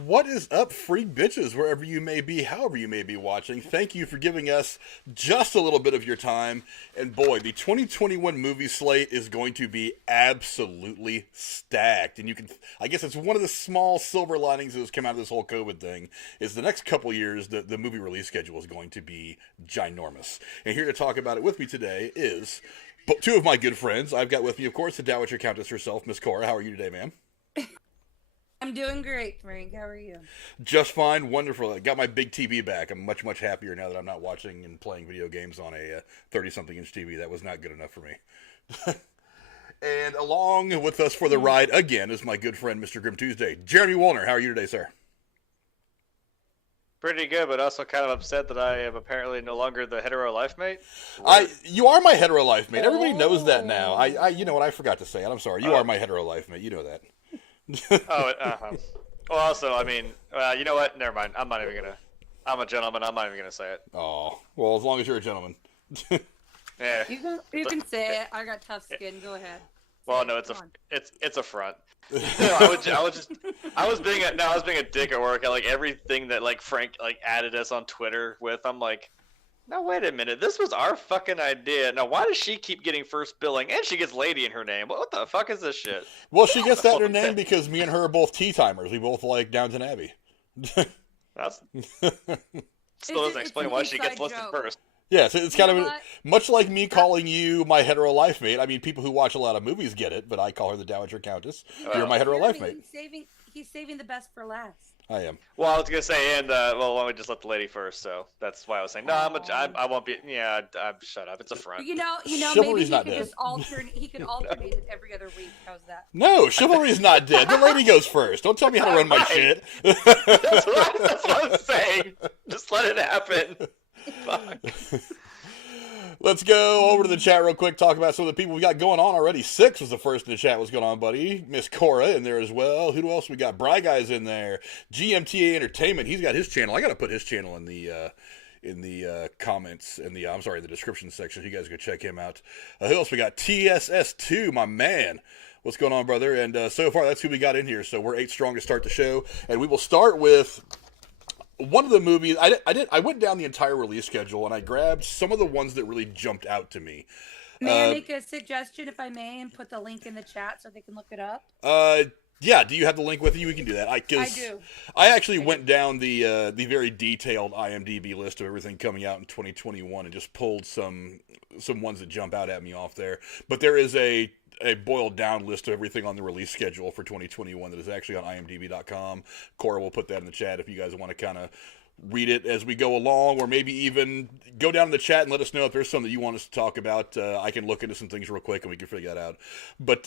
What is up, freak bitches, wherever you may be, however you may be watching? Thank you for giving us just a little bit of your time. And boy, the 2021 movie slate is going to be absolutely stacked. And I guess it's one of the small silver linings that has come out of this whole COVID thing, is the next couple years, the movie release schedule is going to be ginormous. And here to talk about it with me today is two of my good friends. I've got with me, of course, the Dowager Countess herself, Miss Cora. How are you today, ma'am? I'm doing great, Frank. How are you? Just fine, wonderful. I got my big TV back. I'm much, much happier now that I'm not watching and playing video games on a 30-something inch TV. That was not good enough for me. And along with us for the ride again is my good friend, Mr. Grim Tuesday. Jeremy Wolner, how are you today, sir? Pretty good, but also kind of upset that I am apparently no longer the hetero life mate. You are my hetero life mate. Everybody knows that now. You know what? I forgot to say it. I'm sorry. You are my hetero life mate. You know that. Well, also, I mean, you know what? Never mind. I'm not even gonna. I'm a gentleman. I'm not even gonna say it. Oh, well, as long as you're a gentleman. Yeah. You can say it. I got tough skin. Go ahead. Well, no, it's a front. No, I was being a dick at work. Like everything that like Frank like added us on Twitter with. I'm like, now wait a minute. This was our fucking idea. Now why does she keep getting first billing and she gets lady in her name? What the fuck is this shit? Well, she gets that in her name because me and her are both tea timers. We both like Downton Abbey. That's still doesn't explain why she gets listed first. Yes, it's kind of much like me calling you my hetero life mate. I mean, people who watch a lot of movies get it, but I call her the Dowager Countess. You're my hetero life mate. He's saving the best for last. I am. Well, I was gonna say, and well, why don't we just let the lady first? So that's why I was saying, no, I won't be. Yeah, shut up. It's a front. You know, Chivalry's maybe he not could just alternate. He could alternate it every other week. How's that? No, chivalry's not dead. The lady goes first. Don't tell me how to run my shit. That's what I'm saying. Just let it happen. Fuck. Let's go over to the chat real quick, talk about some of the people we got going on already. Six was the first in the chat. What's going on, buddy? Miss Cora in there as well. Who else we got? Bry Guy's in there. GMTA Entertainment. He's got his channel. I got to put his channel in the comments, the description section. You guys go check him out. Who else we got? TSS2, my man. What's going on, brother? And so far, that's who we got in here. So we're 8 strong to start the show. And we will start with one of the movies. I went down the entire release schedule and I grabbed some of the ones that really jumped out to me. May I make a suggestion, if I may, and put the link in the chat so they can look it up? Yeah. Do you have the link with you? We can do that. I do. I actually went down the very detailed IMDb list of everything coming out in 2021 and just pulled some ones that jump out at me off there. But there is a boiled down list of everything on the release schedule for 2021 that is actually on imdb.com. Cora will put that in the chat if you guys want to kind of read it as we go along, or maybe even go down in the chat and let us know if there's something that you want us to talk about. I can look into some things real quick and we can figure that out. But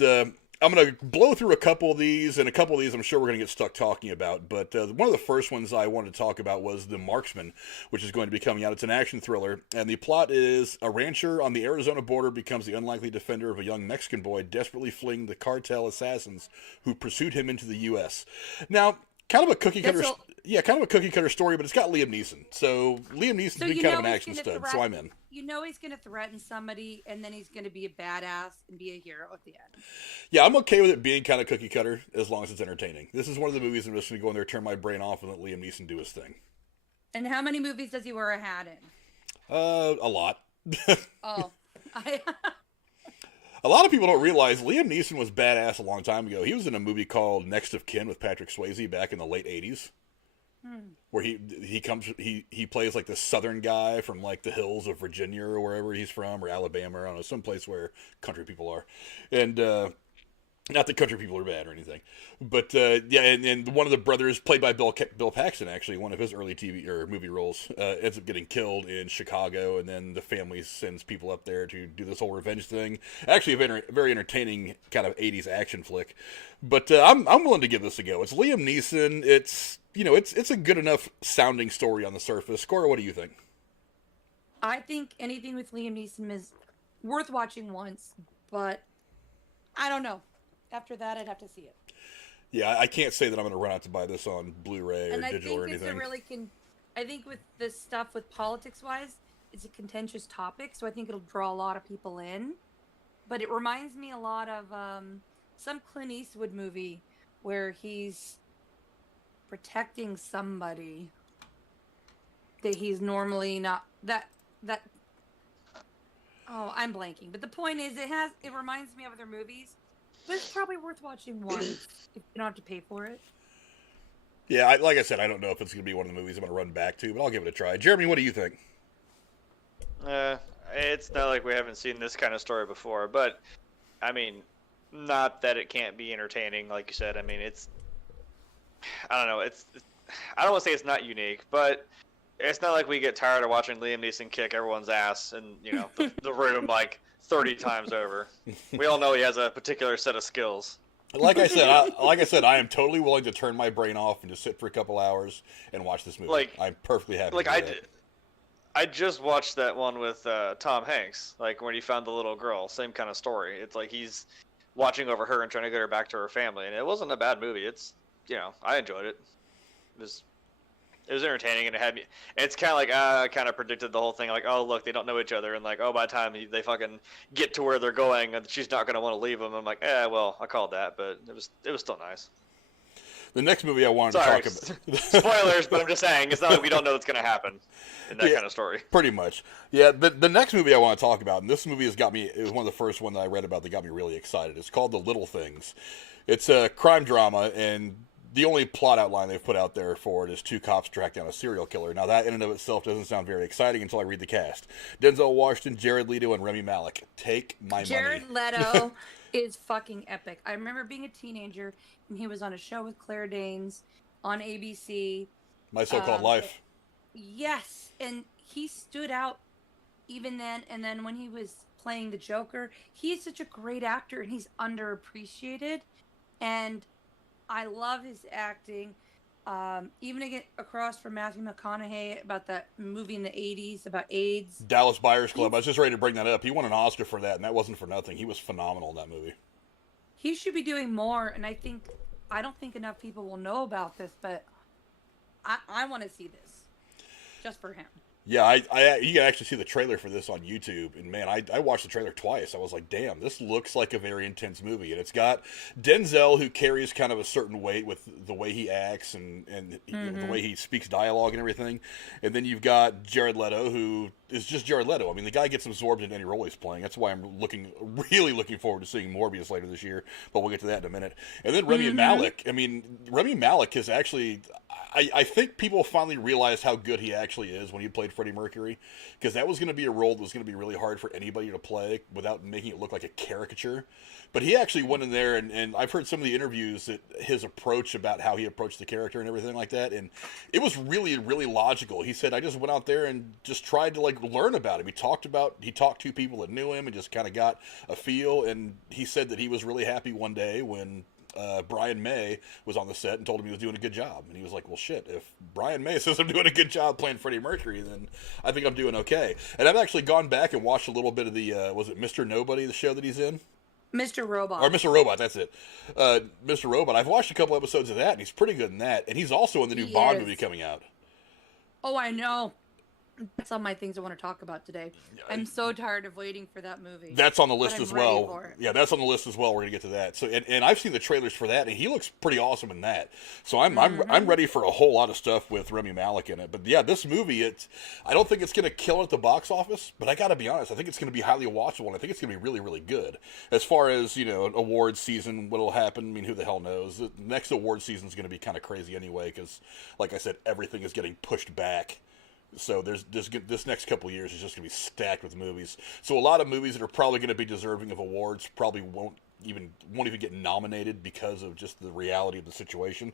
I'm going to blow through a couple of these, and a couple of these I'm sure we're going to get stuck talking about. But one of the first ones I wanted to talk about was The Marksman, which is going to be coming out. It's an action thriller, and the plot is a rancher on the Arizona border becomes the unlikely defender of a young Mexican boy desperately fleeing the cartel assassins who pursued him into the U.S. Now, kind of a cookie cutter story, but it's got Liam Neeson. So Liam Neeson's been kind of an action stud, so I'm in. You know he's going to threaten somebody, and then he's going to be a badass and be a hero at the end. Yeah, I'm okay with it being kind of cookie cutter as long as it's entertaining. This is one of the movies I'm just going to go in there, turn my brain off, and let Liam Neeson do his thing. And how many movies does he wear a hat in? A lot. Oh. A lot of people don't realize Liam Neeson was badass a long time ago. He was in a movie called Next of Kin with Patrick Swayze back in the late 80s. Where he plays like the southern guy from like the hills of Virginia or wherever he's from, or Alabama, or I don't know, someplace where country people are. And not that country people are bad or anything, but yeah, and one of the brothers, played by Bill Paxton, actually, one of his early TV or movie roles, ends up getting killed in Chicago, and then the family sends people up there to do this whole revenge thing. Actually, a very entertaining kind of 80s action flick. But I'm willing to give this a go. It's Liam Neeson. It's a good enough sounding story on the surface. Cora, what do you think? I think anything with Liam Neeson is worth watching once, but I don't know. After that, I'd have to see it. Yeah, I can't say that I'm going to run out to buy this on Blu-ray or digital or anything. I think with this stuff with politics-wise, it's a contentious topic, so I think it'll draw a lot of people in. But it reminds me a lot of some Clint Eastwood movie where he's protecting somebody that he's normally not. That. Oh, I'm blanking. But the point is, it reminds me of other movies, but it's probably worth watching once if you don't have to pay for it. Yeah, like I said, I don't know if it's going to be one of the movies I'm going to run back to, but I'll give it a try. Jeremy, what do you think? It's not like we haven't seen this kind of story before, but I mean, not that it can't be entertaining, like you said. I mean, I don't know. I don't want to say it's not unique, but it's not like we get tired of watching Liam Neeson kick everyone's ass in the room like 30 times over. We all know he has a particular set of skills. Like I said, I am totally willing to turn my brain off and just sit for a couple hours and watch this movie. I'm perfectly happy. I just watched that one with Tom Hanks, like when he found the little girl. Same kind of story. It's like he's watching over her and trying to get her back to her family, and it wasn't a bad movie. It's I enjoyed it. It was entertaining, and it had me. It's kind of like I kind of predicted the whole thing. Like, oh look, they don't know each other, and like, oh, by the time they fucking get to where they're going, she's not gonna want to leave him. I'm like, well, I called that, but it was still nice. The next movie I wanted to talk about. Spoilers, but I'm just saying it's not like we don't know what's gonna happen in that kind of story. Pretty much, yeah. The next movie I want to talk about, and this movie has got me. It was one of the first ones that I read about that got me really excited. It's called The Little Things. It's a crime drama, and the only plot outline they've put out there for it is two cops track down a serial killer. Now, that in and of itself doesn't sound very exciting until I read the cast. Denzel Washington, Jared Leto, and Rami Malek. Take my money. Jared Leto is fucking epic. I remember being a teenager, and he was on a show with Claire Danes on ABC. My So-Called Life. Yes, and he stood out even then. And then when he was playing the Joker, he's such a great actor, and he's underappreciated. And I love his acting. Even across from Matthew McConaughey about that movie in the 80s about AIDS. Dallas Buyers Club. I was just ready to bring that up. He won an Oscar for that, and that wasn't for nothing. He was phenomenal in that movie. He should be doing more, and I don't think enough people will know about this, but I want to see this just for him. Yeah, you can actually see the trailer for this on YouTube, and man, I watched the trailer twice. I was like, damn, this looks like a very intense movie, and it's got Denzel, who carries kind of a certain weight with the way he acts and the way he speaks dialogue and everything, and then you've got Jared Leto, who is just Jared Leto. I mean, the guy gets absorbed in any role he's playing. That's why I'm really looking forward to seeing Morbius later this year, but we'll get to that in a minute. And then Rami Malek. I mean, Rami Malek is actually... I think people finally realized how good he actually is when he played Freddie Mercury, because that was going to be a role that was going to be really hard for anybody to play without making it look like a caricature. But he actually went in there, and I've heard some of the interviews that his approach about how he approached the character and everything like that, and it was really, really logical. He said, I just went out there and just tried to learn about him. He talked to people that knew him and just kind of got a feel, and he said that he was really happy one day when Brian May was on the set and told him he was doing a good job. And he was like, well, shit, if Brian May says I'm doing a good job playing Freddie Mercury, then I think I'm doing okay. And I've actually gone back and watched a little bit of the, was it Mr. Nobody, the show that he's in? Mr. Robot. Or Mr. Robot, that's it. Mr. Robot. I've watched a couple episodes of that, and he's pretty good in that. And he's also in the new Bond movie coming out. Oh, I know. That's on my things I want to talk about today. I'm so tired of waiting for that movie. That's on the list as well. Yeah, that's on the list as well. We're gonna get to that. So, and I've seen the trailers for that, and he looks pretty awesome in that. So I'm ready for a whole lot of stuff with Rami Malek in it. But yeah, this movie, I don't think it's gonna kill at the box office, but I gotta be honest, I think it's gonna be highly watchable, and I think it's gonna be really, really good. As far as awards season, what'll happen? I mean, who the hell knows? The next award season is gonna be kind of crazy anyway, because like I said, everything is getting pushed back. So this next couple of years is just going to be stacked with movies. So a lot of movies that are probably going to be deserving of awards probably won't even get nominated because of just the reality of the situation.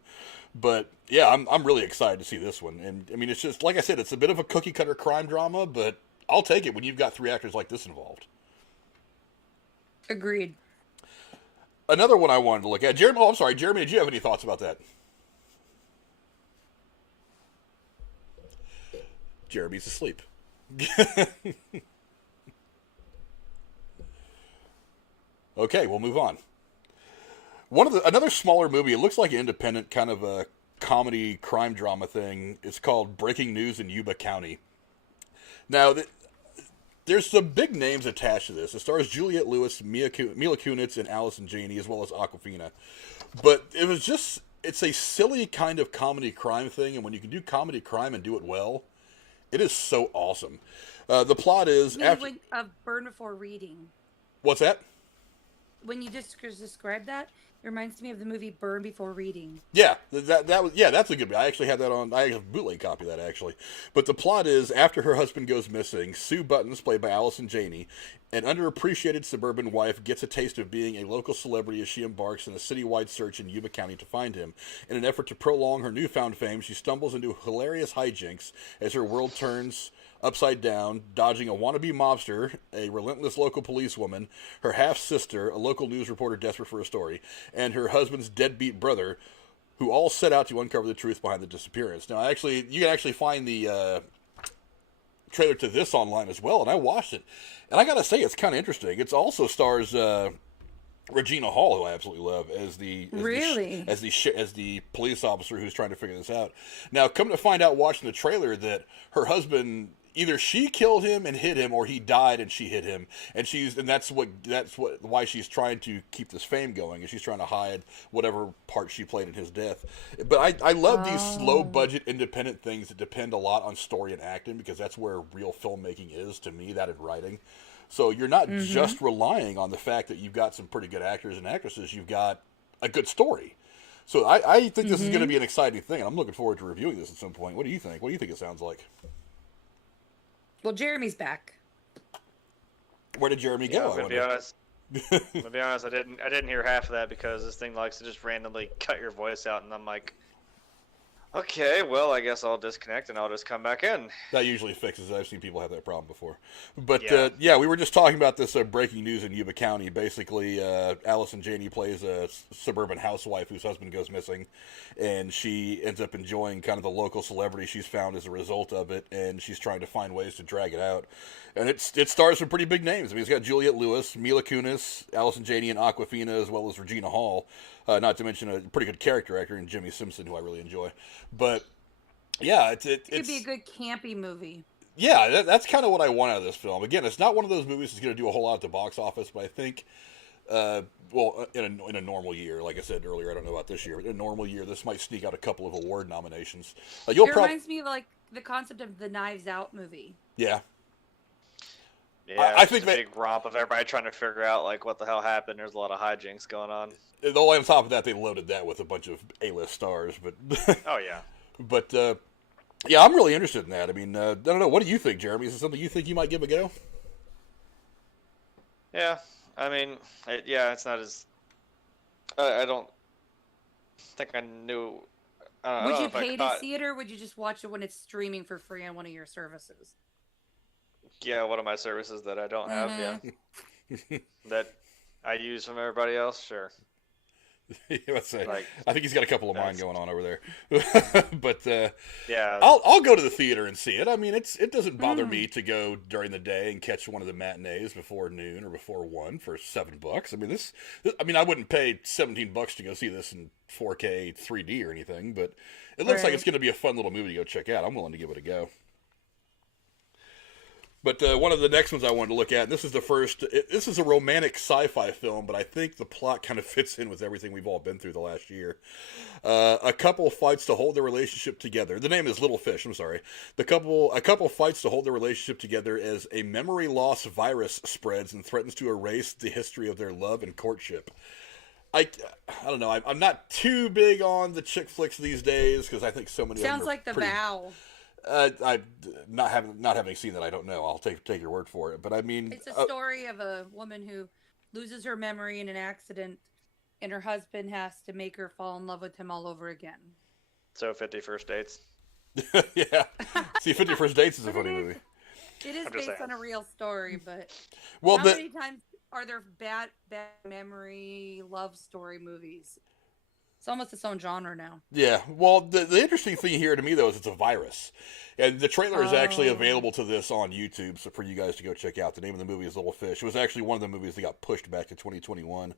But yeah, I'm really excited to see this one. And I mean, it's just like I said, it's a bit of a cookie cutter crime drama, but I'll take it when you've got 3 actors like this involved. Agreed. Another one I wanted to look at, Jeremy. Oh, I'm sorry, Jeremy. Did you have any thoughts about that? Jeremy's asleep. Okay, we'll move on. Another smaller movie. It looks like an independent kind of a comedy crime drama thing. It's called Breaking News in Yuba County. Now, there's some big names attached to this. It stars Juliette Lewis, Mila Kunis, and Allison Janney, as well as Awkwafina. But it was just it's a silly kind of comedy crime thing, and when you can do comedy crime and do it well, it is so awesome. The plot is Burn Before Reading. What's that? When you just described that, it reminds me of the movie Burn Before Reading. Yeah, that's a good movie. I actually have that on. I have a bootleg copy of that actually. But the plot is, after her husband goes missing, Sue Buttons, played by Allison Janney, an underappreciated suburban wife, gets a taste of being a local celebrity as she embarks on a citywide search in Yuba County to find him. In an effort to prolong her newfound fame, she stumbles into hilarious hijinks as her world turns upside down, dodging a wannabe mobster, a relentless local policewoman, her half-sister, a local news reporter desperate for a story, and her husband's deadbeat brother, who all set out to uncover the truth behind the disappearance. Now, you can actually find the trailer to this online as well, and I watched it. And I gotta say, it's kind of interesting. It also stars Regina Hall, who I absolutely love, as the police officer who's trying to figure this out. Now, come to find out, watching the trailer, that her husband, either she killed him and hid him, or he died and she hid him, and that's why she's trying to keep this fame going, and she's trying to hide whatever part she played in his death. But I love these low budget independent things that depend a lot on story and acting, because that's where real filmmaking is to me, that and writing. So you're not just relying on the fact that you've got some pretty good actors and actresses, you've got a good story. So I think this is going to be an exciting thing, and I'm looking forward to reviewing this at some point. What do you think? What do you think it sounds like? Well, Jeremy's back. Where did Jeremy go? I'm gonna be honest. I didn't hear half of that, because this thing likes to just randomly cut your voice out, and I'm like, okay, well, I guess I'll disconnect and I'll just come back in. That usually fixes it. I've seen people have that problem before. But, we were just talking about this breaking news in Yuba County. Basically, Allison Janney plays a suburban housewife whose husband goes missing, and she ends up enjoying kind of the local celebrity she's found as a result of it, and she's trying to find ways to drag it out. And it stars some pretty big names. I mean, it's got Juliette Lewis, Mila Kunis, Allison Janney, and Awkwafina, as well as Regina Hall. Not to mention a pretty good character actor in Jimmy Simpson, who I really enjoy. But yeah, it could be a good campy movie. Yeah, that's kind of what I want out of this film. Again, it's not one of those movies that's going to do a whole lot at the box office, but I think, in a normal year, like I said earlier, I don't know about this year, but in a normal year, this might sneak out a couple of award nominations. It reminds me of like the concept of the Knives Out movie. Yeah. Yeah, I think a big romp of everybody trying to figure out like what the hell happened. There's a lot of hijinks going on. Though on top of that, they loaded that with a bunch of A-list stars. But oh yeah. But yeah, I'm really interested in that. I mean, I don't know. What do you think, Jeremy? Is it something you think you might give a go? Yeah, I mean, it's not as. I don't think I knew. Would you pay to see it, or would you just watch it when it's streaming for free on one of your services? Yeah, one of my services that I don't have, yeah. That I use from everybody else, sure. Let's say, I think he's got a couple of mine going on over there. But yeah, I'll go to the theater and see it. I mean, it doesn't bother me to go during the day and catch one of the matinees before noon or before 1 for $7. I mean, I wouldn't pay $17 to go see this in 4K 3D or anything, but it looks like it's going to be a fun little movie to go check out. I'm willing to give it a go. But one of the next ones I wanted to look at, and this is the first, this is a romantic sci-fi film, but I think the plot kind of fits in with everything we've all been through the last year. A couple fights to hold their relationship together. The name is Little Fish, I'm sorry. A couple fights to hold their relationship together as a memory loss virus spreads and threatens to erase the history of their love and courtship. I don't know, I'm not too big on the chick flicks these days, because I think so many Sounds of them like The Vow. I not having seen that, I don't know. I'll take your word for it. But I mean, it's a story of a woman who loses her memory in an accident, and her husband has to make her fall in love with him all over again. So 50 First Dates. Yeah. See, 50 First Dates is a funny movie. It is based on a real story, but how many times are there bad memory love story movies? It's almost its own genre now. Yeah. Well, the interesting thing here to me, though, is it's a virus. And the trailer is actually available to this on YouTube, so for you guys to go check out. The name of the movie is Little Fish. It was actually one of the movies that got pushed back to 2021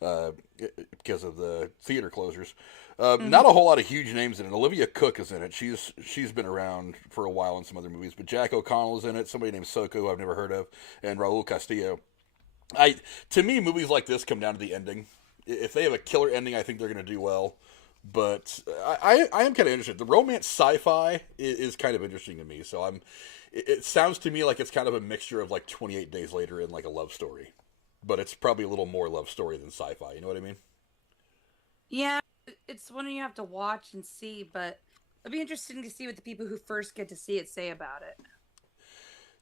because of the theater closures. Not a whole lot of huge names in it. Olivia Cook is in it. She's been around for a while in some other movies. But Jack O'Connell is in it. Somebody named Soko, who I've never heard of. And Raul Castillo. To me, movies like this come down to the ending. If they have a killer ending, I think they're going to do well. But I am kind of interested. The romance sci-fi is kind of interesting to me. So it sounds to me like it's kind of a mixture of like 28 Days Later and like a love story. But it's probably a little more love story than sci-fi. You know what I mean? Yeah, it's one you have to watch and see, but it'll be interesting to see what the people who first get to see it say about it.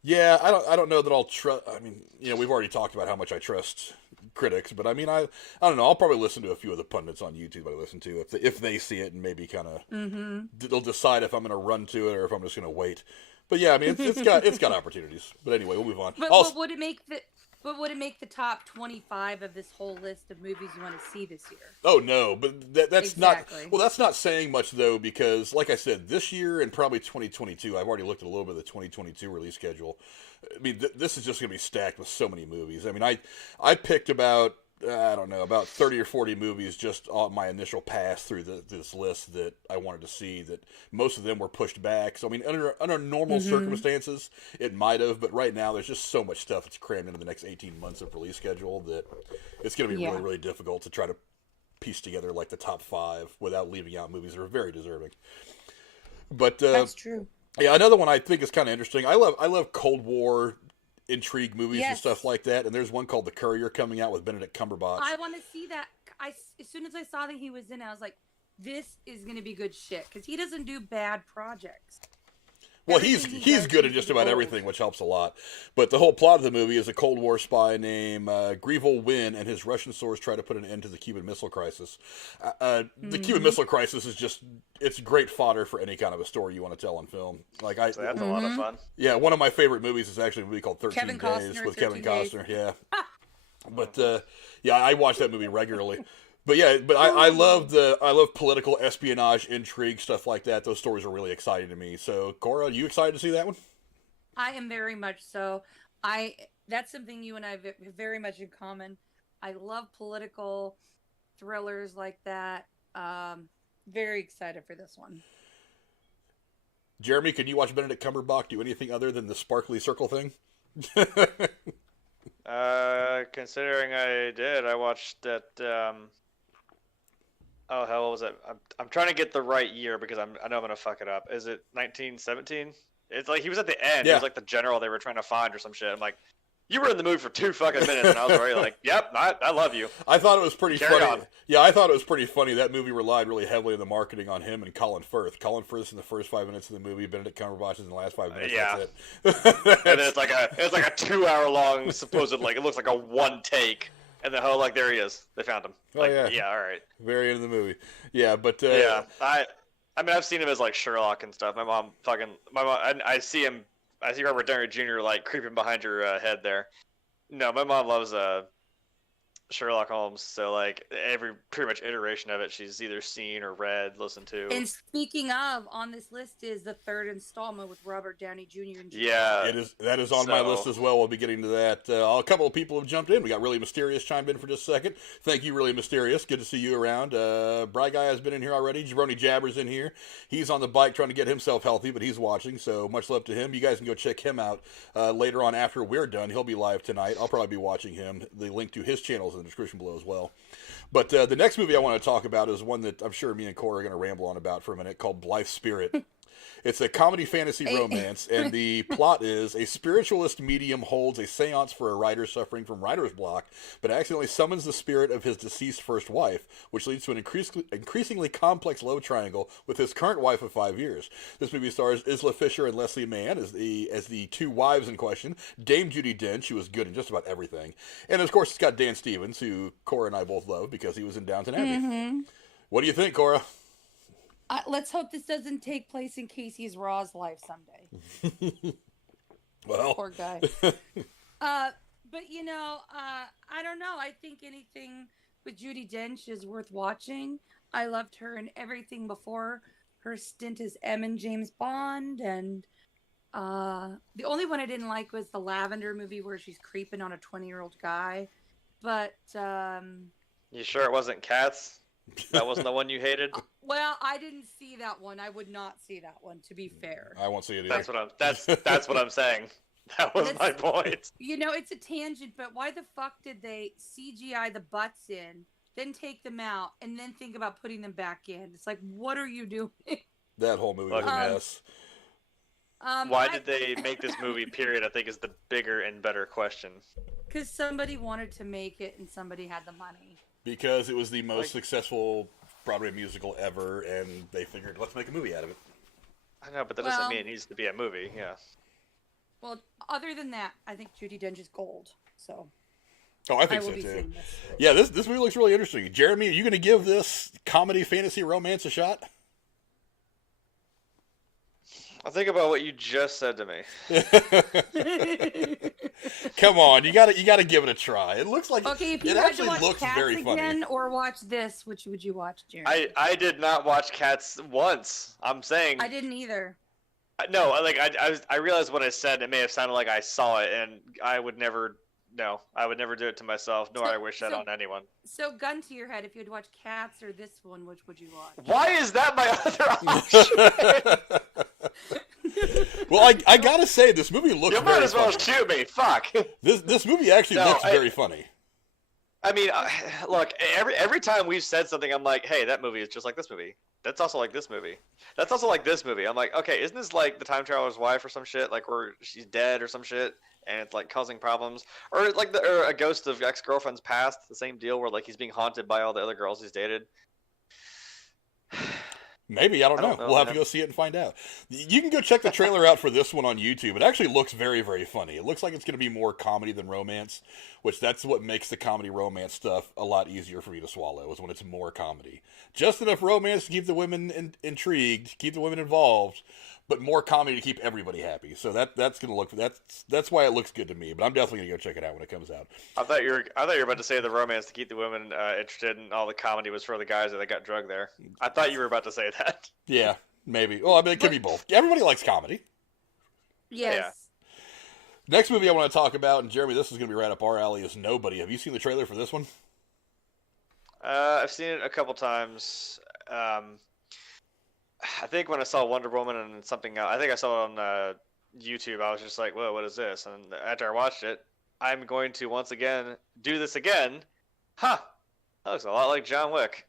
Yeah, I don't know that I'll trust. I mean, we've already talked about how much I trust critics, but I mean, I don't know. I'll probably listen to a few of the pundits on YouTube I listen to if they see it and maybe kind of they'll decide if I'm going to run to it or if I'm just going to wait. But yeah, I mean, it's got opportunities. But anyway, we'll move on. But would it make the top 25 of this whole list of movies you want to see this year? Oh no, but that's exactly. not. Well, that's not saying much though, because like I said, this year and probably 2022, I've already looked at a little bit of the 2022 release schedule. I mean, this is just going to be stacked with so many movies. I mean, I picked about 30 or 40 movies just on my initial pass through this list that I wanted to see. That most of them were pushed back. So I mean, under normal circumstances, it might have, but right now there's just so much stuff that's crammed into the next 18 months of release schedule that it's going to be really, really difficult to try to piece together like the top 5 without leaving out movies that are very deserving. But that's true. Yeah, another one I think is kind of interesting. I love Cold War intrigue movies and stuff like that. And there's one called The Courier coming out with Benedict Cumberbatch. I want to see that. As soon as I saw that he was in it, I was like, this is going to be good shit. Because he doesn't do bad projects. Well, he's good at just about everything, which helps a lot. But the whole plot of the movie is a Cold War spy named Greville Wynn and his Russian source try to put an end to the Cuban Missile Crisis. The Cuban Missile Crisis is it's great fodder for any kind of a story you want to tell on film. So that's a lot of fun. Yeah, one of my favorite movies is actually a movie called 13 Days with Kevin Costner. Yeah. But I watch that movie regularly. But yeah, I love political espionage, intrigue, stuff like that. Those stories are really exciting to me. So, Cora, are you excited to see that one? I am very much so. That's something you and I have very much in common. I love political thrillers like that. Very excited for this one. Jeremy, can you watch Benedict Cumberbatch do anything other than the sparkly circle thing? Considering I did, I watched that. Oh hell, what was it? I'm trying to get the right year because I know I'm gonna fuck it up. Is it 1917? It's like he was at the end. Yeah. He was like the general they were trying to find or some shit. I'm like, you were in the mood for 2 fucking minutes, and I was already like, yep, I love you. I thought it was pretty Carry funny. on. Yeah, I thought it was pretty funny. That movie relied really heavily on the marketing on him and Colin Firth. Colin Firth's in the first 5 minutes of the movie. Benedict Cumberbatch is in the last 5 minutes. Yeah. That's it. And then it's like a 2-hour long supposed it looks like a one take. And the whole there he is. They found him. Yeah, all right. Very end of the movie. Yeah, but yeah, I mean I've seen him as Sherlock and stuff. My mom, I see Robert Downey Jr. creeping behind your head there. No, my mom loves Sherlock Holmes, so every pretty much iteration of it she's either seen or read, listened to. And speaking of, on this list is the 3rd installment with Robert Downey Jr. and Yeah, that is on my list as well. We'll be getting to that. A couple of people have jumped in. We got Really Mysterious chimed in for just a second. Thank you, Really Mysterious. Good to see you around. Bry Guy has been in here already. Jabroni Jabber's in here. He's on the bike trying to get himself healthy, but he's watching, so much love to him. You guys can go check him out later on after we're done. He'll be live tonight. I'll probably be watching him. The link to his channel is in the description below as well. But the next movie I want to talk about is one that I'm sure me and Cora are going to ramble on about for a minute, called Blythe Spirit. It's a comedy fantasy romance, and the plot is a spiritualist medium holds a seance for a writer suffering from writer's block, but accidentally summons the spirit of his deceased first wife, which leads to an increasingly complex love triangle with his current wife of 5 years. This movie stars Isla Fisher and Leslie Mann as the 2 wives in question, Dame Judy Dench, who is good in just about everything, and of course it's got Dan Stevens, who Cora and I both love because he was in Downton Abbey. What do you think, Cora? Let's hope this doesn't take place in Casey's Raw's life someday. Well, poor guy. But I don't know. I think anything with Judi Dench is worth watching. I loved her in everything before her stint as M in James Bond, and the only one I didn't like was the Lavender movie where she's creeping on a 20-year-old guy. But you sure it wasn't Cats? That wasn't the one you hated? Well, I didn't see that one. I would not see that one, to be fair. I won't see it either. That's what I'm saying. That was my point. It's a tangent, but why the fuck did they CGI the butts in? then take them out, and then think about putting them back in. It's like, what are you doing? That whole movie was a mess. Why did they make this movie, period, I think is the bigger and better question. Because somebody wanted to make it, and somebody had the money. Because it was the most successful Broadway musical ever, and they figured, let's make a movie out of it. I know, but that doesn't mean it needs to be a movie, yeah. Well, other than that, I think Judi Dench is gold, so... Oh, I think so, too. Yeah, this movie looks really interesting. Jeremy, are you going to give this comedy, fantasy, romance a shot? I'll think about what you just said to me. Come on, you gotta give it a try. It looks like if you it had actually to watch looks Cats very funny. again or watch this, which would you watch, Jeremy? I did not watch Cats once. I'm saying I didn't either. No, I realized what I said. It may have sounded like I saw it, and I would never. No, I would never do it to myself, nor I wish that on anyone. So, gun to your head, if you had to watch Cats or this one, which would you watch? Why is that my other option? Well, I gotta say, this movie looks you might as well shoot me. Fuck. This movie actually looks very funny. I mean, look, every time we've said something, I'm like, hey, that movie is just like this movie. That's also like this movie. That's also like this movie. I'm like, okay, isn't this like The Time Traveler's Wife or some shit? Like where she's dead or some shit, and it's like causing problems, or like or a ghost of ex-girlfriend's past. The same deal where like he's being haunted by all the other girls he's dated. Maybe, I don't know. We'll have to go see it and find out. You can go check the trailer out for this one on YouTube. It actually looks very, very funny. It looks like it's going to be more comedy than romance, which that's what makes the comedy romance stuff a lot easier for me to swallow, is when it's more comedy. Just enough romance to keep the women intrigued, keep the women involved, but more comedy to keep everybody happy. So that's going to look, that's why it looks good to me, but I'm definitely going to go check it out when it comes out. I thought you were about to say the romance to keep the women interested, and all the comedy was for the guys that got drugged there. I thought you were about to say that. Yeah, maybe. Well, I mean, it could be both. Everybody likes comedy. Yes. Yeah. Next movie I want to talk about, and Jeremy, this is going to be right up our alley, is Nobody. Have you seen the trailer for this one? I've seen it a couple times. I think when I saw Wonder Woman and something else, I think I saw it on YouTube, I was just like, whoa, what is this? And after I watched it, I'm going to once again do this again. That looks a lot like John Wick.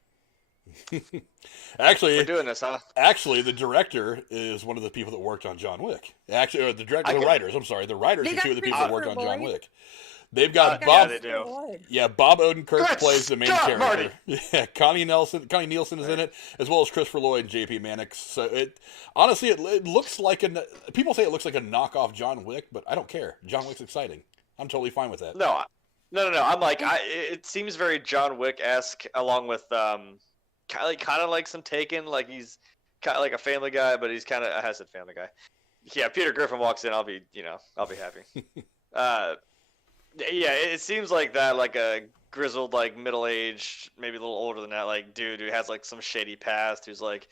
Actually, we're doing this, huh? Actually, the director is one of the people that worked on John Wick. Actually, or the writers. I'm sorry, the writers are two of the people that worked on John Wick. They've got Bob. Yeah, they do. Yeah, Bob Odenkirk plays the main character. Marty. Yeah, Connie Nielsen is in it, as well as Christopher Lloyd and J.P. Mannix. So it looks like people say it looks like a knockoff John Wick, but I don't care. John Wick's exciting. I'm totally fine with that. No. I'm like, it seems very John Wick-esque, along with kind of like some Taken, like he's kind of like a Family Guy, but he's kind of I said Family Guy. Yeah, Peter Griffin walks in, I'll be happy. Yeah, it seems like that, like a grizzled, like middle-aged, maybe a little older than that, like dude who has like some shady past, who's like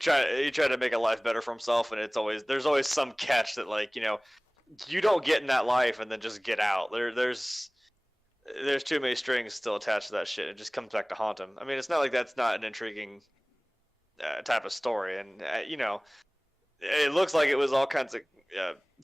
trying to make a life better for himself, and there's always some catch that like you don't get in that life and then just get out. There's too many strings still attached to that shit. It just comes back to haunt him. I mean, it's not like that's not an intriguing type of story, and it looks like it was all kinds of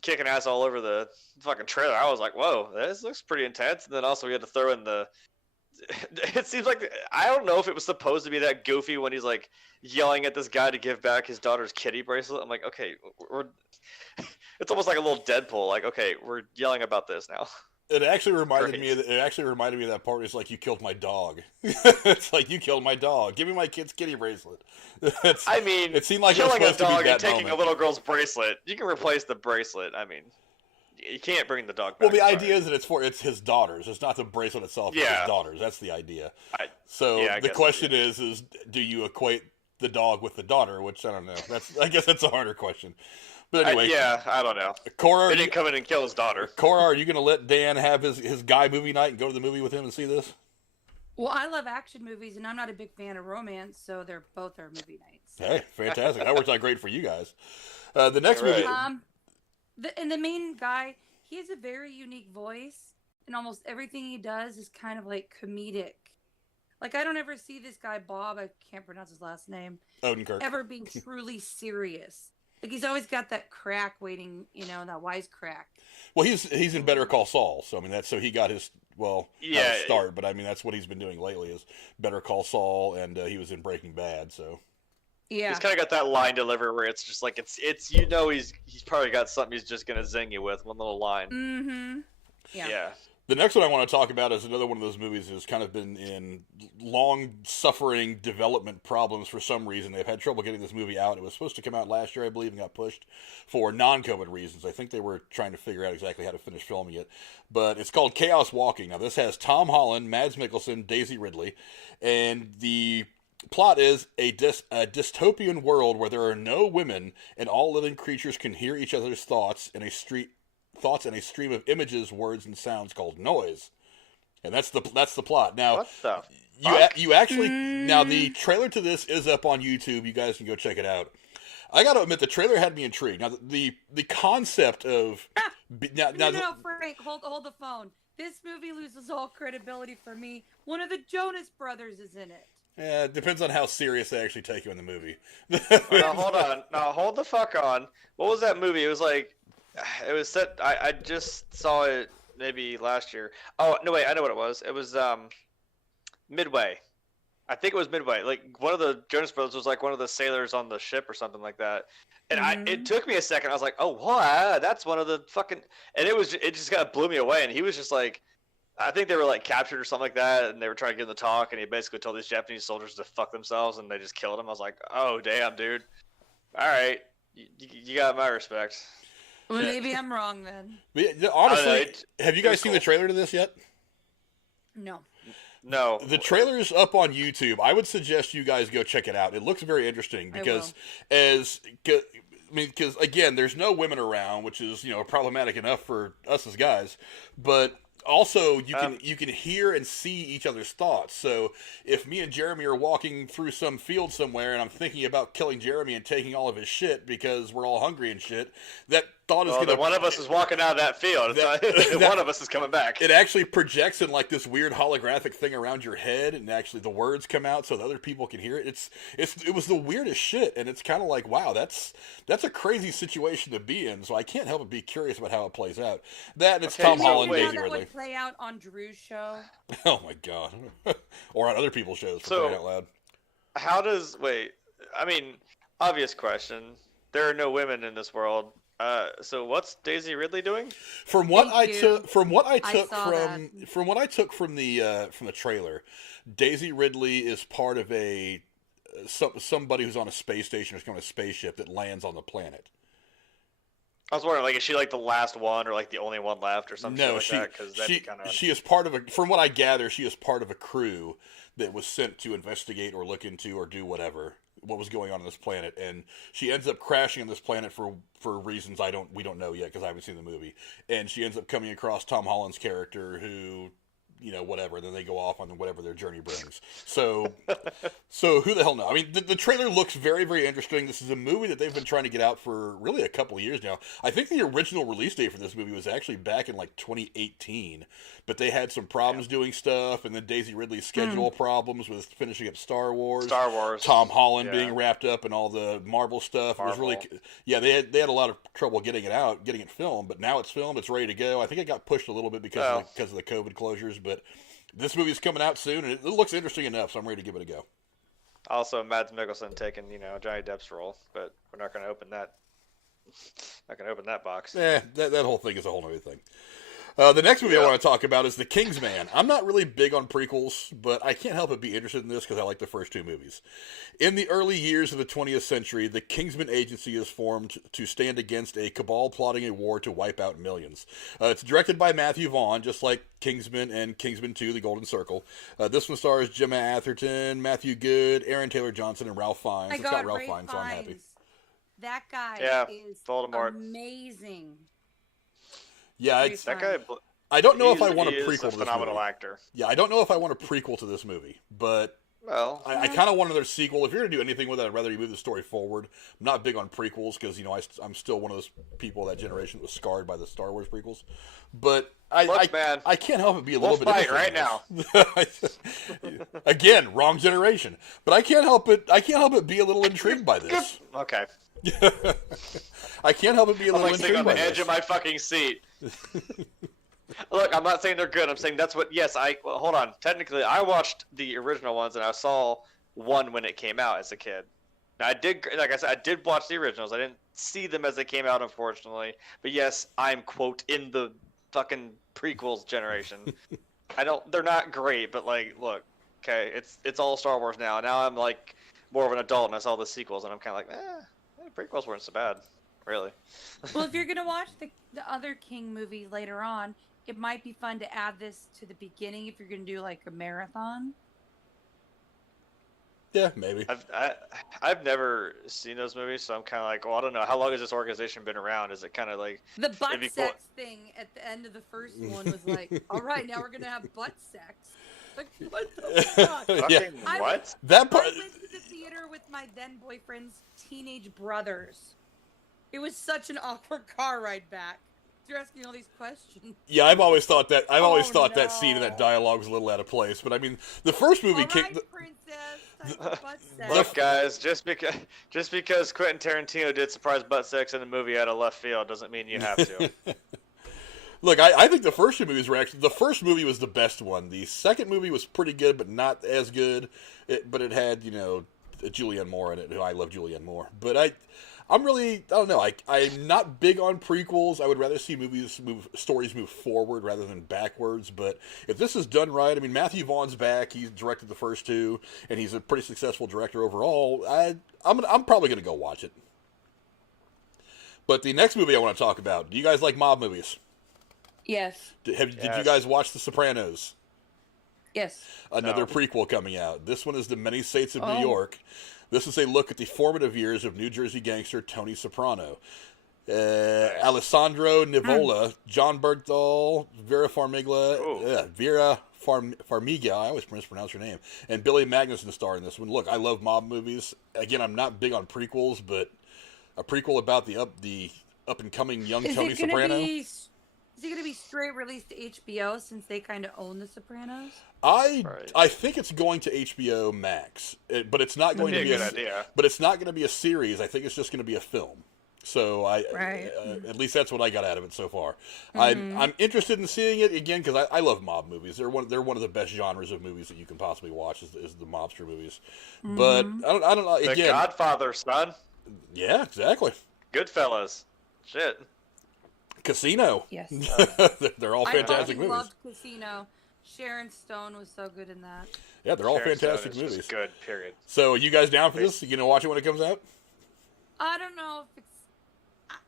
kicking ass all over the fucking trailer. I was like, whoa, this looks pretty intense. And then also we had to throw in it seems like, I don't know if it was supposed to be that goofy when he's like yelling at this guy to give back his daughter's kitty bracelet. I'm like, okay, it's almost like a little Deadpool. Like, okay, we're yelling about this now. It actually reminded me of that part. It's like, you killed my dog. It's like, you killed my dog. Give me my kid's kitty bracelet. It seemed like killing it was supposed a dog to be that and taking moment. a little girl's bracelet. You can replace the bracelet. I mean, you can't bring the dog back. Well, the idea is that it's his daughters. It's not the bracelet itself. It's Yeah. his daughters. That's the idea. I The guess question is do you equate the dog with the daughter? Which I don't know. I guess that's a harder question. But anyway, I don't know. Cora, They didn't come in and kill his daughter. Cora, are you going to let Dan have his guy movie night and go to the movie with him and see this? Well, I love action movies, and I'm not a big fan of romance, so they're both our movie nights. Hey, fantastic! That works out great for you guys. The next movie, the main guy, he has a very unique voice, and almost everything he does is kind of like comedic. Like, I don't ever see this guy Bob, I can't pronounce his last name, Odenkirk, ever being truly serious. Like he's always got that crack waiting, that wise crack. Well, he's in Better Call Saul, so I mean so he got his not his start, but I mean that's what he's been doing lately is Better Call Saul, and he was in Breaking Bad, so. Yeah. He's kind of got that line delivery where it's just like it's he's probably got something he's just gonna zing you with, one little line. Mm-hmm. Yeah. The next one I want to talk about is another one of those movies that has kind of been in long-suffering development problems for some reason. They've had trouble getting this movie out. It was supposed to come out last year, I believe, and got pushed for non-COVID reasons. I think they were trying to figure out exactly how to finish filming it. But it's called Chaos Walking. Now, this has Tom Holland, Mads Mikkelsen, Daisy Ridley, and the plot is a dystopian world where there are no women and all living creatures can hear each other's thoughts in a stream of images, words, and sounds called noise. And that's the plot. Now, what the fuck? you actually now the trailer to this is up on YouTube. You guys can go check it out. I got to admit the trailer had me intrigued. Now the concept of no, Frank, hold the phone. This movie loses all credibility for me. One of the Jonas Brothers is in it. Yeah, it depends on how serious they actually take you in the movie. Now, hold on. Now, hold the fuck on. What was that movie? It was set. I just saw it maybe last year. Oh, no, wait. I know what it was. It was Midway. I think it was Midway. Like, one of the Jonas Brothers was like one of the sailors on the ship or something like that. And it took me a second. I was like, oh, what? That's one of the fucking... And it just kind of blew me away. And he was just like... I think they were like captured or something like that, and they were trying to get him to talk, and he basically told these Japanese soldiers to fuck themselves, and they just killed him. I was like, oh, damn, dude. All right. You got my respect. Well, maybe I'm wrong then. But, honestly, have you guys seen the trailer to this yet? No. No. The trailer is up on YouTube. I would suggest you guys go check it out. It looks very interesting because because again, there's no women around, which is, problematic enough for us as guys, but also you can hear and see each other's thoughts. So if me and Jeremy are walking through some field somewhere and I'm thinking about killing Jeremy and taking all of his shit because we're all hungry and shit, that thought is gonna... One of us is walking out of that field. One of us is coming back. It actually projects in like this weird holographic thing around your head, and actually the words come out so that other people can hear it. It was the weirdest shit, and it's kind of like, wow, that's a crazy situation to be in. So I can't help but be curious about how it plays out. That and it's Tom Holland, Daisy Ridley. That would play out on Drew's show. Oh my god, or on other people's shows for crying out loud. How does obvious question? There are no women in this world. So what's Daisy Ridley doing? From what I took from the trailer, Daisy Ridley is part of somebody who's on a space station or on a spaceship that lands on the planet. I was wondering, is she like the last one or like the only one left or something like that? She is part of from what I gather, she is part of a crew that was sent to investigate or look into or do what was going on this planet, and she ends up crashing on this planet for reasons we don't know yet because I haven't seen the movie. And she ends up coming across Tom Holland's character who, whatever. Then they go off on whatever their journey brings. So who the hell knows? I mean, the trailer looks very, very interesting. This is a movie that they've been trying to get out for really a couple of years now. I think the original release date for this movie was actually back in 2018, but they had some problems doing stuff, and then Daisy Ridley's schedule problems with finishing up Star Wars. Tom Holland being wrapped up in all the Marvel stuff. It was really, they had a lot of trouble getting it filmed, but now it's filmed, it's ready to go. I think it got pushed a little bit because of the COVID closures, but this movie's coming out soon, and it looks interesting enough, so I'm ready to give it a go. Also, Mads Mikkelsen taking, Johnny Depp's role, but we're not going to open that. Box. That whole thing is a whole other thing. The next movie I want to talk about is The Kingsman. I'm not really big on prequels, but I can't help but be interested in this because I like the first two movies. In the early years of the 20th century, the Kingsman Agency is formed to stand against a cabal plotting a war to wipe out millions. It's directed by Matthew Vaughn, just like Kingsman and Kingsman 2, The Golden Circle. This one stars Gemma Atherton, Matthew Good, Aaron Taylor Johnson, and Ralph Fiennes. It's got Ralph Fiennes, so I'm happy. That guy is Voldemort. Amazing. Yeah, that guy. I don't know if I want a prequel to this movie. Phenomenal actor. Yeah, I don't know if I want a prequel to this movie, but I kind of want another sequel. If you're going to do anything with it, I'd rather you move the story forward. I'm not big on prequels because, I'm still one of those people of that generation that was scarred by the Star Wars prequels. But I can't help but be a little bit fight right now. Again, wrong generation. But I can't help it be a little intrigued by this. Okay. I can't help but be a I'm little like sitting on intrigued by the edge this. of my fucking seat. Look, I'm not saying they're good. I'm saying that's what. Yes, well, hold on. Technically, I watched the original ones, and I saw one when it came out as a kid. Now, I did, like I said, I did watch the originals. I didn't see them as they came out, unfortunately. But yes, I'm quote in the fucking prequels generation. They're not great, but like, look, okay, it's all Star Wars now. Now I'm like more of an adult, and I saw the sequels, and I'm kind of like, the prequels weren't so bad, really. Well, if you're gonna watch the other King movie later on, it might be fun to add this to the beginning if you're gonna do like a marathon. Yeah, maybe. I've never seen those movies, so I'm kind of like, well, I don't know. How long has this organization been around? Is it kind of like the butt sex thing at the end of the first one was like, all right, now we're gonna have butt sex. Like, what the fuck? Yeah. What? That part. I went to the theater with my then boyfriend's teenage brothers. It was such an awkward car ride back. You're asking all these questions. Yeah, I've always thought that. I've always thought no. that scene and that dialogue was a little out of place. But I mean, the first movie Princess. Butt sex. Look, guys, just because Quentin Tarantino did surprise butt sex in the movie out of left field doesn't mean you have to. Look, I think the first two movies were actually... The first movie was the best one. The second movie was pretty good, but not as good. But it had, Julianne Moore in it, who I love Julianne Moore. But I'm really... I don't know. I'm not big on prequels. I would rather see stories move forward rather than backwards. But if this is done right... I mean, Matthew Vaughn's back. He's directed the first two, and he's a pretty successful director overall. I'm probably going to go watch it. But the next movie I want to talk about... Do you guys like mob movies? Yes. Did you guys watch The Sopranos? Yes. Another prequel coming out. This one is The Many Saints of New York. This is a look at the formative years of New Jersey gangster Tony Soprano. Alessandro Nivola, John Bernthal, Vera Farmiga, I always mispronounce her name, and Billy Magnuson star in this one. Look, I love mob movies. Again, I'm not big on prequels, but a prequel about the up and coming young Tony Soprano. Is it going to be straight released to HBO since they kind of own The Sopranos? I think it's going to HBO Max, but it's not going to be a good idea. But it's not going to be a series. I think it's just going to be a film. So at least that's what I got out of it so far. Mm-hmm. I'm interested in seeing it again because I love mob movies. They're one of the best genres of movies that you can possibly watch is the mobster movies. Mm-hmm. But I don't know. Again, The Godfather, son. Yeah, exactly. Goodfellas. Shit. Casino. Yes. They're all fantastic movies. I loved Casino. Sharon Stone was so good in that. Yeah, they're all fantastic movies. Just good, period. So, you guys down for this? You gonna watch it when it comes out? I don't know if it's...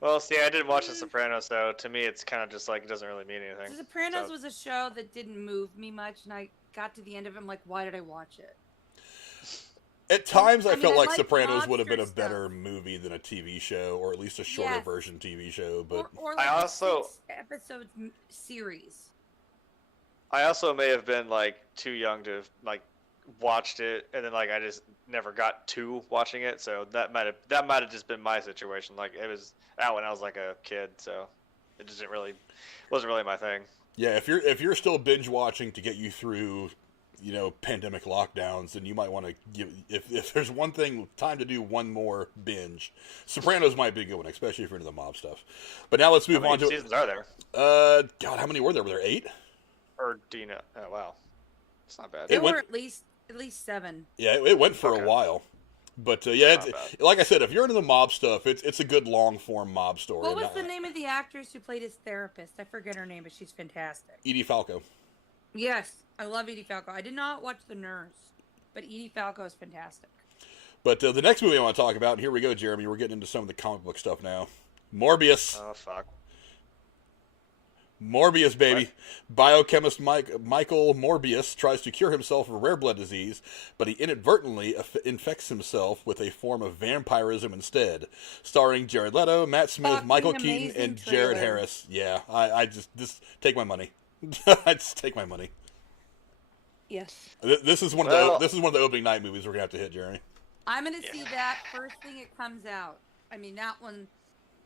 Well, see, I didn't watch The Sopranos, so to me it's kind of just like it doesn't really mean anything. The Sopranos was a show that didn't move me much, and I got to the end of it, I'm like, why did I watch it? At times, I felt like Sopranos would have been a better movie than a TV show, or at least a shorter version TV show. But or like I also 6-episode series. I also may have been like too young to like watched it, and then like I just never got to watching it. So that might have just been my situation. Like it was out when I was like a kid, so it wasn't really my thing. Yeah, if you're still binge watching to get you through, pandemic lockdowns, then you might want to give, if there's one thing, time to do one more binge. Sopranos might be a good one, especially if you're into the mob stuff. But now let's move on to... How many seasons are there? God, how many were there? Were there 8? Or do you know? Oh, wow. It's not bad. There were at least 7. Yeah, it went for a while. But, like I said, if you're into the mob stuff, it's a good long-form mob story. What was the name of the actress who played his therapist? I forget her name, but she's fantastic. Edie Falco. Yes, I love Edie Falco. I did not watch The Nurse, but Edie Falco is fantastic. But the next movie I want to talk about, and here we go, Jeremy, we're getting into some of the comic book stuff now. Morbius. Oh, fuck. Morbius, baby. What? Biochemist Michael Morbius tries to cure himself of a rare blood disease, but he inadvertently infects himself with a form of vampirism instead. Starring Jared Leto, Matt Smith, Michael Keaton, and Jared Harris. Yeah, I just take my money. I just take my money. Yes. This is one of the opening night movies we're gonna have to hit, Jeremy. I'm gonna see that first thing it comes out. I mean, that one.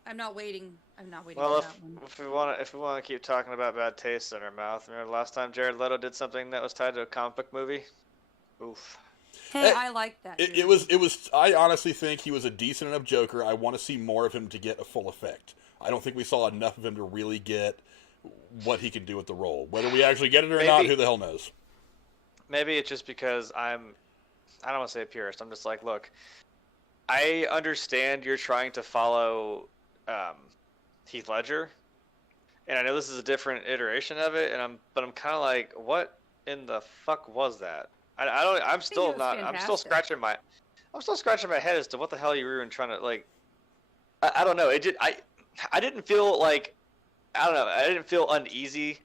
I'm not waiting for that one. Well, if we want to keep talking about bad taste in our mouth, remember last time Jared Leto did something that was tied to a comic book movie? Oof. Hey, I like that. It was. I honestly think he was a decent enough Joker. I want to see more of him to get a full effect. I don't think we saw enough of him to really get what he can do with the role. Whether we actually get it or not, who the hell knows? Maybe it's just because I don't want to say a purist. I'm just like, look, I understand you're trying to follow Heath Ledger, and I know this is a different iteration of it, but I'm kind of like, what in the fuck was that? I'm still scratching my head as to what the hell you were even trying to like. I don't know. I didn't feel like, I don't know. I didn't feel uneasy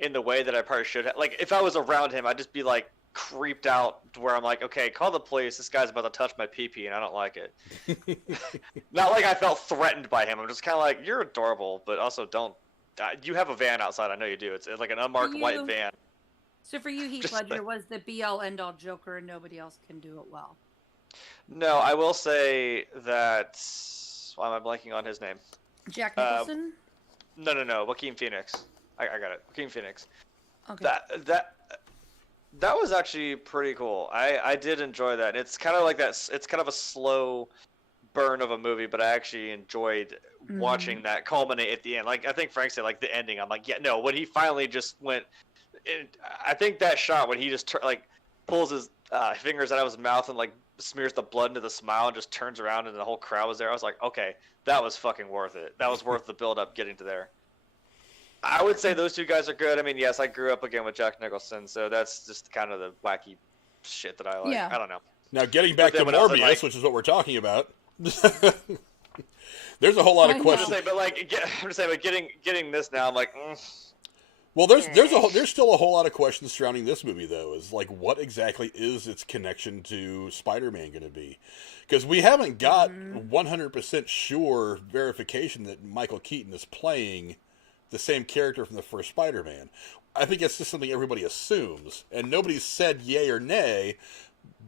in the way that I probably should have. Like, if I was around him, I'd just be like creeped out to where I'm like, okay, call the police. This guy's about to touch my pee-pee and I don't like it. Not like I felt threatened by him. I'm just kind of like, you're adorable, but also don't. You have a van outside. I know you do. It's like an unmarked white van. So for you, Heath Ledger was the be-all, end-all Joker, and nobody else can do it well. No, I will say that. Why am I blanking on his name? Jack Nicholson? No. Joaquin Phoenix. I got it. Joaquin Phoenix. Okay. That was actually pretty cool. I did enjoy that. It's kind of like that. It's kind of a slow burn of a movie, but I actually enjoyed watching that culminate at the end. Like I think Frank said, like the ending. I'm like, yeah, no. When he finally just went. I think that shot when he just pulls his fingers out of his mouth and like smears the blood into the smile and just turns around and the whole crowd was there. I was like, okay, that was fucking worth it. That was worth the build up getting to there. I would say those two guys are good. I mean, yes, I grew up again with Jack Nicholson, so that's just kind of the wacky shit that I like. Yeah. I don't know. Now, getting back to Morbius, which is what we're talking about, there's a whole lot of questions. I'm just saying, but getting this now, I'm like. Well, there's still a whole lot of questions surrounding this movie, though. Is like, what exactly is its connection to Spider-Man going to be? Because we haven't got 100% sure verification that Michael Keaton is playing the same character from the first Spider-Man. I think it's just something everybody assumes, and nobody's said yay or nay.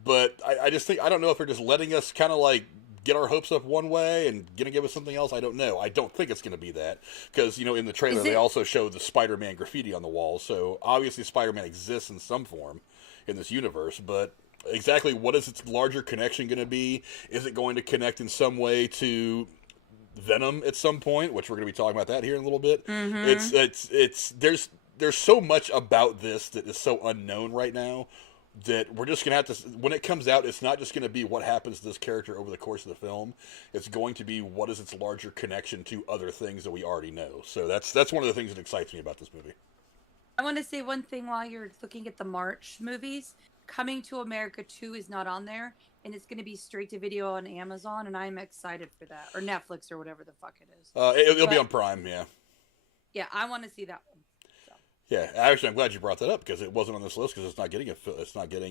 But I just think, I don't know if they're just letting us kind of like get our hopes up one way and gonna give us something else. I don't know. I don't think it's gonna be that, because in the trailer they also show the Spider-Man graffiti on the wall, so obviously Spider-Man exists in some form in this universe, but exactly what is its larger connection gonna be? Is it going to connect in some way to Venom at some point, which we're gonna be talking about that here in a little bit? It's there's so much about this that is so unknown right now that we're just going to have to, when it comes out, it's not just going to be what happens to this character over the course of the film. It's going to be what is its larger connection to other things that we already know. So that's one of the things that excites me about this movie. I want to say one thing while you're looking at the March movies. Coming to America 2 is not on there, and it's going to be straight to video on Amazon, and I'm excited for that. Or Netflix, or whatever the fuck it is. It'll be on Prime, yeah. Yeah, I want to see that one. Yeah, actually, I'm glad you brought that up, because it wasn't on this list, because it's not getting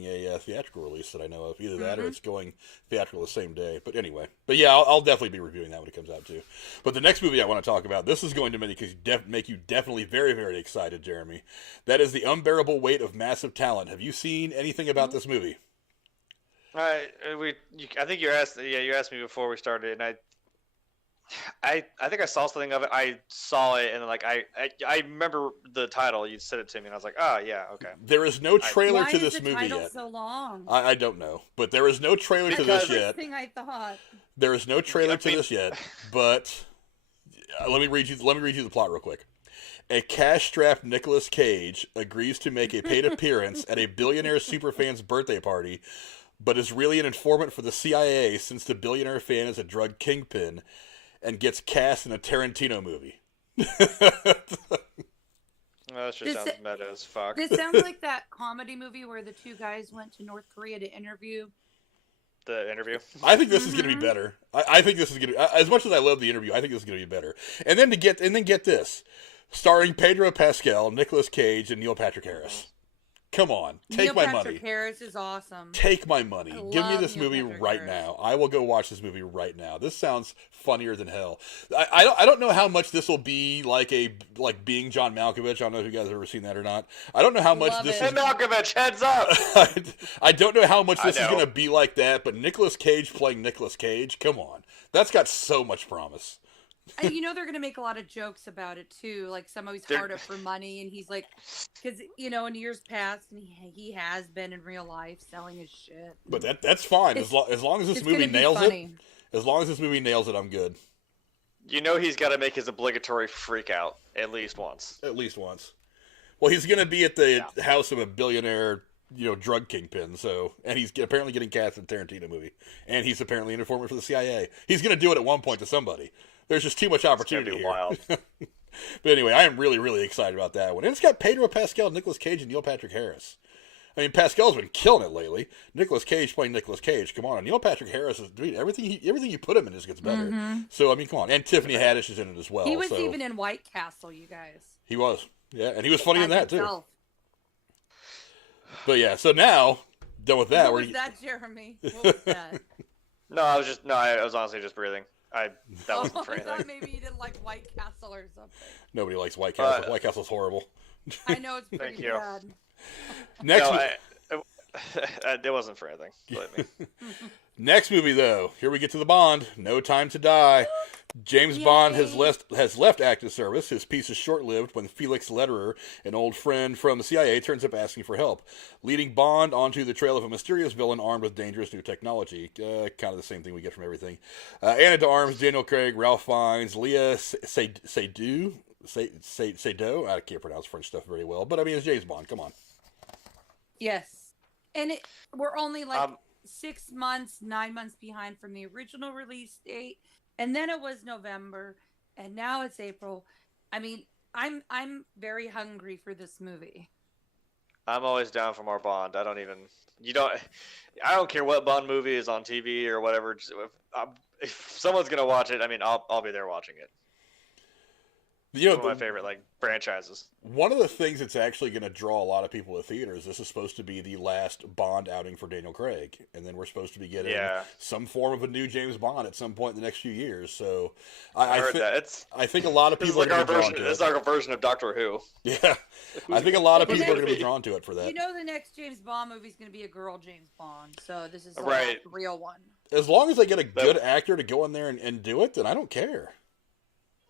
a theatrical release that I know of. Either that or it's going theatrical the same day. But anyway, yeah, I'll definitely be reviewing that when it comes out too. But the next movie I want to talk about, this is going to make you definitely very, very excited, Jeremy. That is The Unbearable Weight of Massive Talent. Have you seen anything about this movie? I think you asked me before we started, and I think I saw something of it. I saw it, and I remember the title. You said it to me, and I was like, oh, yeah, okay. There is no trailer to this movie yet. Why is the title so long? I don't know, but there is no trailer to this yet. Thing I thought. There is no trailer to this yet, but let me read you the plot real quick. A cash-strapped Nicolas Cage agrees to make a paid appearance at a billionaire superfan's birthday party, but is really an informant for the CIA since the billionaire fan is a drug kingpin, and gets cast in a Tarantino movie. That just sounds meta as fuck. This sounds like that comedy movie where the two guys went to North Korea to interview. The interview? I think this is going to be better. I think this is going to, as much as I love the interview, I think this is going to be better. And then get this, starring Pedro Pascal, Nicolas Cage, and Neil Patrick Harris. Come on, take my money. Neil Patrick Harris is awesome. Take my money. Give me this movie right now. I will go watch this movie right now. This sounds funnier than hell. I don't know how much this will be like being John Malkovich. I don't know if you guys have ever seen that or not. I don't know how much this is. Hey Malkovich, heads up! I don't know how much this is going to be like that, but Nicolas Cage playing Nicolas Cage, come on. That's got so much promise. You know they're gonna make a lot of jokes about it too. Like somehow he's hard up for money, and he's like, because in years past, and he has been in real life selling his shit. But that's fine as long as this movie nails it. As long as this movie nails it, I'm good. You know he's got to make his obligatory freak out at least once. At least once. Well, he's gonna be at the house of a billionaire, drug kingpin. So, and he's apparently getting cast in a Tarantino movie, and he's apparently an informant for the CIA. He's gonna do it at one point to somebody. There's just too much opportunity here. Wild. But anyway, I am really, really excited about that one. And it's got Pedro Pascal, Nicolas Cage, and Neil Patrick Harris. I mean, Pascal's been killing it lately. Nicolas Cage playing Nicolas Cage. Come on. Neil Patrick Harris is doing everything you put him in just gets better. Mm-hmm. So, I mean, come on. And Tiffany Haddish is in it as well. He was even in White Castle, you guys. He was. Yeah, and he was funny in that, too. But yeah, so now, done with that. What was that, Jeremy? What was that? I was honestly just breathing. That wasn't for anything. I thought maybe you didn't like White Castle or something. Nobody likes White Castle. White Castle's horrible. I know it's pretty bad. Next, it wasn't for anything. Believe me. Next movie, though, here we get to the Bond. No Time to Die. James Bond has left active service. His piece is short-lived when Felix Lederer, an old friend from the CIA, turns up asking for help, leading Bond onto the trail of a mysterious villain armed with dangerous new technology. Kind of the same thing we get from everything. Anna de Armas, Daniel Craig, Ralph Fiennes, Léa Seydoux. I can't pronounce French stuff very well, but I mean, it's James Bond. Come on. Yes. And we're only 6 months, 9 months behind from the original release date. And then it was November, and now it's April. I mean, I'm very hungry for this movie. I'm always down for more Bond. I don't care what Bond movie is on TV or whatever. If someone's gonna watch it, I mean, I'll be there watching it. One of my favorite franchises. One of the things that's actually going to draw a lot of people to theaters, this is supposed to be the last Bond outing for Daniel Craig, and then we're supposed to be getting some form of a new James Bond at some point in the next few years. So I heard that. I think a lot of people are going to be drawn to it. It's like our version of Doctor Who. Yeah, I think a lot of people are going to be drawn to it for that. The next James Bond movie is going to be a girl James Bond, so this is the real one. As long as they get a good actor to go in there and do it, then I don't care.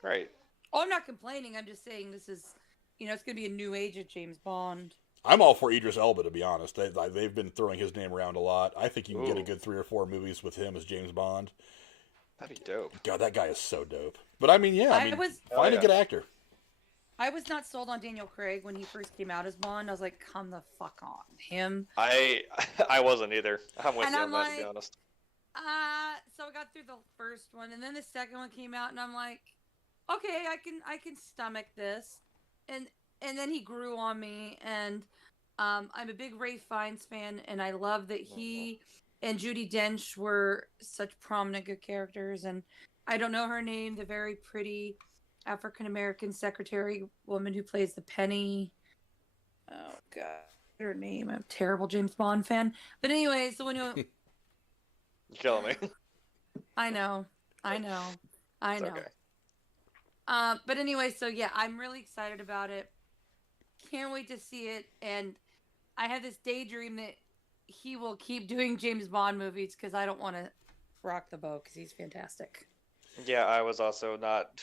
Right. Oh, I'm not complaining. I'm just saying this is, it's going to be a new age of James Bond. I'm all for Idris Elba, to be honest. They've been throwing his name around a lot. I think you can get a good 3 or 4 movies with him as James Bond. That'd be dope. God, that guy is so dope. But I mean, find a good actor. I was not sold on Daniel Craig when he first came out as Bond. I was like, come the fuck on. Him. I wasn't either. I'm with you on that, to be honest. So I got through the first one, and then the second one came out, and I'm like, okay, I can stomach this, and then he grew on me, and I'm a big Ralph Fiennes fan, and I love that he and Judi Dench were such prominent good characters, and I don't know her name, the very pretty African American secretary woman who plays the Penny. Oh God, her name. I'm a terrible James Bond fan, but anyway, so when you you're killing me. I know. Okay. But anyway, so yeah, I'm really excited about it. Can't wait to see it. And I have this daydream that he will keep doing James Bond movies because I don't want to rock the boat because he's fantastic. Yeah, I was also not.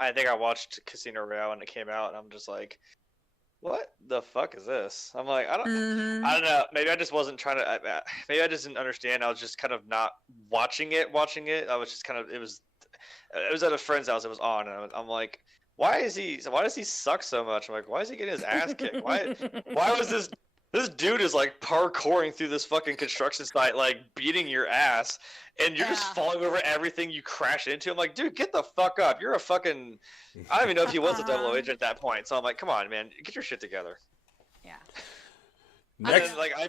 I think I watched Casino Royale when it came out, and I'm just like, what the fuck is this? I'm like, I don't know. Maybe I just wasn't trying to. Maybe I just didn't understand. I was just kind of not watching it. I was just kind of. It was at a friend's house. It was on, and I'm like, why does he suck so much? I'm like, why is he getting his ass kicked? Why was this dude is like parkouring through this fucking construction site, like beating your ass, and you're just falling over everything you crash into. I'm like, dude, get the fuck up. You're a fucking. I don't even know if he was a double agent at that point. So I'm like, come on, man, get your shit together. Yeah. Next, and then,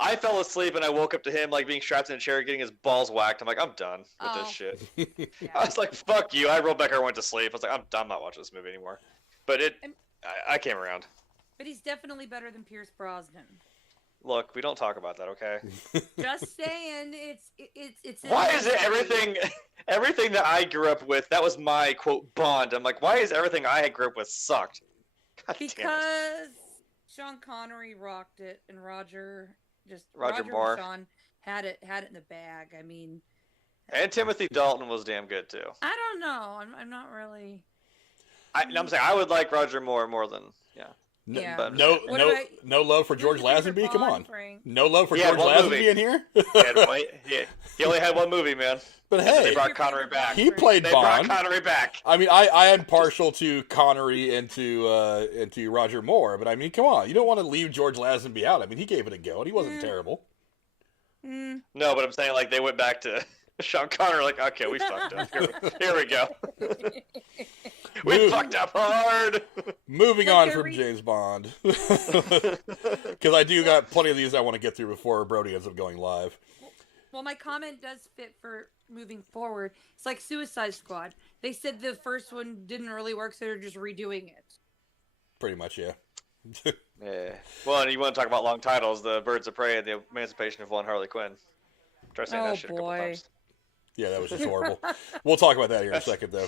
I fell asleep and I woke up to him like being strapped in a chair, getting his balls whacked. I'm like, I'm done with this shit. Yeah. I was like, fuck you. I rolled back and went to sleep. I was like, I'm not watching this movie anymore. But I came around. But he's definitely better than Pierce Brosnan. Look, we don't talk about that, okay? Just saying, it's. Why is it everything that I grew up with? That was my quote Bond. I'm like, why is everything I grew up with sucked? God because Sean Connery rocked it, and Roger Moore. and Sean had it in the bag. I mean, And Timothy Dalton was damn good too. I don't know. I'm not really. I'm saying I would like Roger Moore more than No love for George Lazenby. Come on, Frank? no love for George Lazenby in here. He only had one movie, man. But hey, they brought Connery back. He played Bond. Bond. Brought Connery back. I mean, I am partial to Connery and to Roger Moore, but I mean, come on, you don't want to leave George Lazenby out. I mean, he gave it a go, and he wasn't terrible. Mm. No, but I'm saying like they went back to Sean Connery, like, okay, we fucked up. Here we go. We fucked up hard. Moving on from James Bond, because I do got plenty of these I want to get through before Brody ends up going live. Well, my comment does fit for moving forward. It's like Suicide Squad. They said the first one didn't really work, so they're just redoing it. Pretty much, yeah. Yeah. Well, and you want to talk about long titles, the Birds of Prey and the Emancipation of One Harley Quinn. Try saying that shit a couple times. Yeah, that was just horrible. We'll talk about that here in a second, though.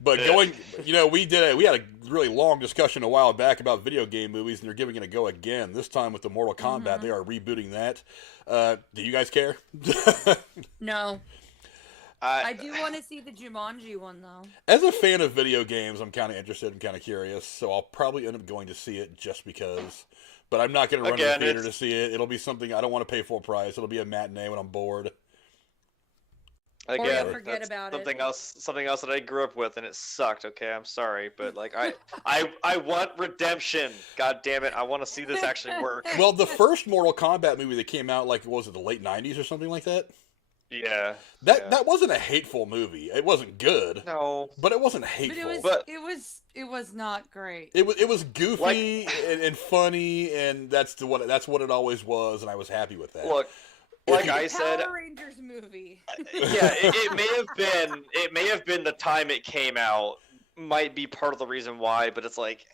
But we had a really long discussion a while back about video game movies, and they're giving it a go again. This time with the Mortal Kombat, they are rebooting that. Do you guys care? No. I do want to see the Jumanji one, though. As a fan of video games, I'm kind of interested and kind of curious, so I'll probably end up going to see it just because. But I'm not going to run to the theater to see it. It'll be something I don't want to pay full price. It'll be a matinee when I'm bored. Again, forget about something else that I grew up with, and it sucked. Okay, I'm sorry, but like I want redemption. God damn it, I want to see this actually work. Well, the first Mortal Kombat movie that came out, like, was it the late '90s or something like that? Yeah. That wasn't a hateful movie. It wasn't good. No. But it wasn't hateful. But it was not great. It was goofy and funny, and that's what it always was, and I was happy with that. Look. Like I said, Power Rangers movie. Yeah, it may have been the time it came out might be part of the reason why, but it's like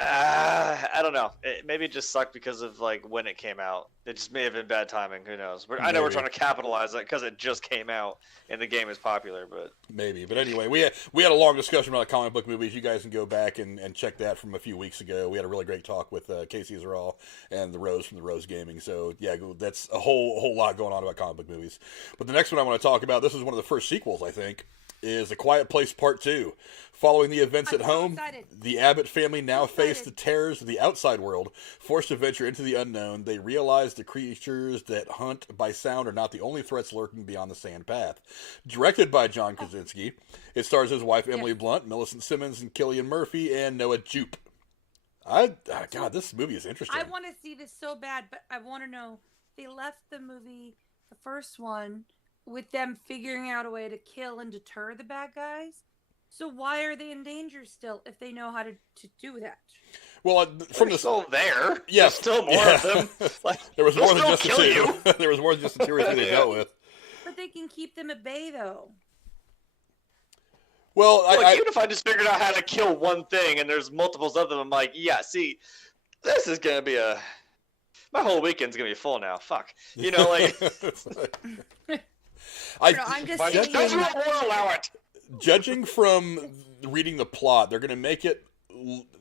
I don't know. Maybe it just sucked because of like when it came out. It just may have been bad timing. Who knows? I know we're trying to capitalize it because it just came out and the game is popular, but maybe. But anyway, we had a long discussion about comic book movies. You guys can go back and check that from a few weeks ago. We had a really great talk with Casey Zaral and the Rose from the Rose Gaming. So yeah, that's a whole lot going on about comic book movies. But the next one I want to talk about, this is one of the first sequels, I think, is A Quiet Place Part 2. Following the events at home, the Abbott family now face the terrors of the outside world. Forced to venture into the unknown, they realize the creatures that hunt by sound are not the only threats lurking beyond the sand path. Directed by John Krasinski, it stars his wife Emily Blunt, Millicent Simmons, and Cillian Murphy, and Noah Jupe. God, this movie is interesting. I want to see this so bad, but I want to know, they left the movie, the first one, with them figuring out a way to kill and deter the bad guys. So why are they in danger still if they know how to do that? Well, still there. Yeah, there's still more of them. Like, there was more than just the two. There was more than just the two or three they dealt with. But they can keep them at bay, though. Well, even if I just figured out how to kill one thing and there's multiples of them, I'm like, yeah, see, this is gonna be my whole weekend's gonna be full now. Fuck, like. I'm just saying. Judging, won't allow it. Judging from reading the plot, they're going to make it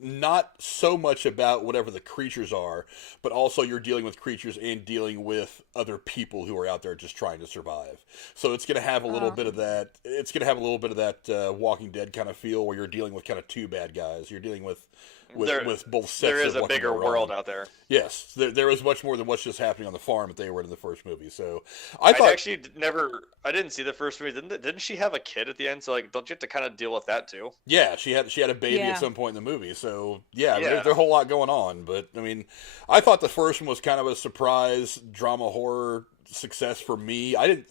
not so much about whatever the creatures are, but also you're dealing with creatures and dealing with other people who are out there just trying to survive. So it's going to have a little bit of that. It's going to have a little bit of that Walking Dead kind of feel, where you're dealing with kind of two bad guys. You're dealing with both sets. There is a bigger world out there. Yes, there is much more than what's just happening on the farm that they were in the first movie. So I didn't see the first movie. Didn't she have a kid at the end? So like, don't you have to kind of deal with that too? Yeah, she had a baby at some point in the movie. So yeah. There's a whole lot going on. But I mean, I thought the first one was kind of a surprise drama horror success for me. I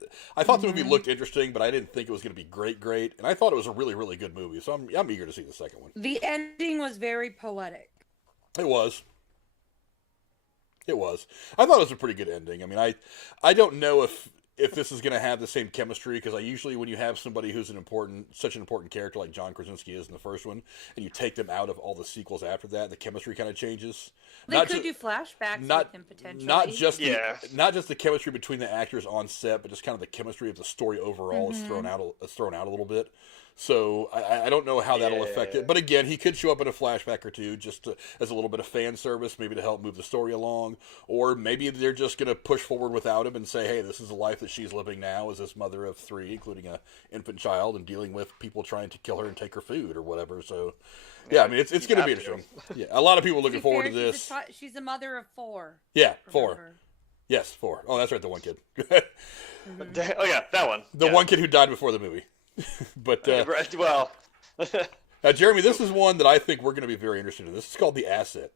thought the movie looked interesting, but I didn't think it was going to be great, and I thought it was a really, really good movie, so I'm eager to see the second one. The ending was very poetic. It was. I thought it was a pretty good ending. I mean, I don't know if this is going to have the same chemistry, because I usually, when you have somebody who's such an important character like John Krasinski is in the first one, and you take them out of all the sequels after that, the chemistry kind of changes. They could do flashbacks with him potentially. Not just the chemistry between the actors on set, but just kind of the chemistry of the story overall is thrown out a little bit. So I don't know how that'll affect it. But again, he could show up in a flashback or two just as a little bit of fan service, maybe to help move the story along. Or maybe they're just going to push forward without him and say, hey, this is the life that she's living now as this mother of 3, including an infant child, and dealing with people trying to kill her and take her food or whatever. So, yeah, I mean, it's going to be interesting. Yeah, a lot of people are looking forward to this. She's a mother of 4. Yeah, 4. Yes, 4. Oh, that's right, the one kid. Oh, yeah, that one. The one kid who died before the movie. But well, now, Jeremy, this is one that I think we're going to be very interested in. This is called The Asset.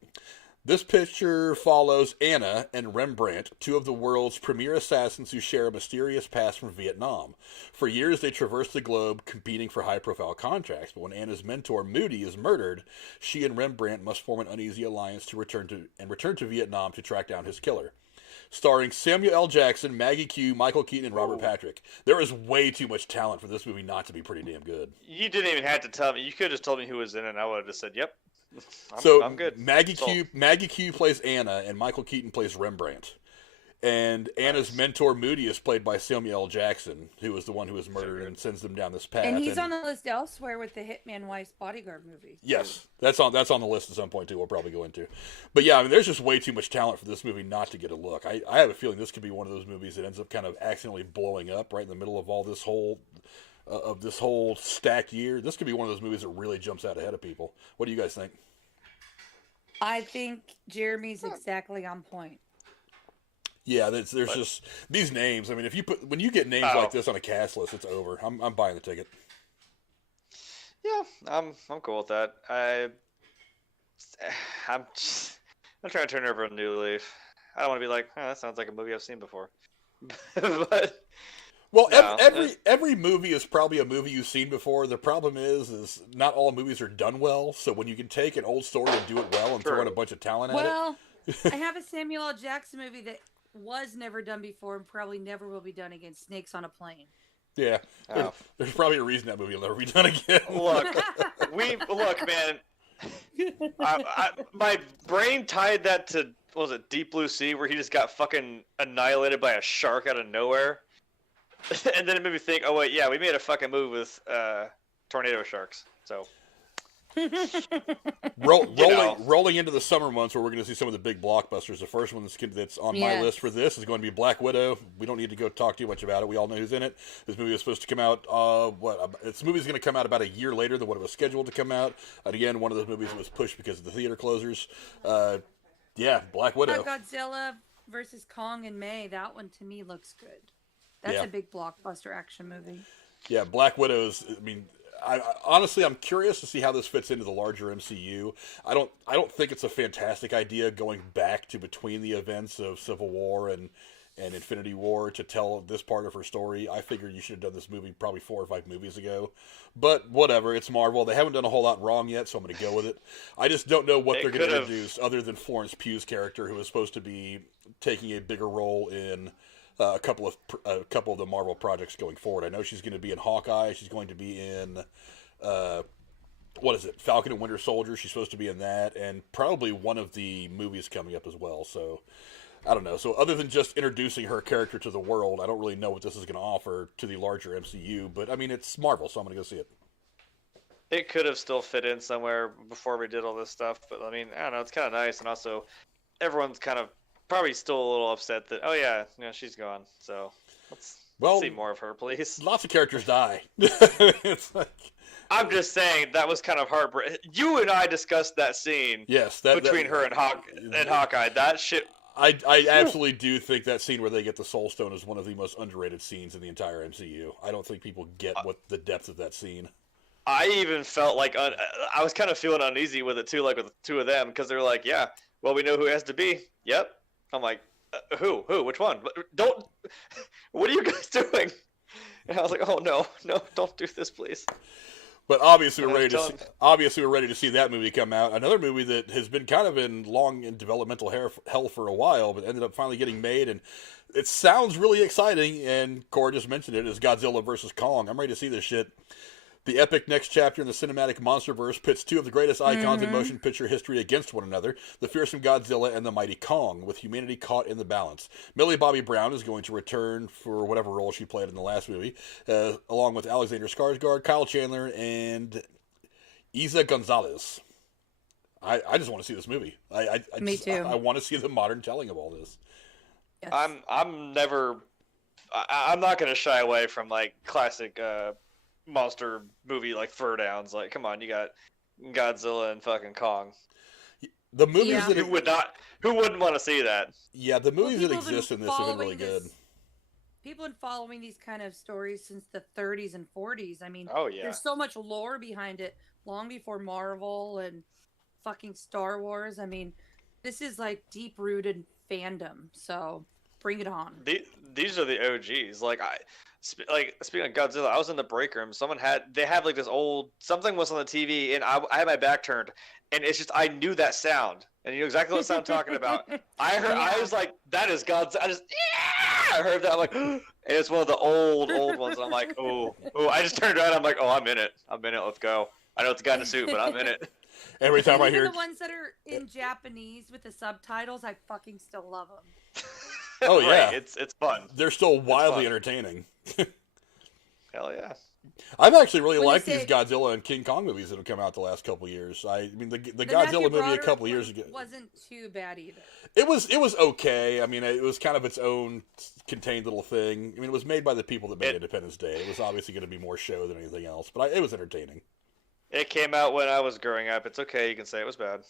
This picture follows Anna and Rembrandt, 2 of the world's premier assassins who share a mysterious past from Vietnam. For years, they traversed the globe competing for high-profile contracts, but when Anna's mentor, Moody, is murdered, she and Rembrandt must form an uneasy alliance to return to Vietnam to track down his killer. Starring Samuel L. Jackson, Maggie Q, Michael Keaton, and Robert Patrick. There is way too much talent for this movie not to be pretty damn good. You didn't even have to tell me. You could have just told me who was in it, and I would have just said, yep. I'm good. Maggie Q plays Anna, and Michael Keaton plays Rembrandt. And Anna's mentor, Moody, is played by Samuel L. Jackson, who was the one who was murdered and sends them down this path. And he's on the list elsewhere with the Hitman Wife's Bodyguard movie. Yes, that's on the list at some point, too. We'll probably go into. But yeah, I mean, there's just way too much talent for this movie not to get a look. I have a feeling this could be one of those movies that ends up kind of accidentally blowing up right in the middle of all this whole stacked year. This could be one of those movies that really jumps out ahead of people. What do you guys think? I think Jeremy's exactly on point. Yeah, there's just these names. I mean, when you get names like this on a cast list, it's over. I'm buying the ticket. Yeah, I'm cool with that. I'm trying to turn over a new leaf. I don't want to be like, that sounds like a movie I've seen before. But well, every movie is probably a movie you've seen before. The problem is not all movies are done well. So when you can take an old story and do it well and throw in a bunch of talent at it. Well, I have a Samuel L. Jackson movie that was never done before and probably never will be done again. Snakes on a Plane. Yeah, there's probably a reason that movie will never be done again. Look, man. My brain tied that to, what was it, Deep Blue Sea, where he just got fucking annihilated by a shark out of nowhere. And then it made me think, oh wait, yeah, we made a fucking movie with tornado sharks. So rolling into the summer months where we're going to see some of the big blockbusters. The first one that's on my list for this is going to be Black Widow. We don't need to go talk too much about it. We all know who's in it. This movie is supposed to come out, this movie is going to come out about a year later than what it was scheduled to come out. And again, one of those movies that was pushed because of the theater closures. Black Widow. Godzilla versus Kong in May. That one to me looks good. That's a big blockbuster action movie. Yeah, Black Widow's, I mean, honestly, I'm curious to see how this fits into the larger MCU. I don't think it's a fantastic idea going back to between the events of Civil War and Infinity War to tell this part of her story. I figured you should have done this movie probably 4 or 5 movies ago. But whatever, it's Marvel. They haven't done a whole lot wrong yet, so I'm going to go with it. I just don't know what they're going to introduce other than Florence Pugh's character, who is supposed to be taking a bigger role in a couple of the Marvel projects going forward. I know she's going to be in Hawkeye. She's going to be in Falcon and Winter Soldier. She's supposed to be in that, and probably one of the movies coming up as well. So I don't know. So other than just introducing her character to the world, I don't really know what this is going to offer to the larger MCU. But I mean, it's Marvel, so I'm going to go see it. It could have still fit in somewhere before we did all this stuff, but I mean, I don't know. It's kind of nice, and also everyone's kind of probably still a little upset that she's gone. So let's see more of her, please. Lots of characters die. It's like, I'm just saying that was kind of heartbreaking. You and I discussed that scene. Yes, between her and Hawkeye. That shit. I absolutely do think that scene where they get the Soul Stone is one of the most underrated scenes in the entire MCU. I don't think people get what the depth of that scene. I even felt like I was kind of feeling uneasy with it too, like with the 2 of them, because they're like, yeah, well, we know who it has to be. Yep. I'm like, who? Which one? Don't. What are you guys doing? And I was like, oh no, don't do this, please. But obviously we're ready to see that movie come out. Another movie that has been kind of in developmental hell for a while, but ended up finally getting made, and it sounds really exciting. And Cora just mentioned it, is Godzilla versus Kong. I'm ready to see this shit. The epic next chapter in the cinematic monsterverse pits two of the greatest icons in motion picture history against one another, the fearsome Godzilla and the mighty Kong, with humanity caught in the balance. Millie Bobby Brown is going to return for whatever role she played in the last movie, along with Alexander Skarsgård, Kyle Chandler, and Isa Gonzalez. I just want to see this movie. Me too. I want to see the modern telling of all this. Yes. I'm not going to shy away from like classic monster movie like Throwdowns. Like, come on, you got Godzilla and fucking Kong. The movies that who wouldn't want to see that? Yeah, the movies that exist in this have been really good. People have been following these kind of stories since the 30s and 40s. I mean, oh yeah, there's so much lore behind it, long before Marvel and fucking Star Wars. I mean, this is like deep-rooted fandom. So bring it on. These are the OGs. Like speaking of Godzilla, I was in the break room. They have like this old something was on the TV, and I had my back turned, and it's just I knew that sound, and you know exactly what sound I'm talking about. I was like, that is Godzilla. I heard that. I'm like, and it's one of the old ones. And I'm like, oh, I just turned around. I'm like, oh, I'm in it. Let's go. I know it's a guy in a suit, but I'm in it. Every time I hear the ones that are in Japanese with the subtitles, I fucking still love them. Oh yeah, right. It's fun. They're still wildly entertaining. Hell yeah. I've actually really liked these Godzilla and King Kong movies that have come out the last couple of years. I mean, the Godzilla movie a couple of years ago wasn't too bad either. It was okay. I mean, it was kind of its own contained little thing. I mean, it was made by the people that made Independence Day. It was obviously going to be more show than anything else, but it was entertaining. It came out when I was growing up. It's okay. You can say it was bad.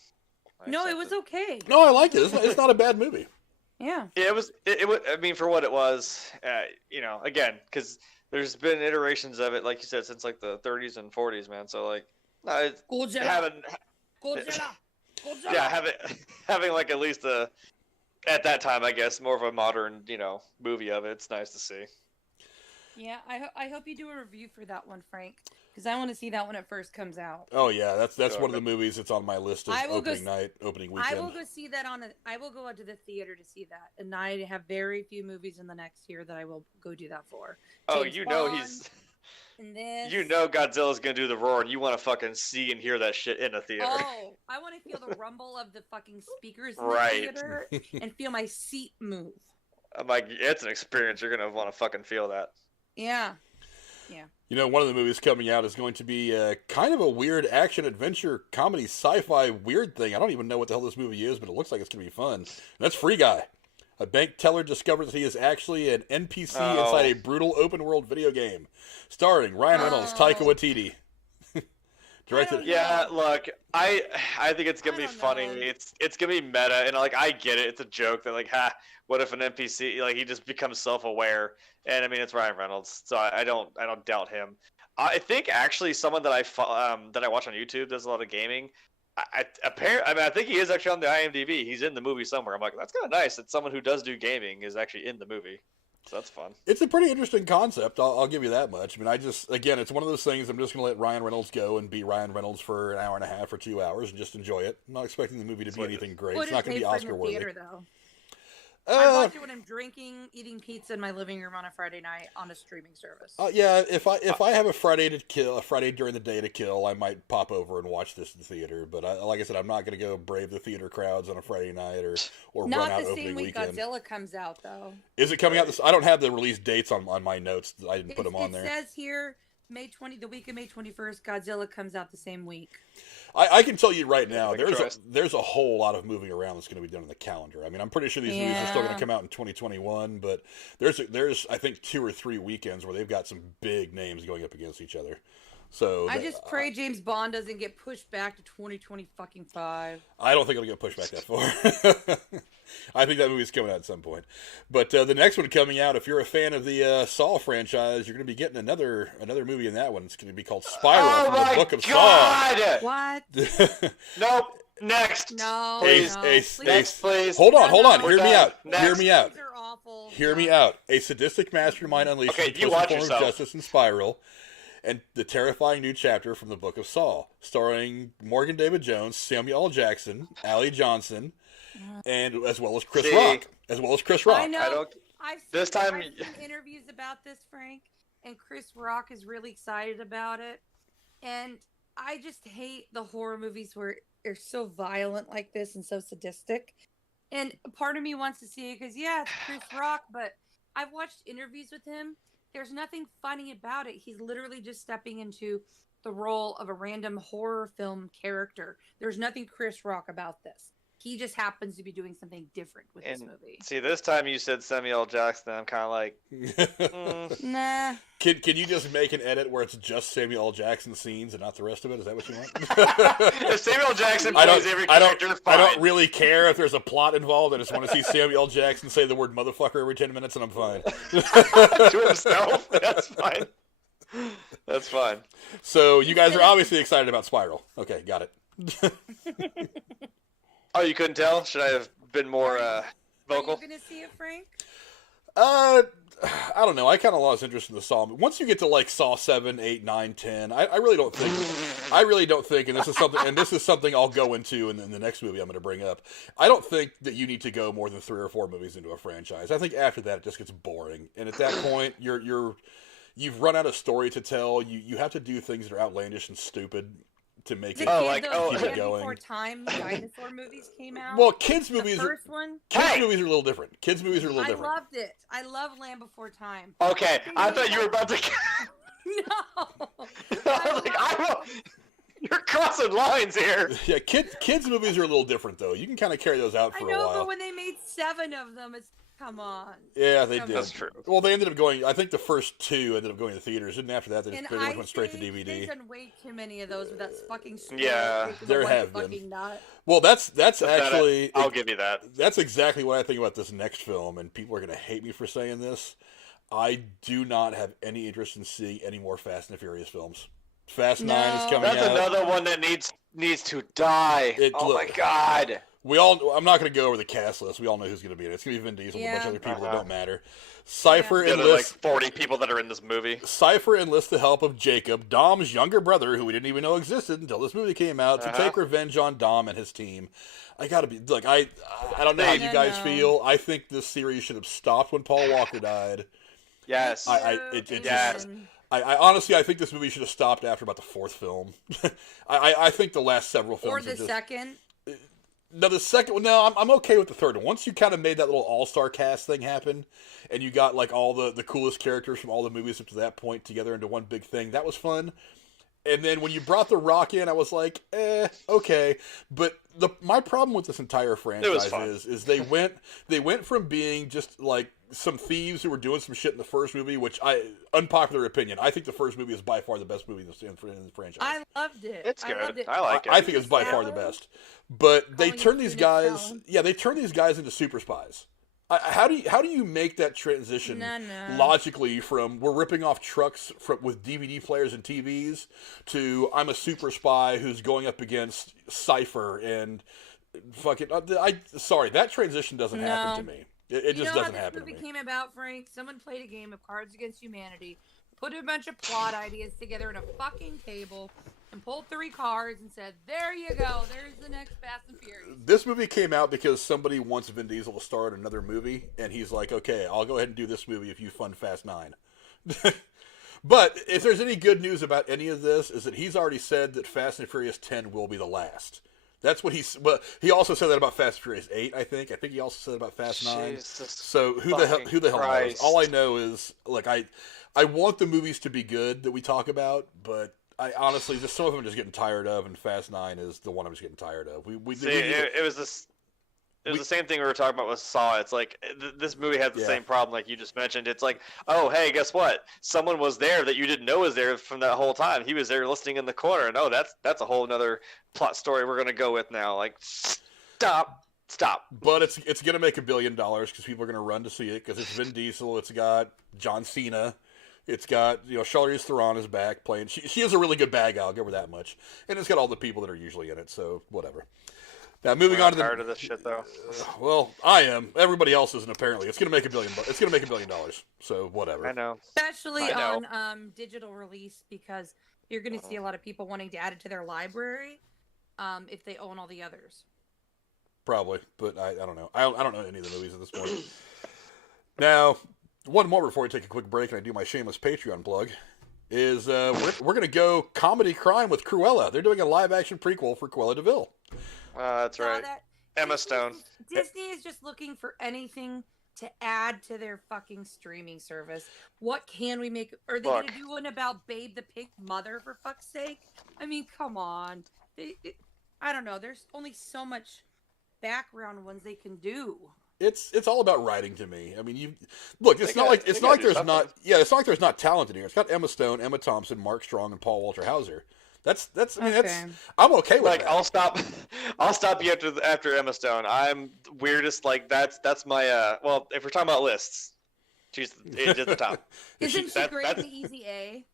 No, it was okay. No, I liked it. It's not a bad movie. Yeah. It was. It was. I mean, for what it was, you know, again, because there's been iterations of it, like you said, since like the 30s and 40s, man. So like, Godzilla. Yeah, having like at least at that time, I guess, more of a modern, you know, movie of it. It's nice to see. Yeah, I hope you do a review for that one, Frank, because I want to see that when it first comes out. Oh yeah, that's one of the movies that's on my list of opening weekend. I will go see that I will go out to the theater to see that, and I have very few movies in the next year that I will go do that for. Oh, James you know Bond, he's. This. You know Godzilla's gonna do the roar, and you want to fucking see and hear that shit in a theater. Oh, I want to feel the rumble of the fucking speakers in the theater and feel my seat move. I'm like, it's an experience. You're gonna want to fucking feel that. Yeah. Yeah. You know, one of the movies coming out is going to be kind of a weird action-adventure, comedy, sci-fi weird thing. I don't even know what the hell this movie is, but it looks like it's going to be fun. And that's Free Guy. A bank teller discovers that he is actually an NPC inside a brutal open-world video game. Starring Ryan Reynolds, Taika Waititi. Directed. Yeah, look, I think it's gonna be funny. Know. It's gonna be meta, and like I get it. It's a joke that like, what if an NPC like he just becomes self-aware? And I mean, it's Ryan Reynolds, so I don't doubt him. I think actually someone that I watch on YouTube does a lot of gaming. I think he is actually on the IMDb. He's in the movie somewhere. I'm like, that's kind of nice that someone who does do gaming is actually in the movie. So that's fun. It's a pretty interesting concept. I'll give you that much. I mean, it's one of those things. I'm just going to let Ryan Reynolds go and be Ryan Reynolds for an hour and a half or 2 hours and just enjoy it. I'm not expecting the movie to be anything great. It's not going to be Oscar worthy. I watch it when I'm drinking, eating pizza in my living room on a Friday night on a streaming service. Yeah, if I have a Friday during the day to kill, I might pop over and watch this in the theater. But like I said, I'm not going to go brave the theater crowds on a Friday night or run out opening weekend. Not the same week Godzilla comes out, though. Is it coming out? I don't have the release dates on my notes. I didn't put them on there. It says here the week of May 21st, Godzilla comes out the same week. I can tell you right now, there's a whole lot of moving around that's going to be done in the calendar. I mean, I'm pretty sure these movies are still going to come out in 2021, but there's I think 2 or 3 weekends where they've got some big names going up against each other. So I just pray James Bond doesn't get pushed back to 2025. I don't think it'll get pushed back that far. I think that movie's coming out at some point. But the next one coming out, if you're a fan of the Saw franchise, you're going to be getting another movie in that one. It's going to be called Spiral from the Book of Saw. What? Nope. Next. No. Next, please. Hold on. Hear me out. Next. Hear me out. These are awful. Hear me out. A sadistic mastermind unleashes the twisted form of justice in Spiral, and the terrifying new chapter from the Book of Saw, starring Morgan David Jones, Samuel L. Jackson, Allie Johnson, and as well as Chris Rock. I know. I've seen interviews about this, Frank, and Chris Rock is really excited about it. And I just hate the horror movies where they're so violent like this and so sadistic. And part of me wants to see it because, yeah, it's Chris Rock, but I've watched interviews with him. There's nothing funny about it. He's literally just stepping into the role of a random horror film character. There's nothing Chris Rock about this. He just happens to be doing something different with this movie. See, this time you said Samuel L. Jackson, I'm kind of like, Nah. Can you just make an edit where it's just Samuel L. Jackson scenes and not the rest of it? Is that what you want? If Samuel L. Jackson plays every character, fine. I don't really care if there's a plot involved. I just want to see Samuel L. Jackson say the word motherfucker every 10 minutes and I'm fine. To himself? That's fine. That's fine. So you guys are obviously excited about Spiral. Okay, got it. Oh, you couldn't tell? Should I have been more vocal? Are you going to see it, Frank? I don't know. I kind of lost interest in the Saw. Once you get to like Saw 7, 8, 9, 10, I really don't think, and this is something I'll go into in the next movie I'm going to bring up. I don't think that you need to go more than 3 or 4 movies into a franchise. I think after that it just gets boring. And at that point, you've run out of story to tell. You have to do things that are outlandish and stupid to make it keep it going. Before time dinosaur movies came out. Well, kids movies. The first one. Kids movies are a little different. I loved it. I love Land Before Time. Okay, I thought you were about to. No. I was like, you're crossing lines here. Yeah, kids movies are a little different though. You can kind of carry those out for a while. But when they made 7 of them, it's come on. Yeah, they did. That's true. Well, they ended up going. I think the first 2 ended up going to theaters, and after that, they just pretty much went straight to DVD. They've done way too many of those with that fucking story. Yeah, there have been. Nut. Well, that's actually. I'll give you that. That's exactly what I think about this next film, and people are going to hate me for saying this. I do not have any interest in seeing any more Fast and the Furious films. Fast 9 is coming out. That's another one that needs to die. My god. I'm not going to go over the cast list. We all know who's going to be in it. It's going to be Vin Diesel and a bunch of other people that don't matter. Cypher enlists like 40 people that are in this movie. Cypher enlists the help of Jacob, Dom's younger brother, who we didn't even know existed until this movie came out, to take revenge on Dom and his team. I gotta be like I don't know how you guys feel. I think this series should have stopped when Paul Walker died. Yes. I honestly, I think this movie should have stopped after about the 4th film. I think the last several films or the second. No, the second one. No, I'm okay with the third one. Once you kind of made that little all-star cast thing happen, and you got like all the coolest characters from all the movies up to that point together into one big thing, that was fun. And then when you brought The Rock in, I was like, okay. But my problem with this entire franchise is they went from being just like some thieves who were doing some shit in the first movie, which unpopular opinion, I think the first movie is by far the best movie in the franchise. I loved it. It's good. I like it. I think it's by far the best. But they turn these guys, into super spies. How do you make that transition logically from we're ripping off trucks with DVD players and TVs to I'm a super spy who's going up against Cypher and fucking sorry, that transition doesn't happen to me. It just doesn't happen to me. This movie came about, Frank. Someone played a game of Cards Against Humanity, put a bunch of plot ideas together in a fucking table, and pulled 3 cards and said, there you go, there's the next Fast and Furious. This movie came out because somebody wants Vin Diesel to star in another movie, and he's like, okay, I'll go ahead and do this movie if you fund Fast 9. But if there's any good news about any of this, is that he's already said that Fast and Furious 10 will be the last. That's what he also said that about Fast and Furious 8, I think. I think he also said about Fast 9. Jesus so who the hell knows? All I know is, like, I want the movies to be good that we talk about, but I honestly, just some of them I'm just getting tired of, and Fast 9 is the one I'm just getting tired of. It was the same thing we were talking about with Saw. It's like, this movie has the same problem like you just mentioned. It's like, oh, hey, guess what? Someone was there that you didn't know was there from that whole time. He was there listening in the corner. And, that's a whole other plot story we're going to go with now. Like, stop. But it's going to make $1 billion because people are going to run to see it because it's Vin Diesel. It's got John Cena. It's got, Charlize Theron is back playing. She is a really good bad guy, I'll give her that much. And it's got all the people that are usually in it, so whatever. Now, moving on to tired of this shit, though. Well, I am. Everybody else isn't, apparently. It's going to make $1 billion. It's going to make $1 billion. So, whatever. I know. Especially on digital release, because you're going to see a lot of people wanting to add it to their library if they own all the others. Probably, but I don't know. I don't know any of the movies at this point. Now, one more before we take a quick break and I do my shameless Patreon plug. is we're going to go comedy crime with Cruella. They're doing a live action prequel for Cruella de Vil. That's right. Emma Stone. Disney is just looking for anything to add to their fucking streaming service. What can we make? Are they going to do one about Babe the Pig mother, for fuck's sake? I mean, come on. I don't know. There's only so much background ones they can do. It's all about writing to me. I mean, it's not like there's not talent in here. It's got Emma Stone, Emma Thompson, Mark Strong, and Paul Walter Hauser. I'm okay with that. I'll stop you after Emma Stone. I'm weirdest. Like that's my well, if we're talking about lists, she's at the top. Isn't she great in Easy A?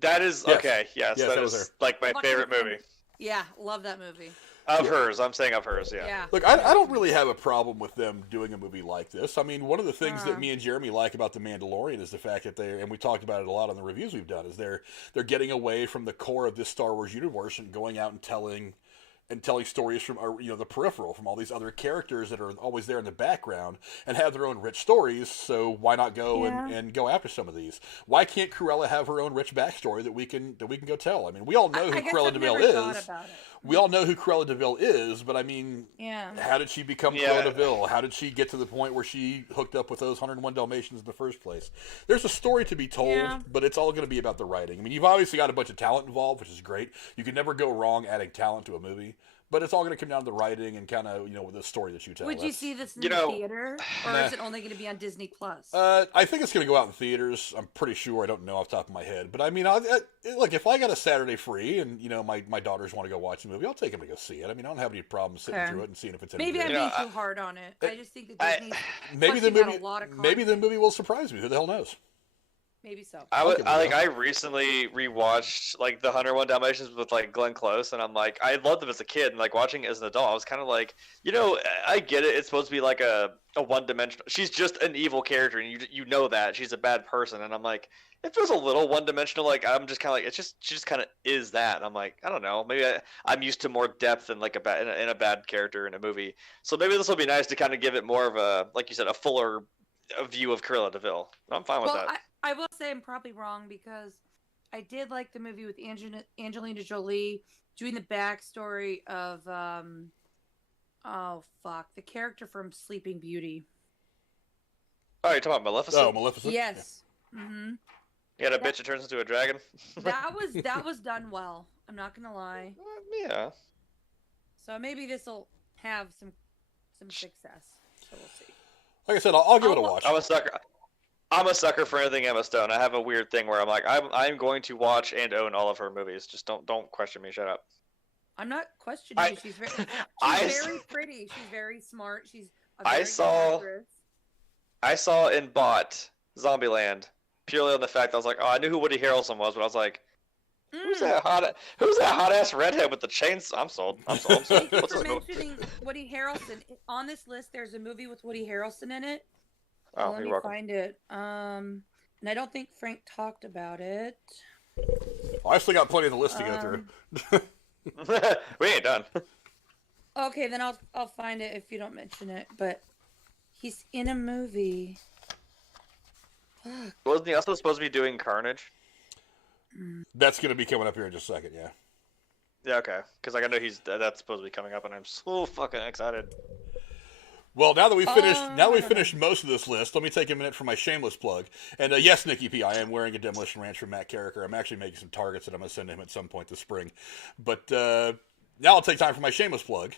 That is okay. Yes, that is like my favorite movie. Yeah, love that movie. Of hers, I'm saying of hers, yeah. Look, I don't really have a problem with them doing a movie like this. I mean, one of the things that me and Jeremy like about The Mandalorian is the fact that and we talked about it a lot on the reviews we've done, is they're getting away from the core of this Star Wars universe and going out and telling stories from the peripheral, from all these other characters that are always there in the background and have their own rich stories. So why not go and go after some of these? Why can't Cruella have her own rich backstory that we can go tell? I mean, we all know who Cruella de Vil is. We all know who Cruella de Vil is, but I mean, how did she become Cruella de Vil? How did she get to the point where she hooked up with those 101 Dalmatians in the first place? There's a story to be told, but it's all going to be about the writing. I mean, you've obviously got a bunch of talent involved, which is great. You can never go wrong adding talent to a movie. But it's all going to come down to the writing and kind of, the story that you tell. Would you see this in the theater? Or is it only going to be on Disney+? I think it's going to go out in theaters. I'm pretty sure. I don't know off the top of my head. But I mean, look, if I got a Saturday free and, my daughters want to go watch the movie, I'll take them to go see it. I mean, I don't have any problem sitting through it and seeing if it's any good. Maybe I'm being too hard on it. I just think that Disney's maybe the movie will surprise me. Who the hell knows? Maybe so. I recently rewatched like the 101 Dalmatians with like Glenn Close, and I'm like, I loved them as a kid, and like watching it as an adult, I was kind of like, I get it. It's supposed to be like a one-dimensional. She's just an evil character, and you know that she's a bad person, and I'm like, it feels a little one-dimensional. Like I'm just kind of like, she just kind of is that. And I'm like, I don't know, maybe I'm used to more depth in like in a bad character in a movie. So maybe this will be nice to kind of give it more of a, like you said, a fuller view of Cruella de Vil. I'm fine with that. I will say I'm probably wrong because I did like the movie with Angelina Jolie doing the backstory of the character from Sleeping Beauty. Oh, you're talking about Maleficent? Oh, Maleficent? Yes. Mm-hmm. Yeah, that bitch that turns into a dragon. that was done well. I'm not gonna lie. Yeah. So maybe this will have some success. So we'll see. Like I said, I'll give it a watch. I'm a sucker for anything Emma Stone. I have a weird thing where I'm like, I'm going to watch and own all of her movies. Just don't question me. Shut up. I'm not questioning you. She's very pretty. She's very smart. She's a very good actress. I saw and bought Zombieland purely on the fact I was like, oh, I knew who Woody Harrelson was, but I was like, who's that hot ass redhead with the chains? I'm sold. Thank you for mentioning Woody Harrelson. On this list, there's a movie with Woody Harrelson in it. Oh, let me find it. And I don't think Frank talked about it. I still got plenty of the list to go through. We ain't done. Okay, then I'll find it if you don't mention it. But he's in a movie. Fuck. Wasn't he also supposed to be doing Carnage? That's going to be coming up here in just a second, yeah. Yeah, okay. Because I know that's supposed to be coming up, and I'm so fucking excited. Well, now that we've finished most of this list, let me take a minute for my shameless plug. And yes, Nikki P, I am wearing a Demolition Ranch from Matt Carricker. I'm actually making some targets that I'm going to send to him at some point this spring. But now I'll take time for my shameless plug.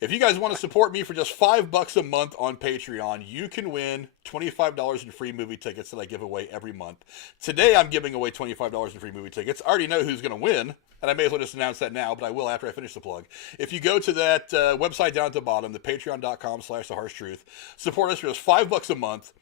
If you guys want to support me for just $5 a month on Patreon, you can win $25 in free movie tickets that I give away every month. Today I'm giving away $25 in free movie tickets. I already know who's going to win, and I may as well just announce that now, but I will after I finish the plug. If you go to that website down at the bottom, the patreon.com/theharshtruth, support us for just $5 a month.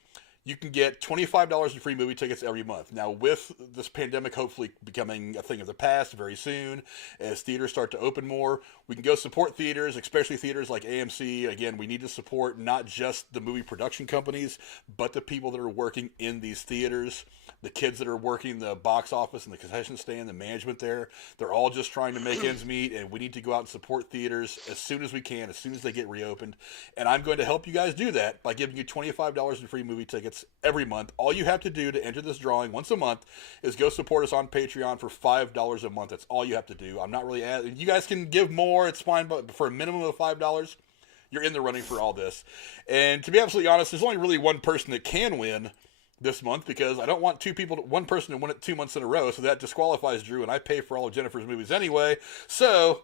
You can get $25 in free movie tickets every month. Now, with this pandemic hopefully becoming a thing of the past very soon, as theaters start to open more, we can go support theaters, especially theaters like AMC. Again, we need to support not just the movie production companies, but the people that are working in these theaters. the kids that are working the box office and the concession stand, the management there, they're all just trying to make ends meet, and we need to go out and support theaters as soon as we can, as soon as they get reopened. And I'm going to help you guys do that by giving you $25 in free movie tickets every month. All you have to do to enter this drawing once a month is go support us on Patreon for $5 a month. That's all you have to do. I'm not really you guys can give more, it's fine, but for a minimum of $5, you're in the running for all this. And to be absolutely honest, there's only really one person that can win this month, because I don't want one person to win it 2 months in a row, so that disqualifies Drew, and I pay for all of Jennifer's movies anyway. So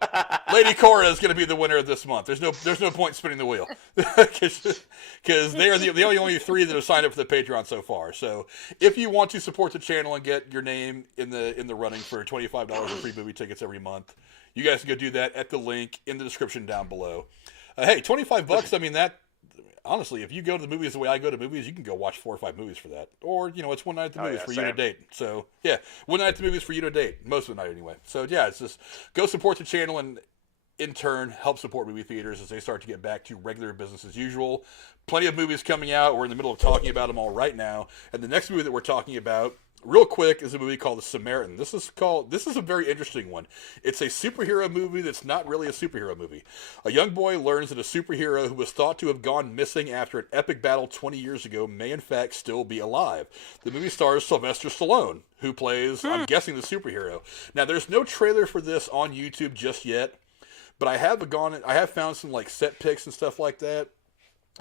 Lady Cora is going to be the winner of this month. There's no point spinning the wheel, because they are the only three that have signed up for the Patreon so far. So if you want to support the channel and get your name in the running for $25 in free movie tickets every month, you guys can go do that at the link in the description down below. Hey, $25. I mean, that. Honestly, if you go to the movies the way I go to movies, you can go watch 4 or 5 movies for that. Or, it's one night at the movies for you and a date. So, yeah, one night at the movies for you and a date. Most of the night, anyway. So, yeah, it's just go support the channel and, in turn, help support movie theaters as they start to get back to regular business as usual. Plenty of movies coming out. We're in the middle of talking about them all right now. And the next movie that we're talking about, real quick, is a movie called The Samaritan. This is a very interesting one. It's a superhero movie that's not really a superhero movie. A young boy learns that a superhero who was thought to have gone missing after an epic battle 20 years ago may in fact still be alive. The movie stars Sylvester Stallone, who plays, I'm guessing, the superhero. Now, there's no trailer for this on YouTube just yet, but I have found some set pics and stuff like that.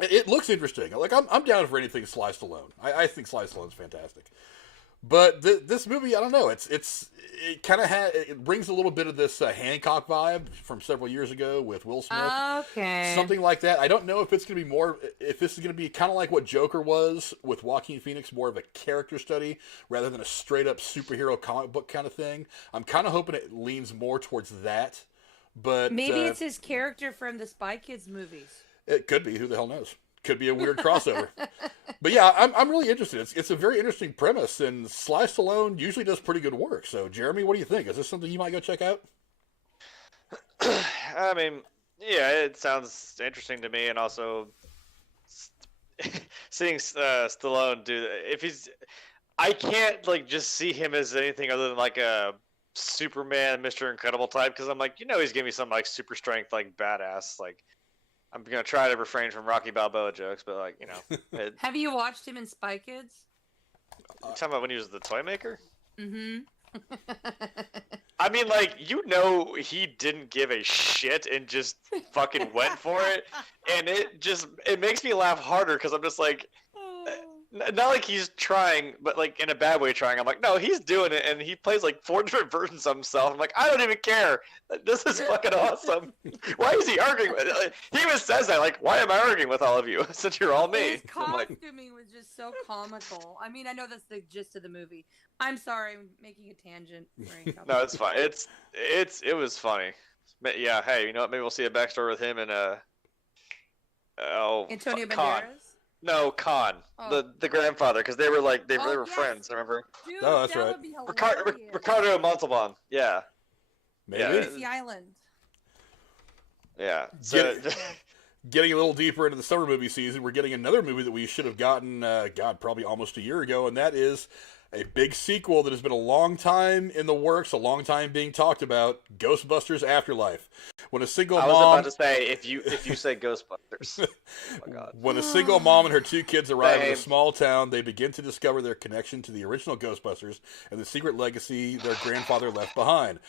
It looks interesting. I'm down for anything Sly Stallone. I think Sly Stallone's fantastic. But this movie, I don't know. It brings a little bit of this Hancock vibe from several years ago with Will Smith. Okay. Something like that. I don't know if it's going to be if this is going to be kind of like what Joker was with Joaquin Phoenix, more of a character study rather than a straight up superhero comic book kind of thing. I'm kind of hoping it leans more towards that. But maybe it's his character from the Spy Kids movies. It could be. Who the hell knows? Could be a weird crossover. But yeah, I'm really interested. It's a very interesting premise, and Sly Stallone usually does pretty good work. So, Jeremy, what do you think? Is this something you might go check out? I mean, yeah, it sounds interesting to me, and also seeing Stallone do that. I can't just see him as anything other than a Superman, Mr. Incredible type, because I'm he's giving me some super strength, badass, I'm gonna try to refrain from Rocky Balboa jokes, but Have you watched him in Spy Kids? You talking about when he was the toy maker? Mm-hmm. I mean, he didn't give a shit and just fucking went for it, and it makes me laugh harder because I'm just not he's trying, but in a bad way trying. I'm no, he's doing it, and he plays 4 different versions of himself. I'm I don't even care. This is fucking awesome. Why is he arguing with? He even says that, why am I arguing with all of you since you're all me? His costuming was just so comical. I mean, I know that's the gist of the movie. I'm sorry, I'm making a tangent. No, it's fine. It was funny. But yeah, hey, you know what? Maybe we'll see a backstory with him and Antonio Banderas. Khan. No, Khan, the grandfather, because they were they were yes. friends. Remember? Dude, oh, that's that right. Would be Ricardo Montalban. Yeah. Maybe. Fantasy Island. Yeah. So, getting a little deeper into the summer movie season, we're getting another movie that we should have gotten, probably almost a year ago, and that is a big sequel that has been a long time in the works, a long time being talked about, Ghostbusters Afterlife. When a single mom... I was about to say, if you say Ghostbusters. Oh my God. When a single mom and her 2 kids arrive in a small town, they begin to discover their connection to the original Ghostbusters and the secret legacy their grandfather left behind.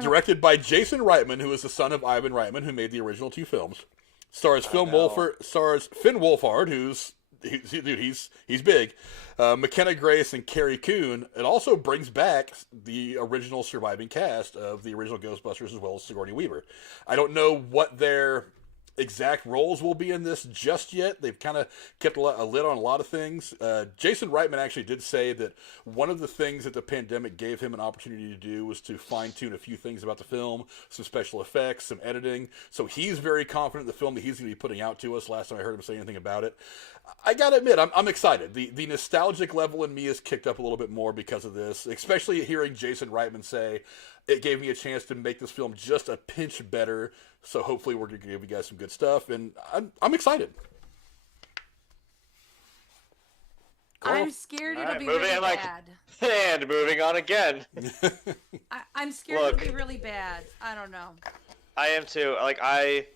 Directed by Jason Reitman, who is the son of Ivan Reitman, who made the original 2 films. Stars Finn Wolfhard, who's he's big. McKenna Grace and Carrie Coon. It also brings back the original surviving cast of the original Ghostbusters as well as Sigourney Weaver. I don't know what their exact roles will be in this just yet. They've kind of kept a lid on a lot of things. Jason Reitman actually did say that one of the things that the pandemic gave him an opportunity to do was to fine-tune a few things about the film, some special effects, some editing. So he's very confident in the film that he's going to be putting out to us. Last time I heard him say anything about it. I gotta admit, I'm excited. The nostalgic level in me is kicked up a little bit more because of this, especially hearing Jason Reitman say it gave me a chance to make this film just a pinch better. So hopefully we're going to give you guys some good stuff, and I'm excited. I'm scared it'll be moving really on, like- bad. And moving on again. I'm scared Look. it'll be really bad. I don't know. I am too. Like, I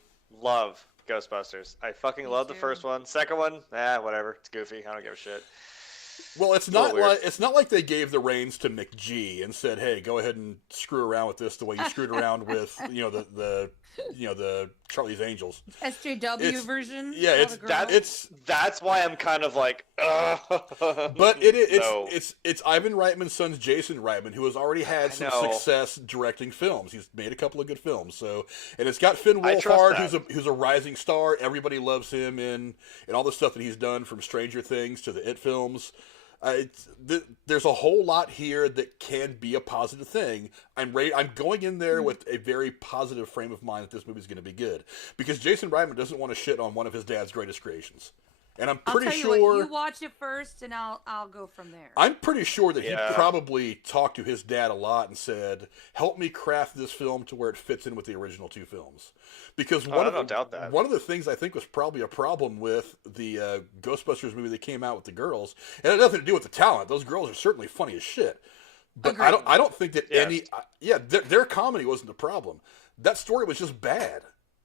love Ghostbusters. I fucking love the too. first one. Second one, whatever. It's goofy. I don't give a shit. Well, it's a little not like they gave the reins to McG and said, "Hey, go ahead and screw around with this the way you screwed around with the Charlie's Angels." SJW version. Yeah, that's why I'm kind of like, But it's Ivan Reitman's son's Jason Reitman, who has already had some success directing films. He's made a couple of good films. So, and it's got Finn Wolfhard, who's a rising star. Everybody loves him in all the stuff that he's done, from Stranger Things to the It films. There's a whole lot here that can be a positive thing. I'm going in there with a very positive frame of mind that this movie's going to be good, because Jason Reitman doesn't want to shit on one of his dad's greatest creations. And I'm pretty sure you watch it first, and I'll go from there. I'm pretty sure that he probably talked to his dad a lot and said, "Help me craft this film to where it fits in with the original two films." Because one of the things I think was probably a problem with the Ghostbusters movie that came out with the girls, and it had nothing to do with the talent. Those girls are certainly funny as shit. But I don't think that their comedy wasn't the problem. That story was just bad.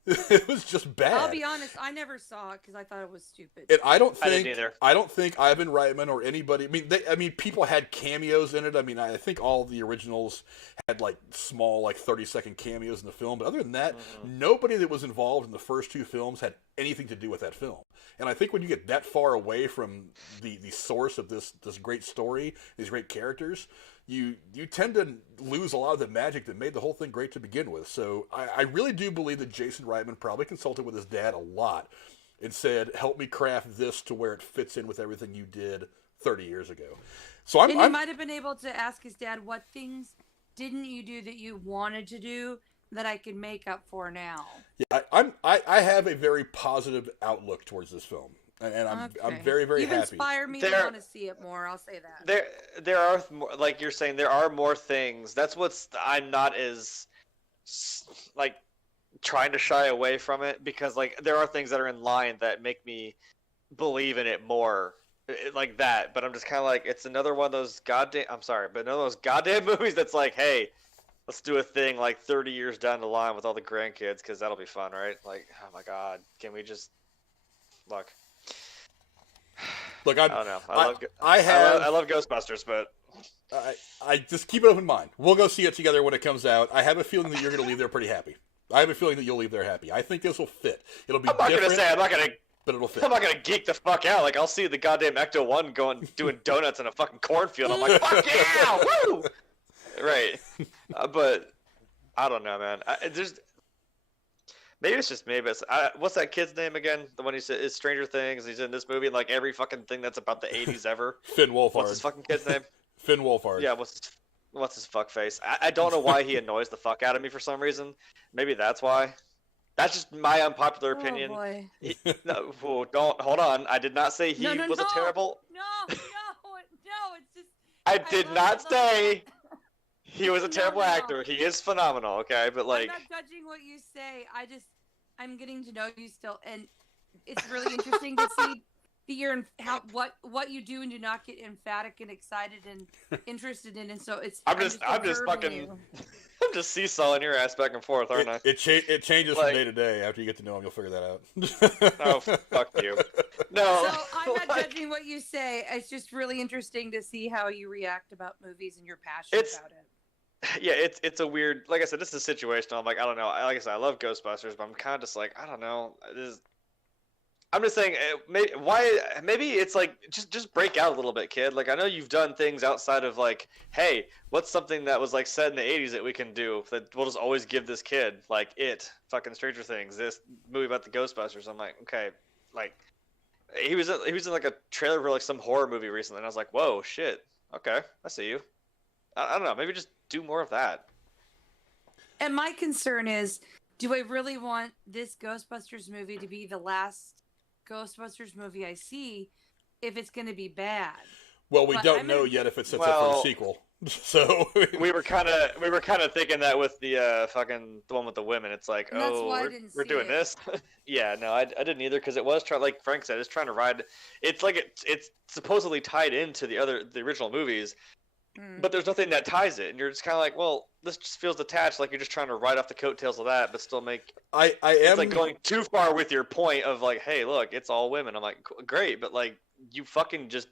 It was just bad. I'll be honest, I never saw it because I thought it was stupid. And I don't didn't think Ivan Reitman or anybody. I mean, people had cameos in it. I mean, I think all the originals had like small, like 30-second cameos in the film. But other than that, nobody that was involved in the first two films had anything to do with that film. And I think when you get that far away from the source of this great story, these great characters, you tend to lose a lot of the magic that made the whole thing great to begin with. So I really do believe that Jason Reitman probably consulted with his dad a lot and said, "Help me craft this to where it fits in with everything you did 30 years ago." So he might have been able to ask his dad, "What things didn't you do that you wanted to do that I could make up for now?" Yeah, I have a very positive outlook towards this film. And I'm very, very happy. You inspire me to want to see it more. I'll say that. There are, like you're saying, there are more things. That's what's I'm not as like trying to shy away from it, because like there are things that are in line that make me believe in it more, like that. But I'm just kind of like, it's another one of those goddamn. I'm sorry, but another of those goddamn movies that's like, hey, let's do a thing like 30 years down the line with all the grandkids, because that'll be fun, right? Like, oh my god, can we just look? Look, I don't know. I love Ghostbusters, but I just keep an open mind. We'll go see it together when it comes out. I have a feeling that you're going to leave there pretty happy. I have a feeling that you'll leave there happy. I think this will fit. It'll be different. But it'll fit. I'm not gonna geek the fuck out. Like, I'll see the goddamn Ecto-1 doing donuts in a fucking cornfield. I'm like, fuck yeah, woo! Right. But I don't know, man. Maybe it's just me, but what's that kid's name again? The one who said is Stranger Things. He's in this movie and like every fucking thing that's about the 80s ever. Finn Wolfhard. What's his fucking kid's name? Finn Wolfhard. Yeah, what's his fuck face? I don't know why he annoys the fuck out of me for some reason. Maybe that's why. That's just my unpopular opinion. Oh boy. Don't hold on. I did not say he was a terrible. No, it's just. I did not say he was a terrible actor. He is phenomenal, okay? But like, I'm not judging what you say. I'm getting to know you still, and it's really interesting to see what you do and do not get emphatic and excited and interested in, and so it's. I'm just seesawing your ass back and forth, aren't I? It changes from day to day. After you get to know him, you'll figure that out. Oh, fuck you. No. So I'm not judging what you say. It's just really interesting to see how you react about movies and your passion about it. Yeah, it's a weird. Like I said, this is a situation. I'm like, I don't know. Like I said, I love Ghostbusters, but I'm kind of just like, I don't know. I'm just saying, maybe it's like just break out a little bit, kid. Like, I know you've done things outside of like, hey, what's something that was like said in the 80s that we can do that we'll just always give this kid, like fucking Stranger Things, this movie about the Ghostbusters. I'm like, okay, like he was in like a trailer for like some horror movie recently, and I was like, whoa, shit, okay, I see you. I don't know, maybe just do more of that. And my concern is, do I really want this Ghostbusters movie to be the last Ghostbusters movie I see if it's going to be bad? Well, we don't know yet if it sets up for a sequel. So we were kind of thinking that with the the one with the women. It's like, And that's why I we're, didn't we're see doing it. this. Yeah, no, I didn't either because it was trying, like Frank said, it's trying to ride. It's like it's supposedly tied into the original movies, but there's nothing that ties it, and you're just kind of like, well, this just feels detached, like you're just trying to ride off the coattails of that, but still make. It's like going too far with your point of like, hey, look, it's all women. I'm like, great, but like you fucking just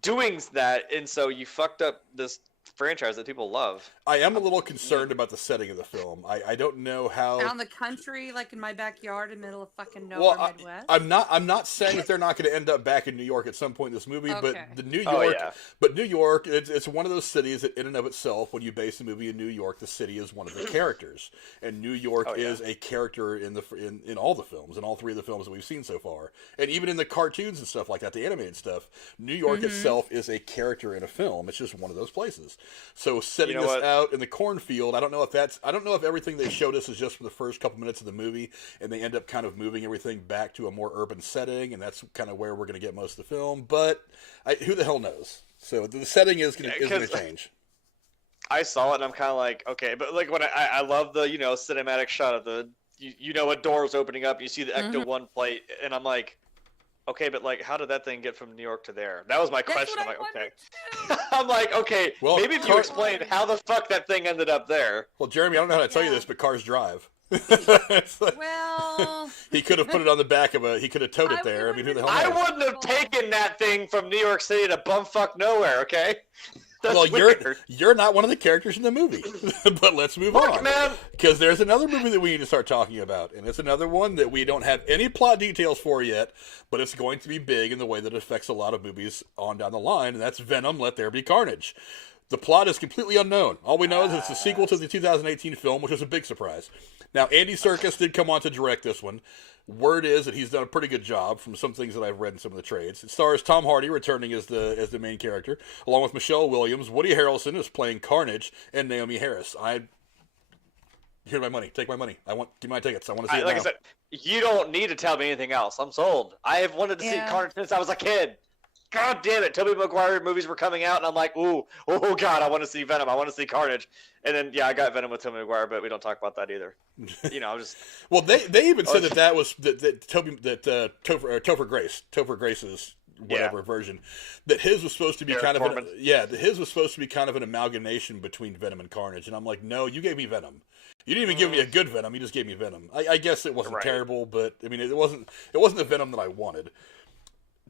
doing that, and so you fucked up this franchise that people love. I am a little concerned about the setting of the film. I don't know how out in the country, like in my backyard, in the middle of fucking nowhere, Midwest. I'm not saying that they're not going to end up back in New York at some point in this movie, but the New York, New York, it's one of those cities that, in and of itself, when you base the movie in New York, the city is one of the characters, and New York is a character in all the films, in all three of the films that we've seen so far, and even in the cartoons and stuff like that, the animated stuff. New York itself is a character in a film. It's just one of those places. So setting this out in the cornfield, I don't know if everything they showed us is just for the first couple minutes of the movie, and they end up kind of moving everything back to a more urban setting, and that's kind of where we're going to get most of the film. But who the hell knows? So the setting is going to change. I saw it, and I'm kind of like, okay, but like when I love the cinematic shot of the a door is opening up, you see the Ecto 1 plate, and I'm like, okay, but like, how did that thing get from New York to there? That was my question. I'm like, okay. I'm like, okay, well, maybe if you explained how the fuck that thing ended up there. Well, Jeremy, I don't know how to tell you this, but cars drive. Well, he could have put it on the back of he could have towed it there. I mean, who the hell knows? I wouldn't have taken that thing from New York City to bumfuck nowhere, okay? That's well, weird. You're not one of the characters in the movie, but let's move on. Because there's another movie that we need to start talking about, and it's another one that we don't have any plot details for yet, but it's going to be big in the way that it affects a lot of movies on down the line, and that's Venom, Let There Be Carnage. The plot is completely unknown. All we know is it's a sequel to the 2018 film, which was a big surprise. Now, Andy Serkis did come on to direct this one. Word is that he's done a pretty good job from some things that I've read in some of the trades. It stars Tom Hardy returning as the main character, along with Michelle Williams. Woody Harrelson is playing Carnage, and Naomi Harris. Here's my money. Take my money. Give me my tickets. I want to see it like now. I said, you don't need to tell me anything else. I'm sold. I have wanted to see Carnage since I was a kid. God damn it. Tobey Maguire movies were coming out, and I'm like, oh God, I want to see Venom. I want to see Carnage. And then, I got Venom with Tobey Maguire, but we don't talk about that either. I'm just... Well, they even said that was Topher Grace's whatever version, that his was supposed to be that his was supposed to be kind of an amalgamation between Venom and Carnage. And I'm like, no, you gave me Venom. You didn't even give me a good Venom. You just gave me Venom. I guess it wasn't terrible, but I mean, it wasn't the Venom that I wanted.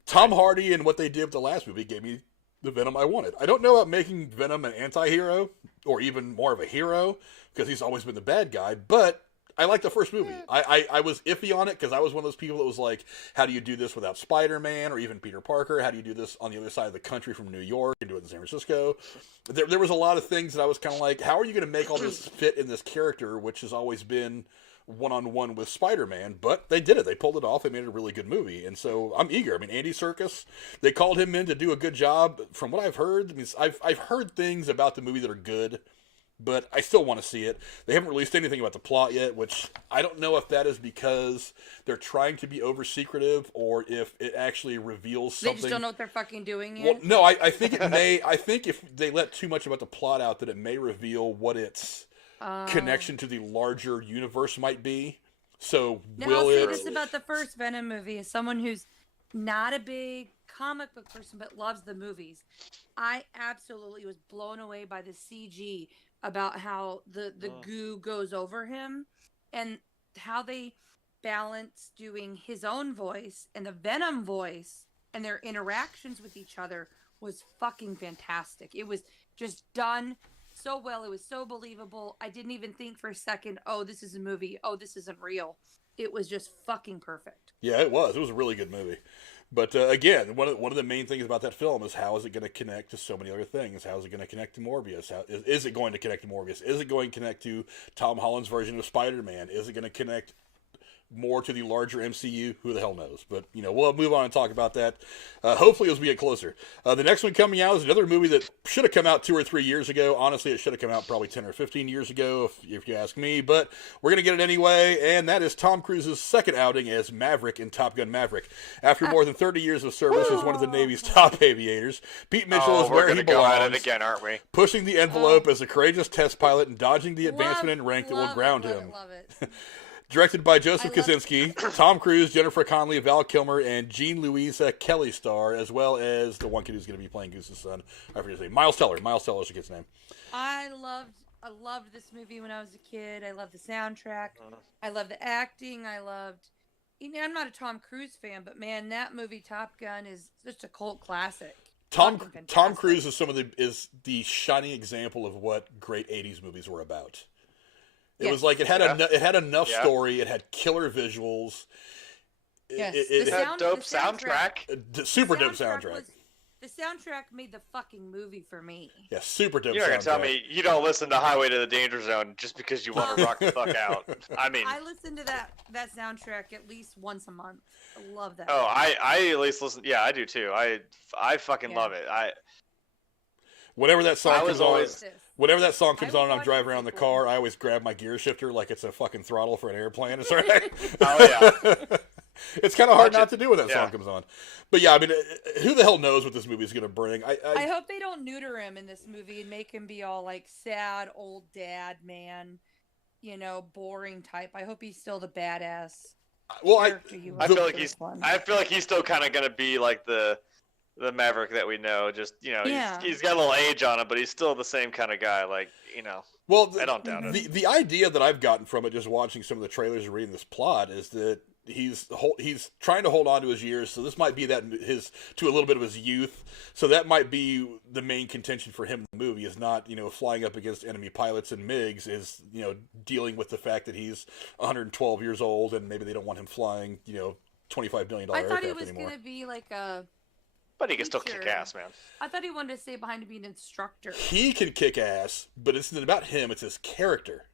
Tom Hardy and what they did with the last movie gave me the Venom I wanted. I don't know about making Venom an anti-hero or even more of a hero because he's always been the bad guy, but I like the first movie. I was iffy on it because I was one of those people that was like, how do you do this without Spider-Man or even Peter Parker? How do you do this on the other side of the country from New York and do it in San Francisco? There was a lot of things that I was kind of like, how are you going to make all this fit in this character, which has always been one-on-one with Spider-Man, but they did it. They pulled it off. They made it a really good movie, and so I'm eager. I mean, Andy Serkis, they called him in to do a good job. From what I've heard, I mean, I've heard things about the movie that are good, but I still want to see it. They haven't released anything about the plot yet, which I don't know if that is because they're trying to be over-secretive or if it actually reveals something. They just don't know what they're fucking doing yet? Well, no, I think it may. I think if they let too much about the plot out, that it may reveal what its connection to the larger universe might be. So now, I'll say this about the first Venom movie as someone who's not a big comic book person but loves the movies. I absolutely was blown away by the CG about how the goo goes over him and how they balance doing his own voice and the Venom voice and their interactions with each other was fucking fantastic. It was just done so well. It was so believable. I didn't even think for a second, oh, this is a movie. Oh, this isn't real. It was just fucking perfect. Yeah, it was. It was a really good movie. But again, one of the main things about that film is how is it going to connect to so many other things? How is it going to connect to Morbius? Is it going to connect to Morbius? Is it going to connect to Tom Holland's version of Spider-Man? Is it going to connect more to the larger MCU? Who the hell knows? But, we'll move on and talk about that, hopefully as we get closer. The next one coming out is another movie that should have come out 2 or 3 years ago. Honestly, it should have come out probably 10 or 15 years ago, if you ask me. But we're going to get it anyway, and that is Tom Cruise's second outing as Maverick in Top Gun Maverick. After more than 30 years of service as one of the Navy's top aviators, Pete Mitchell is where he belongs. We're going to go at it again, aren't we? Pushing the envelope as a courageous test pilot and dodging the advancement in rank that will ground him. Love it. Directed by Joseph Kosinski, Tom Cruise, Jennifer Connelly, Val Kilmer, and Jean Louisa Kelly star, as well as the one kid who's going to be playing Goose's son. I forget his name. Miles Teller. Miles Teller is the kid's name. I loved this movie when I was a kid. I loved the soundtrack. I loved the acting. I'm not a Tom Cruise fan, but man, that movie Top Gun is just a cult classic. Tom Cruise is the shining example of what great 80s movies were about. It was like it had enough story. It had killer visuals. It had dope soundtrack. Super dope soundtrack. The soundtrack made the fucking movie for me. Yeah, super dope soundtrack. You're going to tell me you don't listen to Highway to the Danger Zone just because you want to rock the fuck out. I mean... I listen to that soundtrack at least once a month. I love that. Oh, I at least listen... Yeah, I do too. I fucking love it. Whenever that song comes on... Whenever that song comes on and I'm driving around the car, I always grab my gear shifter like it's a fucking throttle for an airplane. It's right. Oh, yeah. It's kind of hard not to do when that song comes on. But yeah, I mean, who the hell knows what this movie is going to bring? I hope they don't neuter him in this movie and make him be all like sad old dad man, boring type. I hope he's still the badass. Well, I feel like he's still kind of going to be like the Maverick that we know. Just he's got a little age on him, but he's still the same kind of guy. Like Well, I don't doubt it. The idea that I've gotten from it, just watching some of the trailers and reading this plot, is that he's trying to hold on to his years. So this might be to a little bit of his youth. So that might be the main contention for him in the movie, is not flying up against enemy pilots and MiGs, is dealing with the fact that he's 112 years old and maybe they don't want him flying $25 million aircraft anymore. I thought he was going to be like a... But he can still kick ass, man. I thought he wanted to stay behind to be an instructor. He can kick ass, but it's not about him. It's his character.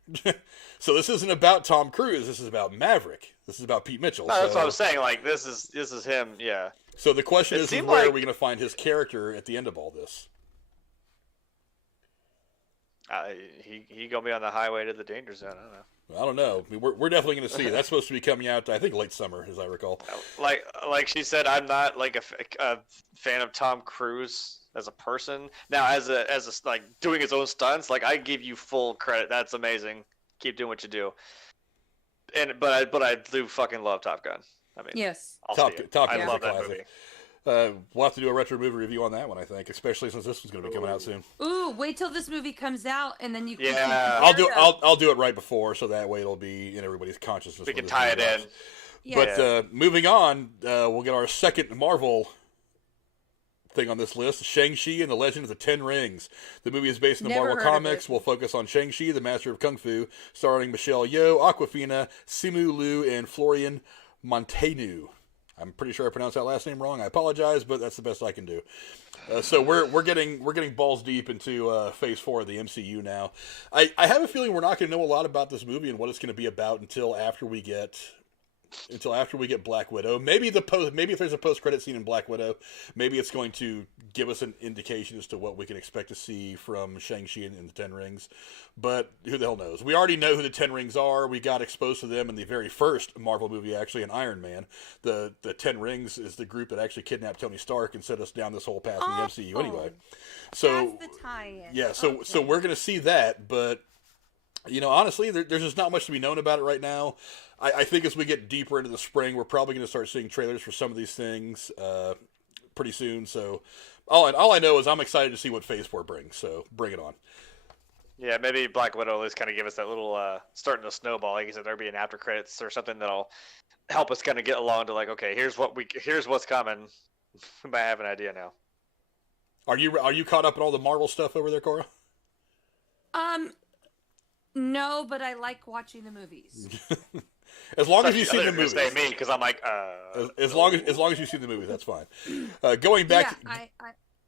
So this isn't about Tom Cruise. This is about Maverick. This is about Pete Mitchell. No, that's what I was saying. Like, this is him, yeah. So the question is, where are we going to find his character at the end of all this? He gonna be on the highway to the danger zone. I don't know. I mean, we're definitely going to see. That's supposed to be coming out, I think, late summer, as I recall. Like she said, I'm not like a fan of Tom Cruise as a person. Now, as a like doing his own stunts, like I give you full credit. That's amazing. Keep doing what you do. But I do fucking love Top Gun. I mean, yes, Top Gun. I love that movie. We'll have to do a retro movie review on that one, I think, especially since this one's going to be coming out soon. Ooh, wait till this movie comes out and then you can I'll do it right before, so that way it'll be in everybody's consciousness. We can tie it in. But moving on, we'll get our second Marvel thing on this list, Shang-Chi and the Legend of the Ten Rings. The movie is based on the Marvel Comics. We'll focus on Shang-Chi, the Master of Kung Fu, starring Michelle Yeoh, Awkwafina, Simu Liu, and Florian Montaño. I'm pretty sure I pronounced that last name wrong. I apologize, but that's the best I can do. So we're getting balls deep into Phase 4 of the MCU now. I have a feeling we're not going to know a lot about this movie and what it's going to be about until after we get Black Widow. Maybe if there's a post-credit scene in Black Widow, maybe it's going to give us an indication as to what we can expect to see from Shang-Chi and the Ten Rings. But who the hell knows? We already know who the Ten Rings are. We got exposed to them in the very first Marvel movie, actually, in Iron Man. The Ten Rings is the group that actually kidnapped Tony Stark and set us down this whole path in the MCU anyway. So that's the tie-in. Yeah, so we're going to see that, but honestly, there's just not much to be known about it right now. I think as we get deeper into the spring, we're probably going to start seeing trailers for some of these things pretty soon. So all I know is I'm excited to see what Phase 4 brings. So bring it on. Yeah, maybe Black Widow will just kind of give us that little starting to snowball. Like you said, there'll be an after credits or something that'll help us kind of get along to like, okay, here's what's coming. We might have an idea now. Are you caught up in all the Marvel stuff over there, Cora? No, but I like watching the movies. As long as you see the movies. Say me, because I'm like, as long as you see the movies, that's fine. Going back.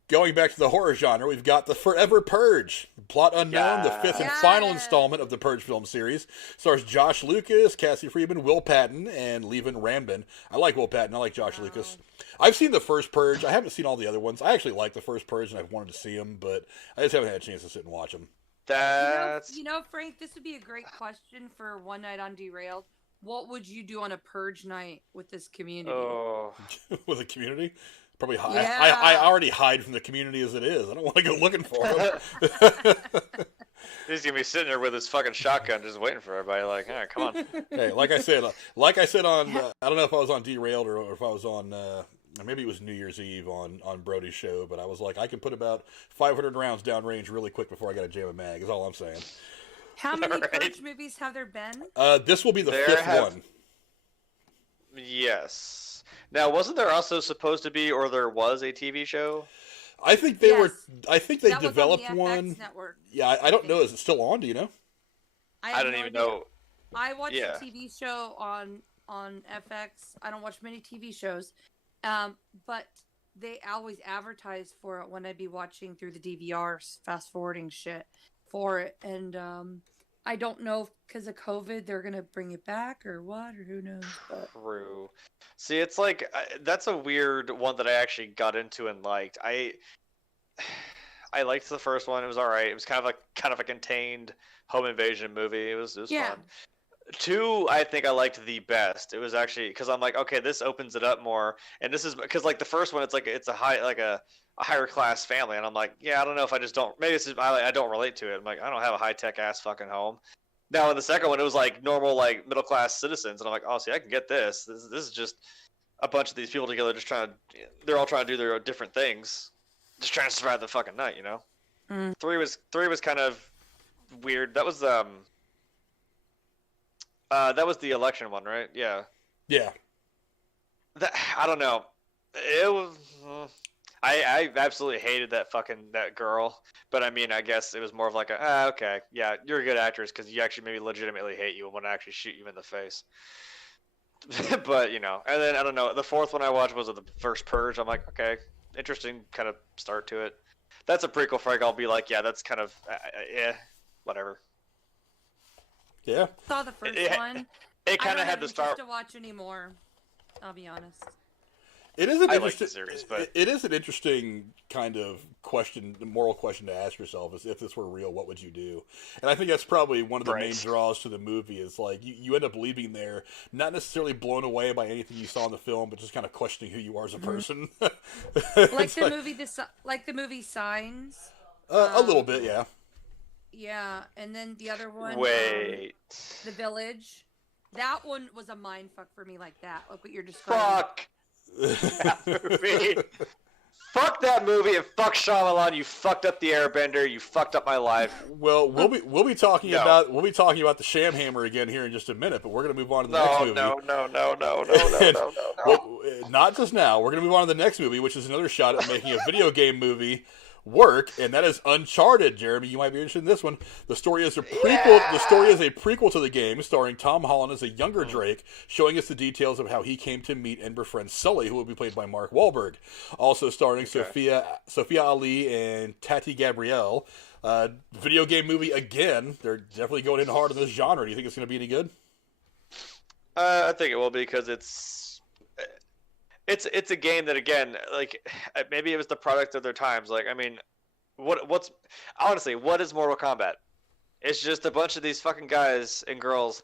Yeah, Going back to the horror genre, we've got The Forever Purge. Plot unknown, the fifth and final installment of the Purge film series. Stars Josh Lucas, Cassie Freeman, Will Patton, and Levin Rambin. I like Will Patton. I like Josh Lucas. I've seen the first Purge. I haven't seen all the other ones. I actually like the first Purge, and I've wanted to see them, but I just haven't had a chance to sit and watch them. You know, Frank, this would be a great question for One Night on Derailed. What would you do on a Purge night with this community? Oh. With a community? Probably hide. Yeah. I already hide from the community as it is. I don't want to go looking for them. He's gonna be sitting there with his fucking shotgun, just waiting for everybody. Like, all right, come on. Hey, like I said on I don't know if I was on Derailed or if I was on maybe it was New Year's Eve on Brody's show, but I was like, I can put about 500 rounds downrange really quick before I got to jam a mag. Is all I'm saying. How many Purge movies have there been? This will be the fifth one. Yes. Now, wasn't there also supposed to be, or there was a TV show? I think they were. I think they that developed was on the one. FX network, Yeah, I don't know. Is it still on? Do you know? I don't even know. I watched a TV show on FX. I don't watch many TV shows, but they always advertise for it when I'd be watching through the DVRs, fast forwarding shit for it, and I don't know if because of COVID they're gonna bring it back or what, or who knows. But... True. See, it's like that's a weird one that I actually got into and liked. I liked the first one. It was all right. It was kind of a contained home invasion movie. It was fun. 2, I think I liked the best. It was actually because I'm like, okay, this opens it up more, and this is because like the first one, it's a higher class family, and I'm like, yeah, I don't know if I just don't. Maybe I don't relate to it. I'm like, I don't have a high tech ass fucking home. Now in the second one, it was like normal, like middle class citizens, and I'm like, oh, see, I can get this. This is just a bunch of these people together, they're all trying to do their different things, just trying to survive the fucking night, you know. 3 was kind of weird. That was the election one, right? Yeah. Yeah. I don't know. It was. I absolutely hated that girl, but I mean, I guess it was more of like okay, yeah, you're a good actress because you actually maybe legitimately hate you and want to actually shoot you in the face. But you know, and then I don't know. The fourth one I watched was the first Purge. I'm like, okay, interesting kind of start to it. That's a prequel, Frank. I'll be like, yeah, that's kind of whatever. Yeah. Saw the first one. It kind of had the start to watch anymore. I'll be honest. It is an like the series, but it is an interesting kind of question, moral question to ask yourself: is if this were real, what would you do? And I think that's probably one of the main draws to the movie. Is like you end up leaving there not necessarily blown away by anything you saw in the film, but just kind of questioning who you are as a person. like the movie Signs. A little bit, yeah. Yeah, and then the other one. Wait. The Village. That one was a mindfuck for me, like that, like what you're describing. Fuck that movie. Fuck that movie and fuck Shyamalan. You fucked up the Airbender. You fucked up my life. Well, we'll be talking about the Sham Hammer again here in just a minute, but we're gonna move on to the next movie. No. Well, not just now. We're gonna move on to the next movie, which is another shot at making a video game movie work, and that is Uncharted. Jeremy, you might be interested in this one. The story is a prequel. Yeah. The story is a prequel to the game, starring Tom Holland as a younger Drake, showing us the details of how he came to meet and befriend Sully, who will be played by Mark Wahlberg. Also starring Sophia Ali and Tati Gabrielle. Video game movie again. They're definitely going in hard on this genre. Do you think it's going to be any good? I think it will be because it's a game that, again, like maybe it was the product of their times. Like, I mean, what is Mortal Kombat? It's just a bunch of these fucking guys and girls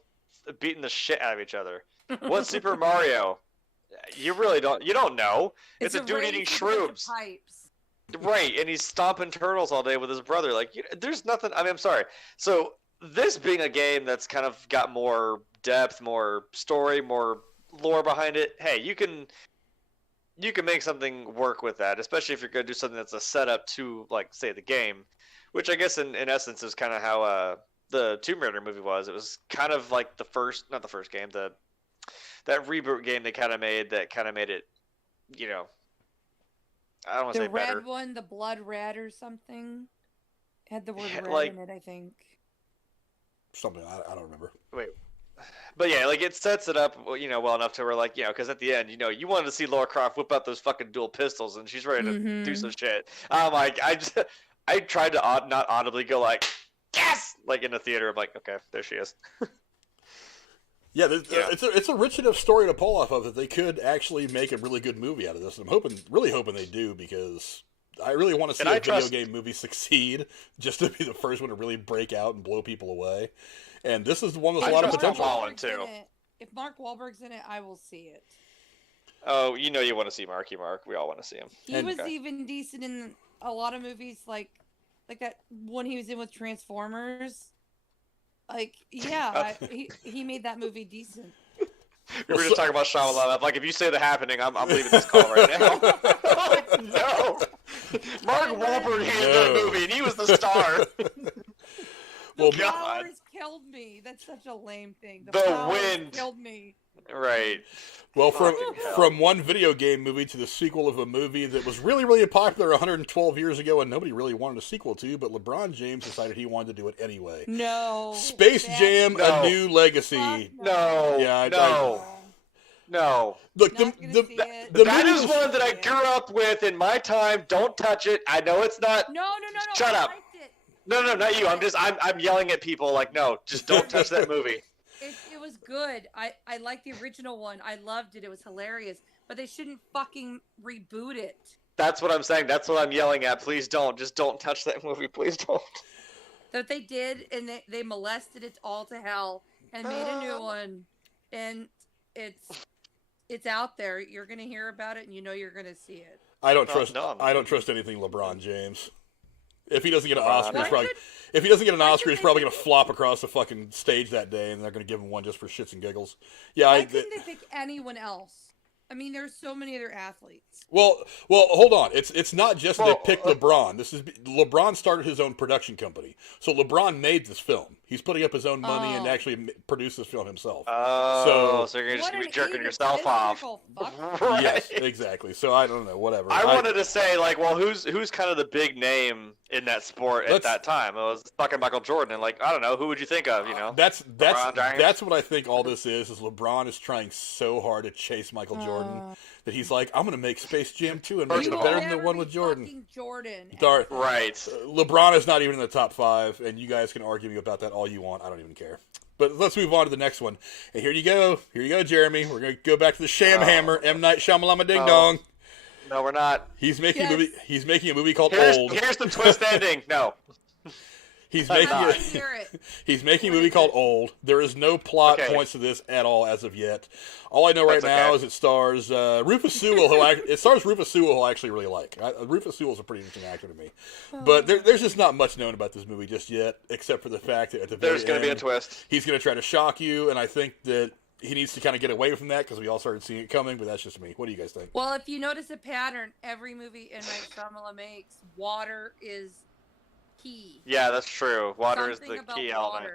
beating the shit out of each other. What's Super Mario? You don't know. It's a dude eating shrooms. Right, and he's stomping turtles all day with his brother. Like, there's nothing. I mean, I'm sorry. So this being a game that's kind of got more depth, more story, more lore behind it. Hey, you can make something work with that, especially if you're going to do something that's a setup to, like, say, the game, which I guess in essence is kind of how the Tomb Raider movie was. It was kind of like not the first game, that reboot game they kind of made it, you know, I don't want to say better. The red one, the Blood Red or something, had the word red like, in it, I think. Something, I don't remember. Wait, But yeah, like it sets it up, well enough to where like, because at the end, you wanted to see Lara Croft whip out those fucking dual pistols, and she's ready to do some shit. Like I tried to not audibly go like, yes, like in the theater. I'm like, okay, there she is. Yeah, it's a rich enough story to pull off of that they could actually make a really good movie out of this. And I'm really hoping they do, because I really want to see a video game movie succeed, just to be the first one to really break out and blow people away. And this is the one with a lot of potential. Too. If Mark Wahlberg's in it, I will see it. Oh, you want to see Marky Mark. We all want to see him. He was even decent in a lot of movies, like that one he was in with Transformers. Like, yeah, he made that movie decent. We were just talking about Shyamalan. Like, if you say The Happening, I'm leaving this call right now. No. Mark Wahlberg hated that movie, and he was the star. The flowers killed me. That's such a lame thing. The wind killed me. Right. Well, from one video game movie to the sequel of a movie that was really, really popular 112 years ago and nobody really wanted a sequel to, but LeBron James decided he wanted to do it anyway. No. Space Jam: A New Legacy. No. Yeah, no. Look, that is one that I grew up with in my time. Don't touch it. I know it's not. No. Shut up. No, not you. I'm yelling at people like, no, just don't touch that movie. It was good. I liked the original one. I loved it. It was hilarious. But they shouldn't fucking reboot it. That's what I'm saying. That's what I'm yelling at. Please don't. Just don't touch that movie. Please don't. That they did, and they molested it all to hell and made a new one. And it's out there. You're gonna hear about it, and you're gonna see it. I don't trust anything LeBron James. If he doesn't get an Oscar, he's probably going to flop across the fucking stage that day, and they're going to give him one just for shits and giggles. Yeah, why couldn't they pick anyone else? I mean, there's so many other athletes. Well, hold on. It's not just they picked LeBron. LeBron started his own production company, so LeBron made this film. He's putting up his own money and actually produced this film himself. Oh, so you're just going to be jerking yourself off. Right. Yes, exactly. So I don't know, whatever. I wanted to say, like, well, who's kind of the big name in that sport at that time? It was fucking Michael Jordan, and like, I don't know, who would you think of? That's what I think. All this is LeBron is trying so hard to chase Michael Jordan that he's like, I'm going to make Space Jam 2 and make it better than the one with Jordan. Right. LeBron is not even in the top 5, and you guys can argue me about that all you want. I don't even care. But let's move on to the next one. And here you go, Jeremy. We're going to go back to the Sham Hammer, M. Night Shyamalan Ding Dong. No, we're not. He's making a movie. He's making a movie called Old. Here's the twist ending. No. He's making a movie called Old. There is no plot points to this at all as of yet. All I know right now is it stars Rufus Sewell, who I actually really like. Rufus Sewell's a pretty interesting actor to me. But there's just not much known about this movie just yet, except for the fact that at the very end, there's going to be a twist. He's going to try to shock you, and I think that he needs to kind of get away from that because we all started seeing it coming, but that's just me. What do you guys think? Well, if you notice a pattern, every movie M. Night Shyamalan makes, water is key. Yeah, that's true. Water is the key element.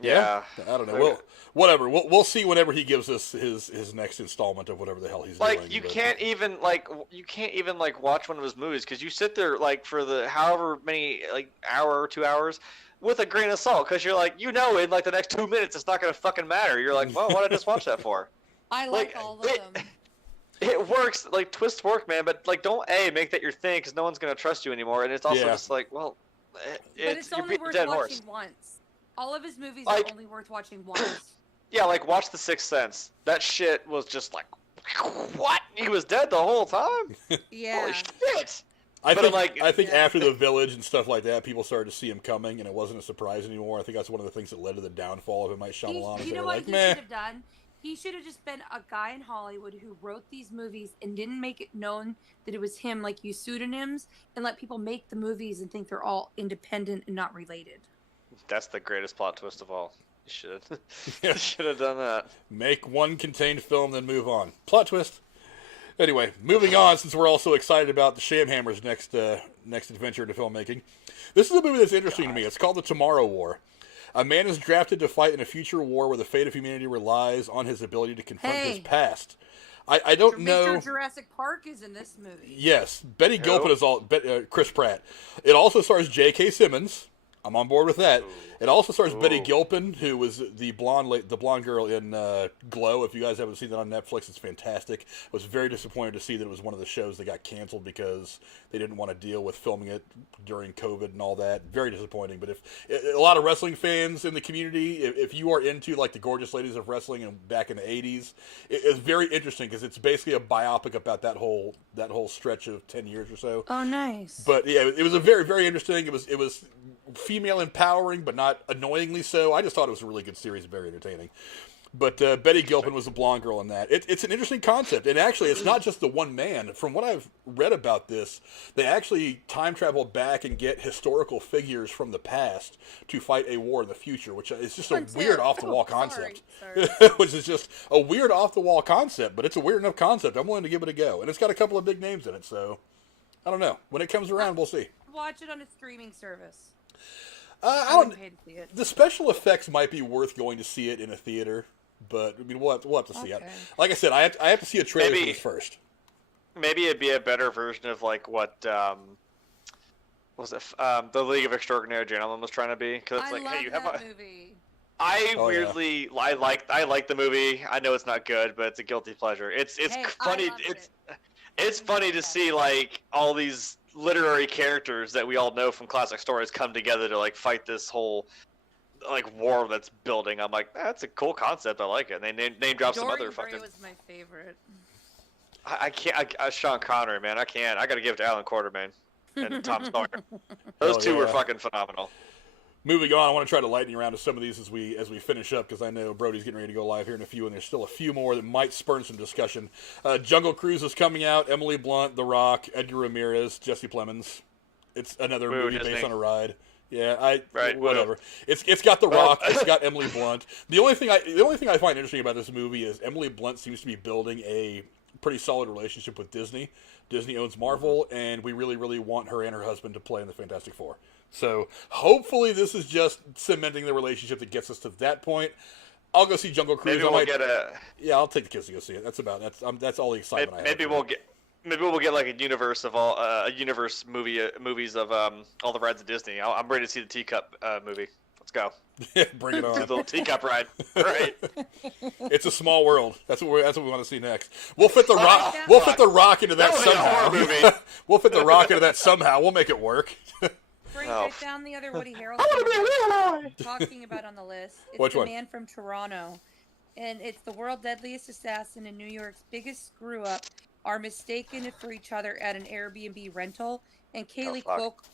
Yeah. I don't know. Well, whatever. We'll see whenever he gives us his next installment of whatever the hell he's doing. Like you can't even watch one of his movies because you sit there like for the however many hour or 2 hours with a grain of salt because you're like in like the next 2 minutes it's not gonna fucking matter. You're like, well, what did I just watch that for? I like all of them. It works, like twists work, man. But like, don't make that your thing because no one's gonna trust you anymore. And it's also just like, well, but it's only worth watching once. All of his movies are only worth watching once. Yeah, like watch The Sixth Sense. That shit was just like, what? He was dead the whole time? Yeah. Holy shit! I think after The Village and stuff like that, people started to see him coming, and it wasn't a surprise anymore. I think that's one of the things that led to the downfall of M. Night Shyamalan. You know what he should have done? He should have just been a guy in Hollywood who wrote these movies and didn't make it known that it was him, like use pseudonyms, and let people make the movies and think they're all independent and not related. That's the greatest plot twist of all. You should have done that. Make one contained film, then move on. Plot twist. Anyway, moving on, since we're all so excited about the Shamhammer's next adventure into filmmaking. This is a movie that's interesting to me. It's called The Tomorrow War. A man is drafted to fight in a future war where the fate of humanity relies on his ability to confront his past. I don't know. Jurassic Park is in this movie. Yes, Betty Gilpin is all Chris Pratt. It also stars J.K. Simmons. I'm on board with that. Ooh. It also stars Ooh. Betty Gilpin, who was the blonde girl in Glow. If you guys haven't seen that on Netflix, it's fantastic. I was very disappointed to see that it was one of the shows that got canceled because they didn't want to deal with filming it during COVID and all that. Very disappointing. But if a lot of wrestling fans in the community, if you are into like the gorgeous ladies of wrestling and back in the '80s, it's very interesting because it's basically a biopic about that whole stretch of 10 years or so. Oh, nice. But yeah, it was a very, very interesting. It was female empowering, but not annoyingly so. I just thought it was a really good series, very entertaining. But Betty Gilpin was the blonde girl in that. It's an interesting concept, and actually, it's not just the one man. From what I've read about this, they actually time travel back and get historical figures from the past to fight a war in the future, which is just a weird off-the-wall concept. Sorry. Which is just a weird off-the-wall concept, but it's a weird enough concept. I'm willing to give it a go, and it's got a couple of big names in it, so I don't know. When it comes around, we'll see. Watch it on a streaming service. I don't. Pay to see it. The special effects might be worth going to see it in a theater, but I mean, we'll have to see it. Like I said, I have to see a trailer for this first. Maybe it'd be a better version of like what was it? The League of Extraordinary Gentlemen was trying to be, because it's like, hey, you have a movie. I like the movie. I know it's not good, but it's a guilty pleasure. It's funny. It's funny to see like all these literary characters that we all know from classic stories come together to like fight this whole like war that's building. I'm like, that's a cool concept. I like it. And they name drop some other fucking. was my favorite. I can't. Sean Connery, man. I can't. I got to give it to Alan Quartermain and Tom Sawyer. Those two were fucking phenomenal. Moving on, I want to try to lighten you around to some of these as we finish up, because I know Brody's getting ready to go live here in a few, and there's still a few more that might spur some discussion. Jungle Cruise is coming out. Emily Blunt, The Rock, Edgar Ramirez, Jesse Plemons. It's another movie based on a ride. Yeah, whatever. It's got The Rock. It's got Emily Blunt. The only thing I find interesting about this movie is Emily Blunt seems to be building a pretty solid relationship with Disney. Disney owns Marvel, and we really, really want her and her husband to play in the Fantastic Four. So hopefully this is just cementing the relationship that gets us to that point. I'll go see Jungle Cruise. Maybe we'll get a. Yeah, I'll take the kids to go see it. That's all the excitement I have. Maybe we'll get like a universe of all movies of all the rides at Disney. I'm ready to see the teacup movie. Let's go. Bring it on. Do the little teacup ride. Right. It's a small world. That's what we want to see next. We'll fit the Rock. We'll fit the Rock into that somehow. We'll fit the Rock into that somehow. We'll make it work. Frank, I found the other Woody Harrelson talking about on the list. It's Which one? Man from Toronto, and it's the world's deadliest assassin and New York's biggest screw up are mistaken for each other at an Airbnb rental, and Kaylee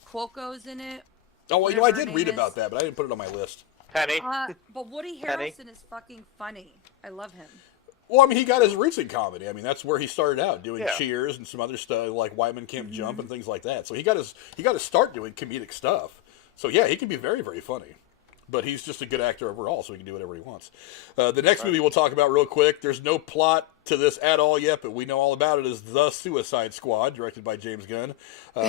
Cuoco's in it. Oh well, I did read about that, but I didn't put it on my list. Penny. But Woody Harrelson is fucking funny. I love him. Well, I mean, he got his roots in comedy. I mean, that's where he started out, doing Cheers and some other stuff like Whiteman Can't Jump and things like that. So he got his start doing comedic stuff. So yeah, he can be very, very funny. But he's just a good actor overall, so he can do whatever he wants. The next movie we'll talk about real quick, there's no plot to this at all yet, but we know all about it, is The Suicide Squad, directed by James Gunn.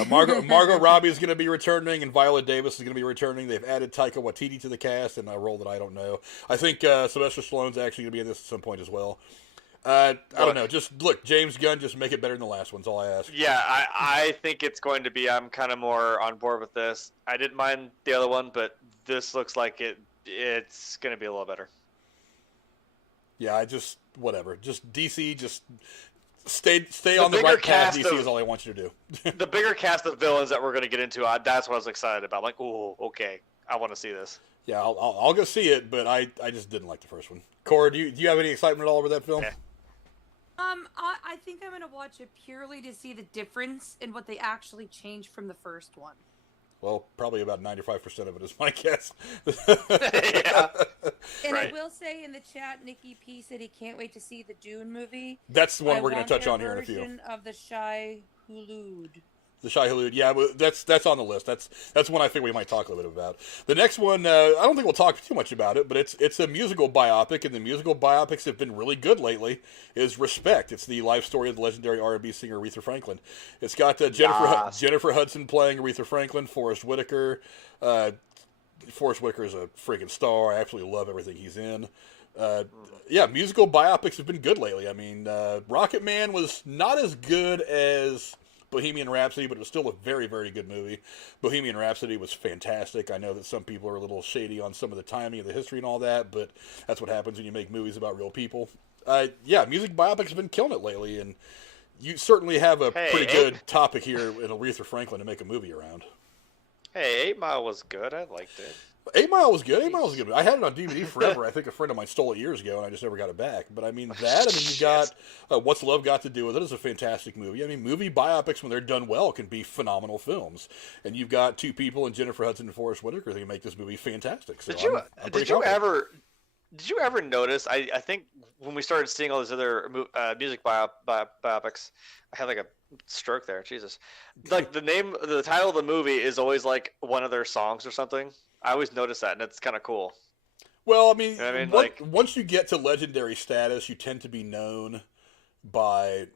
Margot Robbie is going to be returning, and Viola Davis is going to be returning. They've added Taika Waititi to the cast in a role that I don't know. I think Sylvester Stallone's actually going to be in this at some point as well. I don't know. Just look, James Gunn, just make it better than the last one's all I ask. Yeah, I think it's going to be. I'm kind of more on board with this. I didn't mind the other one, but this looks like it's going to be a little better. Yeah, whatever. Just DC, just stay on the right path. DC is all I want you to do. The bigger cast of villains that we're going to get into, that's what I was excited about. Like, oh, okay, I want to see this. Yeah, I'll go see it, but I just didn't like the first one. Cora, do you have any excitement at all over that film? Yeah. I think I'm going to watch it purely to see the difference in what they actually changed from the first one. Well, probably about 95% of it is my guess. Yeah. And I will say in the chat, Nikki P said he can't wait to see the Dune movie. That's the one we're going to touch on here in a few. Version of the Shai Hulud. The Shai Hulud, yeah, that's on the list. That's one I think we might talk a little bit about. The next one, I don't think we'll talk too much about it, but it's a musical biopic, and the musical biopics have been really good lately. Is Respect? It's the life story of the legendary R&B singer Aretha Franklin. It's got Jennifer Hudson playing Aretha Franklin, Forrest Whitaker. Forrest Whitaker is a freaking star. I absolutely love everything he's in. Yeah, musical biopics have been good lately. I mean, Rocket Man was not as good as Bohemian Rhapsody, but it was still a very, very good movie. Bohemian Rhapsody was fantastic. I know that some people are a little shady on some of the timing of the history and all that, but that's what happens when you make movies about real people. Yeah, music biopics have been killing it lately, and you certainly have a pretty good topic here in Aretha Franklin to make a movie around. Hey, 8 Mile was good. I liked it. 8 Mile was good. 8 Mile was good. I had it on DVD forever. I think a friend of mine stole it years ago, and I just never got it back. But I mean, you've got What's Love Got to Do with It is a fantastic movie. I mean, movie biopics, when they're done well, can be phenomenal films. And you've got two people in Jennifer Hudson and Forrest Whitaker that can make this movie fantastic. So Did you ever notice? I think when we started seeing all these other music biopics, I had like a stroke there. Jesus, like the title of the movie is always like one of their songs or something. I always notice that, and it's kind of cool. Well, I mean, once you get to legendary status, you tend to be known by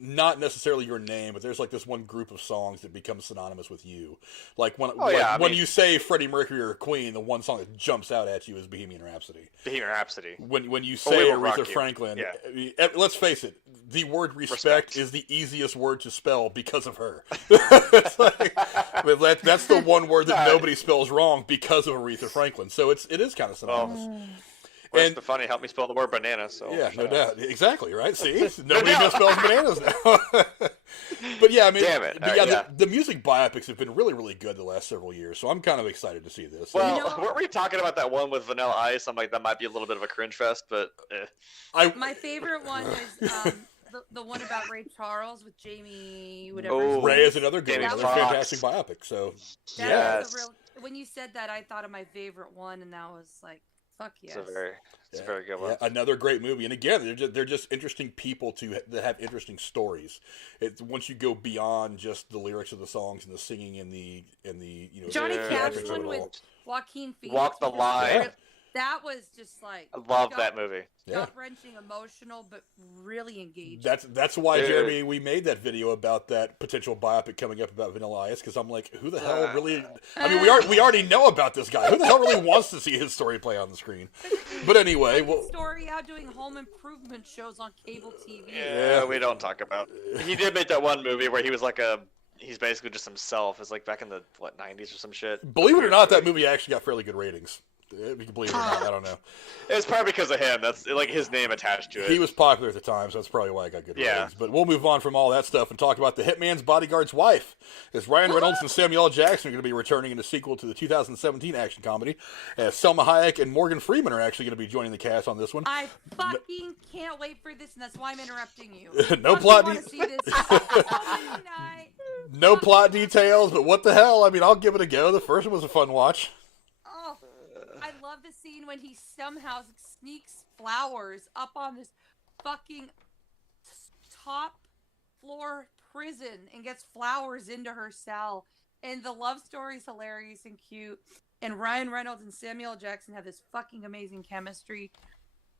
not necessarily your name, but there's like this one group of songs that become synonymous with you. Like when you say Freddie Mercury or Queen, the one song that jumps out at you is Bohemian Rhapsody. Bohemian Rhapsody. When you say Aretha Franklin, let's face it, the word respect is the easiest word to spell because of her. It's like, that's the one word that nobody spells wrong because of Aretha Franklin. So it is kind of synonymous. And the funny helped me spell the word banana. So yeah, no doubt, exactly right. See, nobody misspells bananas now. But yeah, I mean, the music biopics have been really, really good the last several years. So I'm kind of excited to see this. Well, weren't we talking about that one with Vanilla Ice? I'm like, that might be a little bit of a cringe fest, but my favorite one is the one about Ray Charles with Jamie whatever. Oh, Ray is another good one, another fantastic biopic. So when you said that, I thought of my favorite one, and that was like. Fuck yes. It's a very good one. Yeah, another great movie, and again, they're just interesting people that have interesting stories. Once you go beyond just the lyrics of the songs and the singing and the Johnny Cash one with Joaquin Phoenix. Walk the Line. Yeah. That was just like I love that movie. Gut-wrenching, emotional, but really engaging. That's why, Jeremy, we made that video about that potential biopic coming up about Vanilla Ice, because I'm like, who the hell really? I mean, we already know about this guy. Who the hell really wants to see his story play on the screen? But anyway, story out doing home improvement shows on cable TV. Yeah, we don't talk about. He did make that one movie where he was like he's basically just himself. It's like back in the 90s or some shit. Believe it or not, that movie actually got fairly good ratings. If you can believe it or not, I don't know. It's probably because of him. That's like his name attached to it. He was popular at the time, so that's probably why I got good ratings. But we'll move on from all that stuff and talk about The Hitman's Bodyguard's Wife. As Ryan Reynolds and Samuel L. Jackson are going to be returning in the sequel to the 2017 action comedy. As Selma Hayek and Morgan Freeman are actually going to be joining the cast on this one. I fucking can't wait for this, and that's why I'm interrupting you. No plot No plot details, but what the hell? I mean, I'll give it a go. The first one was a fun watch. I love the scene when he somehow sneaks flowers up on this fucking top floor prison and gets flowers into her cell. And the love story is hilarious and cute. And Ryan Reynolds and Samuel L. Jackson have this fucking amazing chemistry.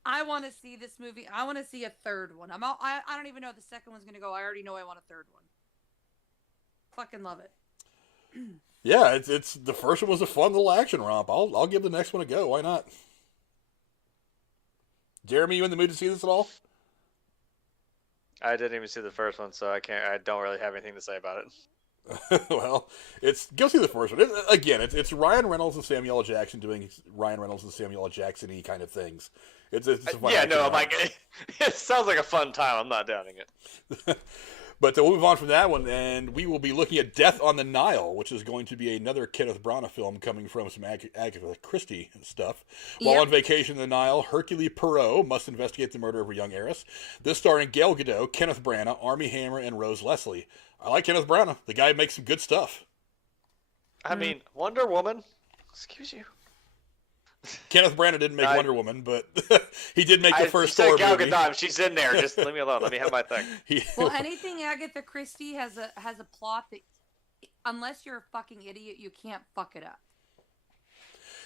I want to see this movie. I want to see a third one. I don't even know if the second one's going to go. I already know I want a third one. Fucking love it. Yeah, it's the first one was a fun little action romp. I'll give the next one a go. Why not? Jeremy, you in the mood to see this at all? I didn't even see the first one, so I don't really have anything to say about it. Well, go see the first one. It's Ryan Reynolds and Samuel L. Jackson doing Ryan Reynolds and Samuel L. Jackson-y kind of things. It's a fun it sounds like a fun time. I'm not doubting it. But we'll move on from that one, and we will be looking at Death on the Nile, which is going to be another Kenneth Branagh film coming from some Agatha Christie stuff. While on vacation in the Nile, Hercule Poirot must investigate the murder of a young heiress. This starring Gal Gadot, Kenneth Branagh, Armie Hammer, and Rose Leslie. I like Kenneth Branagh. The guy makes some good stuff. I mean, Wonder Woman. Excuse you. Kenneth Branagh didn't make Wonder Woman, but he did make the first Thor Gal movie. Gadot, she's in there. Just leave me alone. Let me have my thing. Well, anything Agatha Christie has a plot that, unless you're a fucking idiot, you can't fuck it up.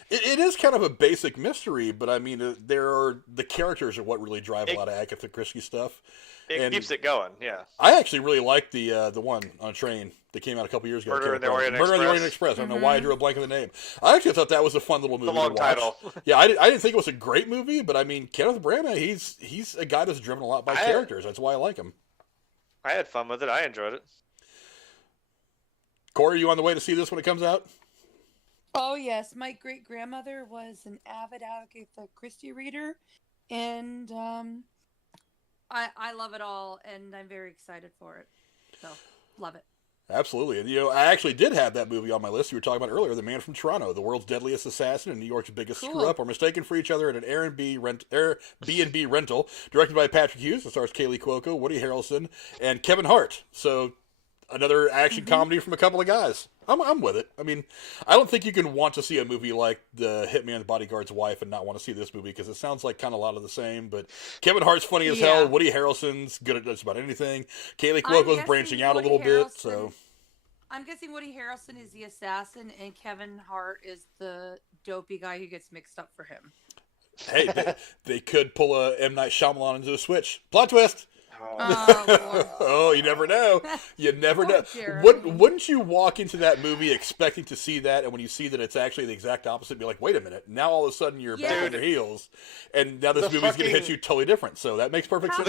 It is kind of a basic mystery, but I mean, the characters are what really drive a lot of Agatha Christie stuff. It keeps it going, yeah. I actually really liked the one on a train that came out a couple years ago. Murder in the Orient Express. I don't know why I drew a blank on the name. I actually thought that was a fun little movie. It's a long title. Yeah, I didn't think it was a great movie, but I mean, Kenneth Branagh, he's a guy that's driven a lot by characters. That's why I like him. I had fun with it. I enjoyed it. Corey, are you on the way to see this when it comes out? Oh, yes. My great-grandmother was an avid Agatha Christie reader, and I love it all, and I'm very excited for it. So, love it. Absolutely. And, I actually did have that movie on my list you were talking about earlier, The Man from Toronto, the world's deadliest assassin and New York's biggest screw-up, are mistaken for each other at an Airbnb rental, directed by Patrick Hughes. It stars Kaylee Cuoco, Woody Harrelson, and Kevin Hart. So, another action comedy from a couple of guys. I'm with it. I mean, I don't think you can want to see a movie like The Hitman's Bodyguard's Wife and not want to see this movie, because it sounds like kind of a lot of the same, but Kevin Hart's funny as hell, Woody Harrelson's good at just about anything, Kaylee Cuoco's branching out a little bit, so... I'm guessing Woody Harrelson is the assassin and Kevin Hart is the dopey guy who gets mixed up for him. Hey, they could pull a M. Night Shyamalan into a switch. Plot twist! Oh, you never know. You never know. Wouldn't you walk into that movie expecting to see that, and when you see that it's actually the exact opposite, be like, wait a minute, now all of a sudden you're back on your heels, and now this movie's going to hit you totally different, so that makes perfect sense.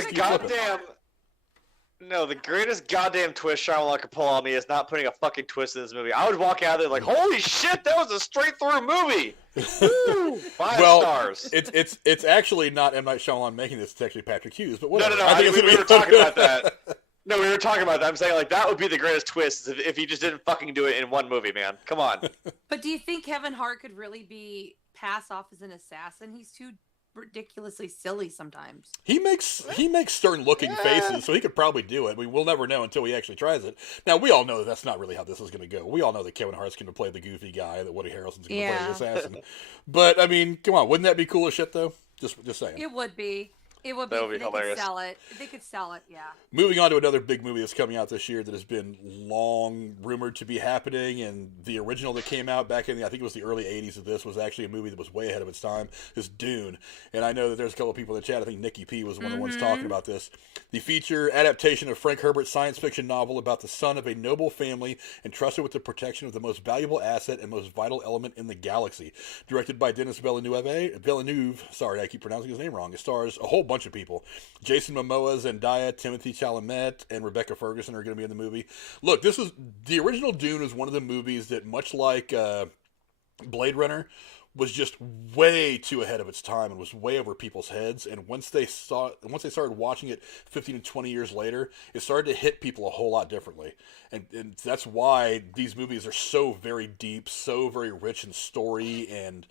The greatest goddamn twist Shyamalan could pull on me is not putting a fucking twist in this movie. I would walk out of there like, holy shit, that was a straight-through movie! Woo! 5 stars. It's actually not M. Night Shyamalan making this, it's actually Patrick Hughes, but whatever. No, we were talking about that. No, we were talking about that. I'm saying, like, that would be the greatest twist if he just didn't fucking do it in one movie, man. Come on. But do you think Kevin Hart could really pass off as an assassin? He's too ridiculously silly sometimes. He makes stern looking faces, so he could probably do it. We'll never know until he actually tries it. Now, we all know that's not really how this is going to go. We all know that Kevin Hart's going to play the goofy guy, that Woody Harrelson's going to play the assassin. But I mean, come on, wouldn't that be cool as shit though? Just saying. It would be. It would be. That would be hilarious. They could sell it, yeah. Moving on to another big movie that's coming out this year that has been long rumored to be happening, and the original that came out back in I think it was the early 80s of this was actually a movie that was way ahead of its time, is Dune. And I know that there's a couple of people in the chat, I think Nikki P was one of the ones talking about this. The feature adaptation of Frank Herbert's science fiction novel about the son of a noble family entrusted with the protection of the most valuable asset and most vital element in the galaxy. Directed by Denis Villeneuve, sorry, I keep pronouncing his name wrong. It stars a whole bunch of people. Jason Momoa, Zendaya, Timothy Chalamet, and Rebecca Ferguson are going to be in the movie. Look, the original Dune is one of the movies that, much like Blade Runner, was just way too ahead of its time and was way over people's heads. And once they started watching it 15 to 20 years later, it started to hit people a whole lot differently. And that's why these movies are so very deep, so very rich in story and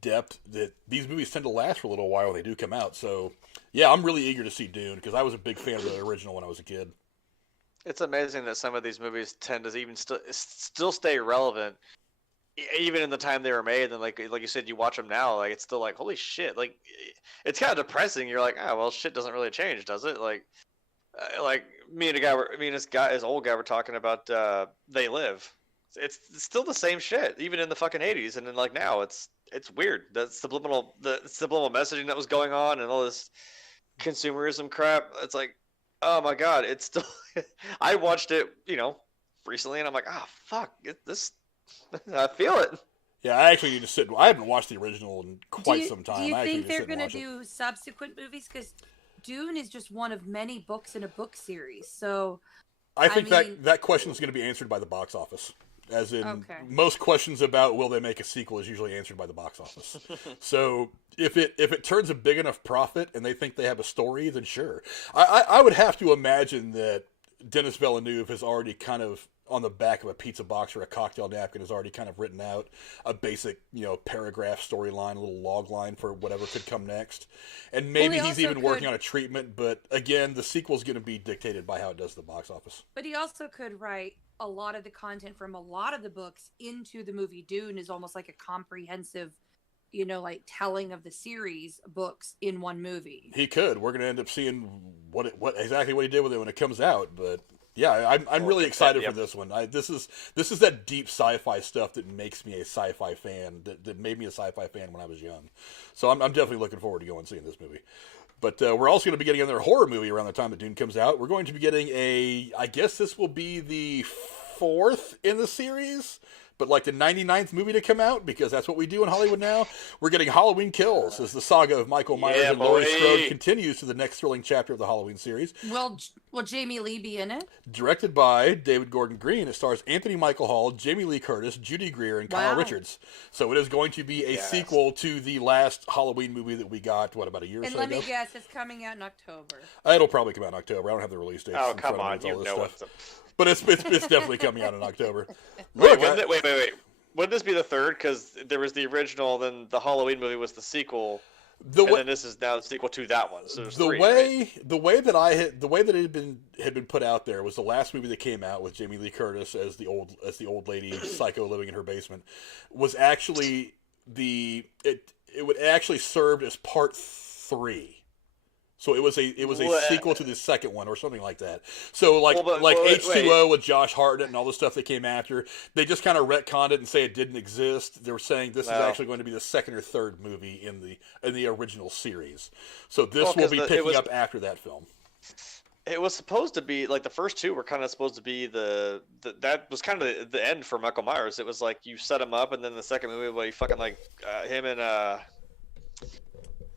depth, that these movies tend to last for a little while when they do come out. So, yeah, I'm really eager to see Dune, because I was a big fan of the original when I was a kid. It's amazing that some of these movies tend to even still stay relevant, even in the time they were made. And like you said, you watch them now, like it's still like, holy shit! Like, it's kind of depressing. You're like, well, shit doesn't really change, does it? Like this old guy were talking about They Live. It's still the same shit, even in the fucking 80s, and then like now it's weird. The subliminal messaging that was going on and all this consumerism crap. It's like, oh my god, it's still. I watched it, recently, and I'm like, fuck, I feel it. Yeah, I actually need to sit. I haven't watched the original in quite some time. Do you think they're going to do subsequent movies? Because Dune is just one of many books in a book series. So I think that question is going to be answered by the box office. As in, most questions about will they make a sequel is usually answered by the box office. So if it turns a big enough profit and they think they have a story, then sure. I would have to imagine that Denis Villeneuve has already kind of, on the back of a pizza box or a cocktail napkin, has already kind of written out a basic, paragraph storyline, a little log line for whatever could come next. And maybe he's even working on a treatment, but again, the sequel's going to be dictated by how it does at the box office. But he also could write a lot of the content from a lot of the books into the movie. Dune is almost like a comprehensive, like telling of the series books in one movie. He could. We're going to end up seeing what exactly what he did with it when it comes out, but yeah, I'm really excited for this one. This is that deep sci-fi stuff that makes me a sci-fi fan, that made me a sci-fi fan when I was young. So I'm definitely looking forward to going and seeing this movie. But we're also going to be getting another horror movie around the time that Dune comes out. We're going to be getting I guess this will be the 4th in the series, but like the 99th movie to come out, because that's what we do in Hollywood now. We're getting Halloween Kills as the saga of Michael Myers and Laurie Strode continues to the next thrilling chapter of the Halloween series. Will Jamie Lee be in it? Directed by David Gordon Green, it stars Anthony Michael Hall, Jamie Lee Curtis, Judy Greer, and Kyle Richards. So it is going to be a sequel to the last Halloween movie that we got, about a year or so ago? And let me guess, it's coming out in October. It'll probably come out in October. I don't have the release date. Oh, come on, you know what? But it's definitely coming out in October. Wait. Wouldn't this be the third? Because there was the original, then the Halloween movie was the sequel, then this is now the sequel to that one. So the way that it had been put out there was the last movie that came out with Jamie Lee Curtis as the old lady psycho living in her basement was actually it would actually served as part 3. So it was a sequel to the second one or something like that. So H2O with Josh Hartnett and all the stuff that came after, they just kind of retconned it and say it didn't exist. They were saying this is actually going to be the second or third movie in the original series. So this will be picking up after that film. It was supposed to be like the first two were kind of supposed to be that was kind of the end for Michael Myers. It was like you set him up, and then the second movie, well, you fucking him and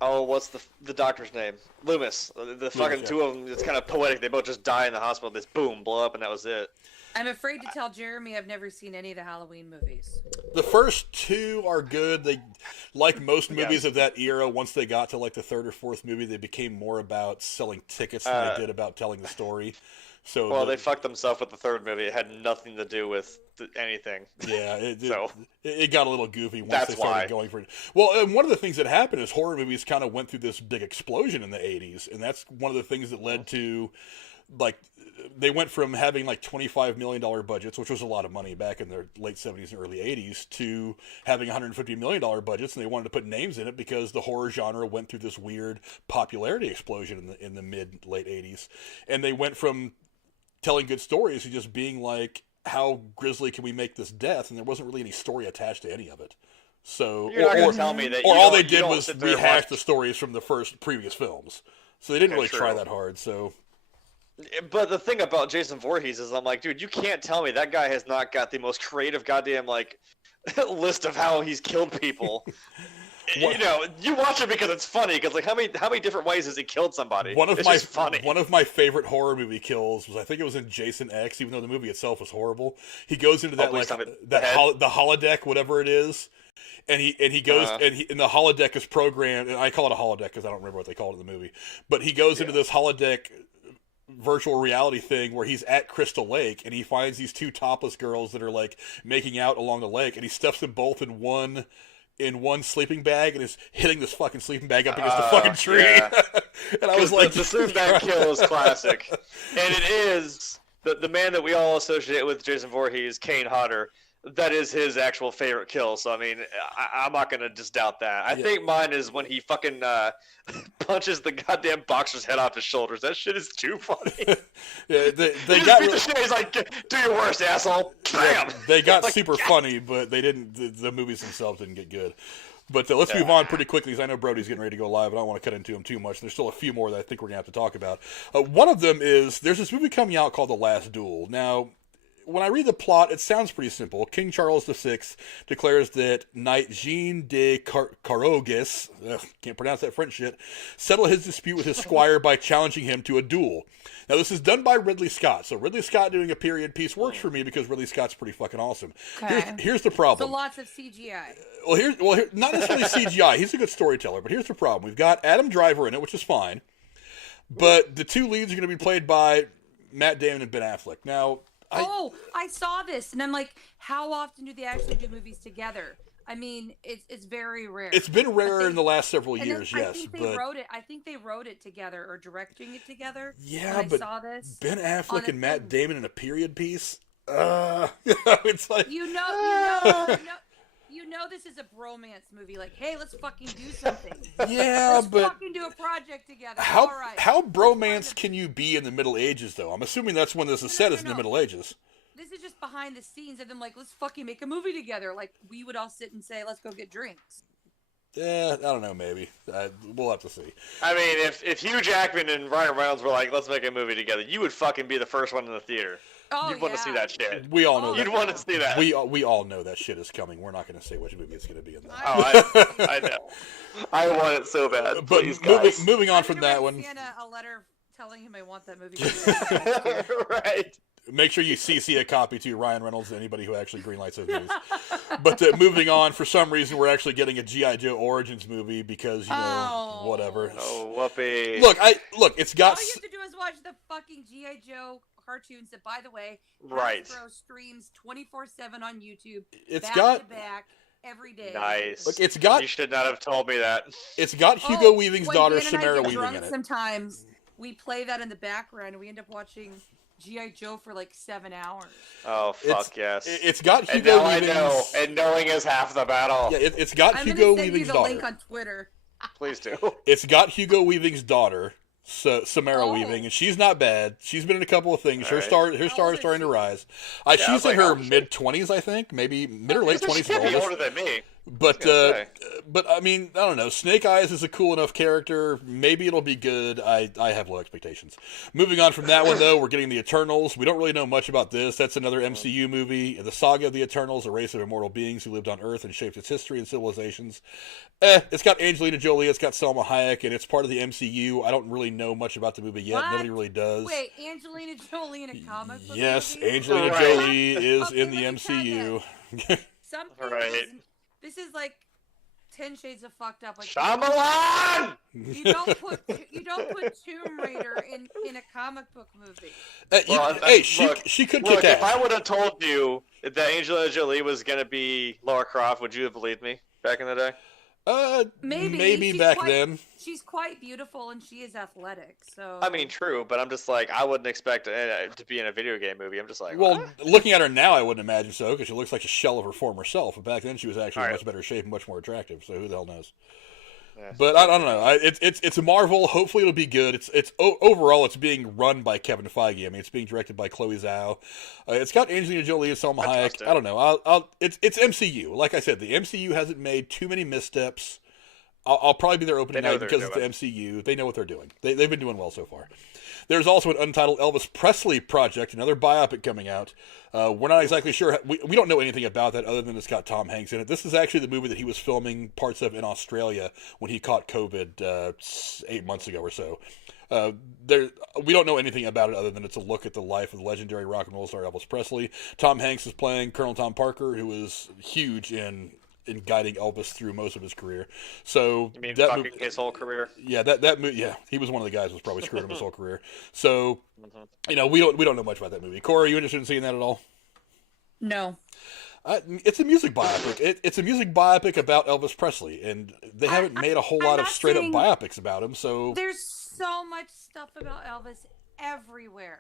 what's the doctor's name? Loomis. The fucking two of them, it's kind of poetic. They both just die in the hospital. This boom, blow up, and that was it. I'm afraid to tell Jeremy I've never seen any of the Halloween movies. The first two are good. They, like most movies of that era, once they got to like the third or fourth movie, they became more about selling tickets than they did about telling the story. So they fucked themselves with the third movie. It had nothing to do with anything. Yeah, it got a little goofy once they started going for it. Well, and one of the things that happened is horror movies kind of went through this big explosion in the 80s, and that's one of the things that led to, like, they went from having like $25 million budgets, which was a lot of money back in the late 70s and early 80s, to having $150 million budgets, and they wanted to put names in it because the horror genre went through this weird popularity explosion in the mid-late 80s. And they went from telling good stories to just being like, how grisly can we make this death? And there wasn't really any story attached to any of it. So, you're not going to tell me that all they did was rehash the stories from the previous films. So they didn't really try that hard. So, but the thing about Jason Voorhees is, I'm like, dude, you can't tell me that guy has not got the most creative goddamn list of how he's killed people. You know, you watch it because it's funny. Because how many different ways has he killed somebody? One of my favorite horror movie kills was, I think it was in Jason X, even though the movie itself was horrible. He goes into the holodeck, whatever it is, and he goes and the holodeck is programmed. And I call it a holodeck because I don't remember what they called it in the movie. But he goes into this holodeck virtual reality thing where he's at Crystal Lake, and he finds these two topless girls that are like making out along the lake, and he stuffs them both in one sleeping bag and is hitting this fucking sleeping bag up against the fucking tree. Yeah. And I was like, the sleeping bag kill is classic. And it is the man that we all associate with Jason Voorhees, Kane Hodder. That is his actual favorite kill. So, I mean, I'm not going to just doubt that. I think mine is when he fucking punches the goddamn boxer's head off his shoulders. That shit is too funny. Yeah, they got beat the shit. He's like, do your worst, asshole. Bam! Yeah, they got super funny, but they didn't. The movies themselves didn't get good. But let's move on pretty quickly, because I know Brody's getting ready to go live, and I don't want to cut into him too much. There's still a few more that I think we're going to have to talk about. One of them is, there's this movie coming out called The Last Duel. Now, when I read the plot, it sounds pretty simple. King Charles VI declares that Knight Jean de Carogis, can't pronounce that French shit, settle his dispute with his squire by challenging him to a duel. Now, this is done by Ridley Scott. So Ridley Scott doing a period piece works for me because Ridley Scott's pretty fucking awesome. Okay. Here's the problem. So lots of CGI. Well, not necessarily CGI. He's a good storyteller, but here's the problem. We've got Adam Driver in it, which is fine. But the two leads are going to be played by Matt Damon and Ben Affleck. Now, I saw this, and I'm like, how often do they actually do movies together? I mean, it's very rare. It's been rarer in the last several years, yes. I think they wrote it together or directing it together. Yeah, but I saw this Ben Affleck and Matt Damon in a period piece. It's like you know, this is a bromance movie. Like, hey, let's fucking do something. Yeah, let's fucking do a project together. How bromance can you be in the Middle Ages, though? I'm assuming that's when this is set, is in the Middle Ages. This is just behind the scenes of them, like, let's fucking make a movie together. Like, we would all sit and say, let's go get drinks. Yeah, I don't know, maybe. We'll have to see. I mean, if Hugh Jackman and Ryan Reynolds were like, let's make a movie together, you would fucking be the first one in the theater. Oh, You'd want to see that shit. We all know. You'd want to see that. We all know that shit is coming. We're not going to say which movie it's going to be in that. Oh, I know. I want it so bad. But Please, moving on from that one. Santa a letter telling him I want that movie. Right. Make sure you CC a copy to Ryan Reynolds and anybody who actually greenlights those movies. But moving on, for some reason, we're actually getting a G.I. Joe Origins movie because, whatever. Oh, whoopee. Look, it's got... All you have to do is watch the fucking G.I. Joe cartoons that, by the way, right. Hasbro streams 24/7 on YouTube. It's back to back every day. Nice. Look, it's got... You should not have told me that. It's got Hugo Weaving's daughter, Dan and I Samara get Weaving drunk in it. Sometimes we play that in the background and we end up watching G.I. Joe for like 7 hours. Oh, fuck yes. It's got and Hugo now Weaving's... I know, and knowing is half the battle. Yeah, it's got Hugo Weaving's daughter. I'm going to send you the link on Twitter. Please do. It's got Hugo Weaving's daughter, Samara Weaving, and she's not bad. She's been in a couple of things. Her star is starting to rise. She's in her mid-20s, I think, maybe mid or late 20s. She's be older than me. But I mean, I don't know. Snake Eyes is a cool enough character. Maybe it'll be good. I have low expectations. Moving on from that one, though, we're getting the Eternals. We don't really know much about this. That's another MCU movie. The saga of the Eternals, a race of immortal beings who lived on Earth and shaped its history and civilizations. It's got Angelina Jolie. It's got Selma Hayek, and it's part of the MCU. I don't really know much about the movie yet. What? Nobody really does. Wait, Angelina Jolie in a comic book Yes, movie? Angelina Jolie is in the MCU. This is like 10 Shades of fucked up. Like Shyamalan! You don't put Tomb Raider in a comic book movie. She could kick ass. If I would have told you that Angelina Jolie was going to be Lara Croft, would you have believed me back in the day? Maybe back then. She's quite beautiful and she is athletic. So I mean, true, but I'm just like, I wouldn't expect to be in a video game movie. I'm just like, well, what? Looking at her now, I wouldn't imagine so because she looks like a shell of her former self. But back then, she was actually in much better shape and much more attractive. So who the hell knows? Yeah. But I don't know. It's a Marvel. Hopefully, it'll be good. Overall, it's being run by Kevin Feige. I mean, it's being directed by Chloe Zhao. It's got Angelina Jolie and Selma Hayek. I don't know. It's MCU. Like I said, the MCU hasn't made too many missteps. I'll probably be their opening night because it's the MCU. They know what they're doing. They've been doing well so far. There's also an untitled Elvis Presley project, another biopic coming out. We're not exactly sure. We don't know anything about that other than it's got Tom Hanks in it. This is actually the movie that he was filming parts of in Australia when he caught COVID 8 months ago or so. We don't know anything about it other than it's a look at the life of the legendary rock and roll star Elvis Presley. Tom Hanks is playing Colonel Tom Parker, who was huge in guiding Elvis through most of his career. So you mean fucking his whole career? Yeah, that movie. Yeah, he was one of the guys who was probably screwing him his whole career. So, we don't know much about that movie. Cora, are you interested in seeing that at all? No. It's a music biopic. It's a music biopic about Elvis Presley, and they haven't made a whole lot of straight up biopics about him. So there's so much stuff about Elvis everywhere.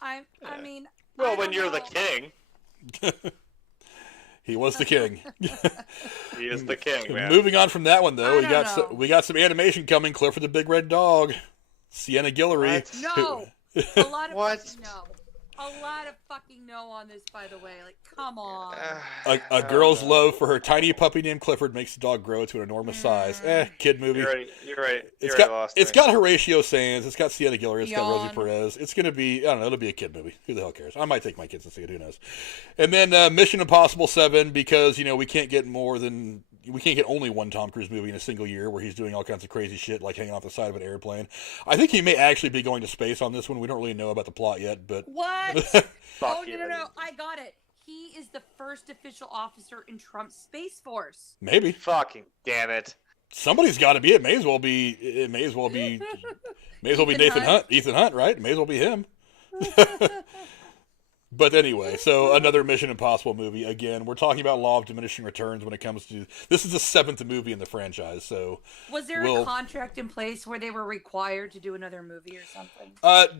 I mean, well, when you're the king. He was the king. He is the king, man. Moving on from that one, though, we got some animation coming. Clifford the Big Red Dog, Sienna Guillory. No, a lot of what? No. A lot of fucking no on this, by the way. Like, come on. A girl's love for her tiny puppy named Clifford makes the dog grow to an enormous size. Kid movie. You're right. It's got Horatio Sands. It's got Sienna Guillory. It's got Rosie Perez. It's going to be, I don't know, it'll be a kid movie. Who the hell cares? I might take my kids and see it. Who knows? And then Mission Impossible 7, because, we can't get only one Tom Cruise movie in a single year where he's doing all kinds of crazy shit like hanging off the side of an airplane. I think he may actually be going to space on this one. We don't really know about the plot yet, but... What? No. I got it. He is the first official officer in Trump's Space Force. Maybe. Fucking damn it. Somebody's got to be. It may as well be Ethan Hunt, right? It may as well be him. But anyway, so another Mission Impossible movie. Again, we're talking about law of diminishing returns when it comes to... This is the 7th movie in the franchise, so... Was there a contract in place where they were required to do another movie or something?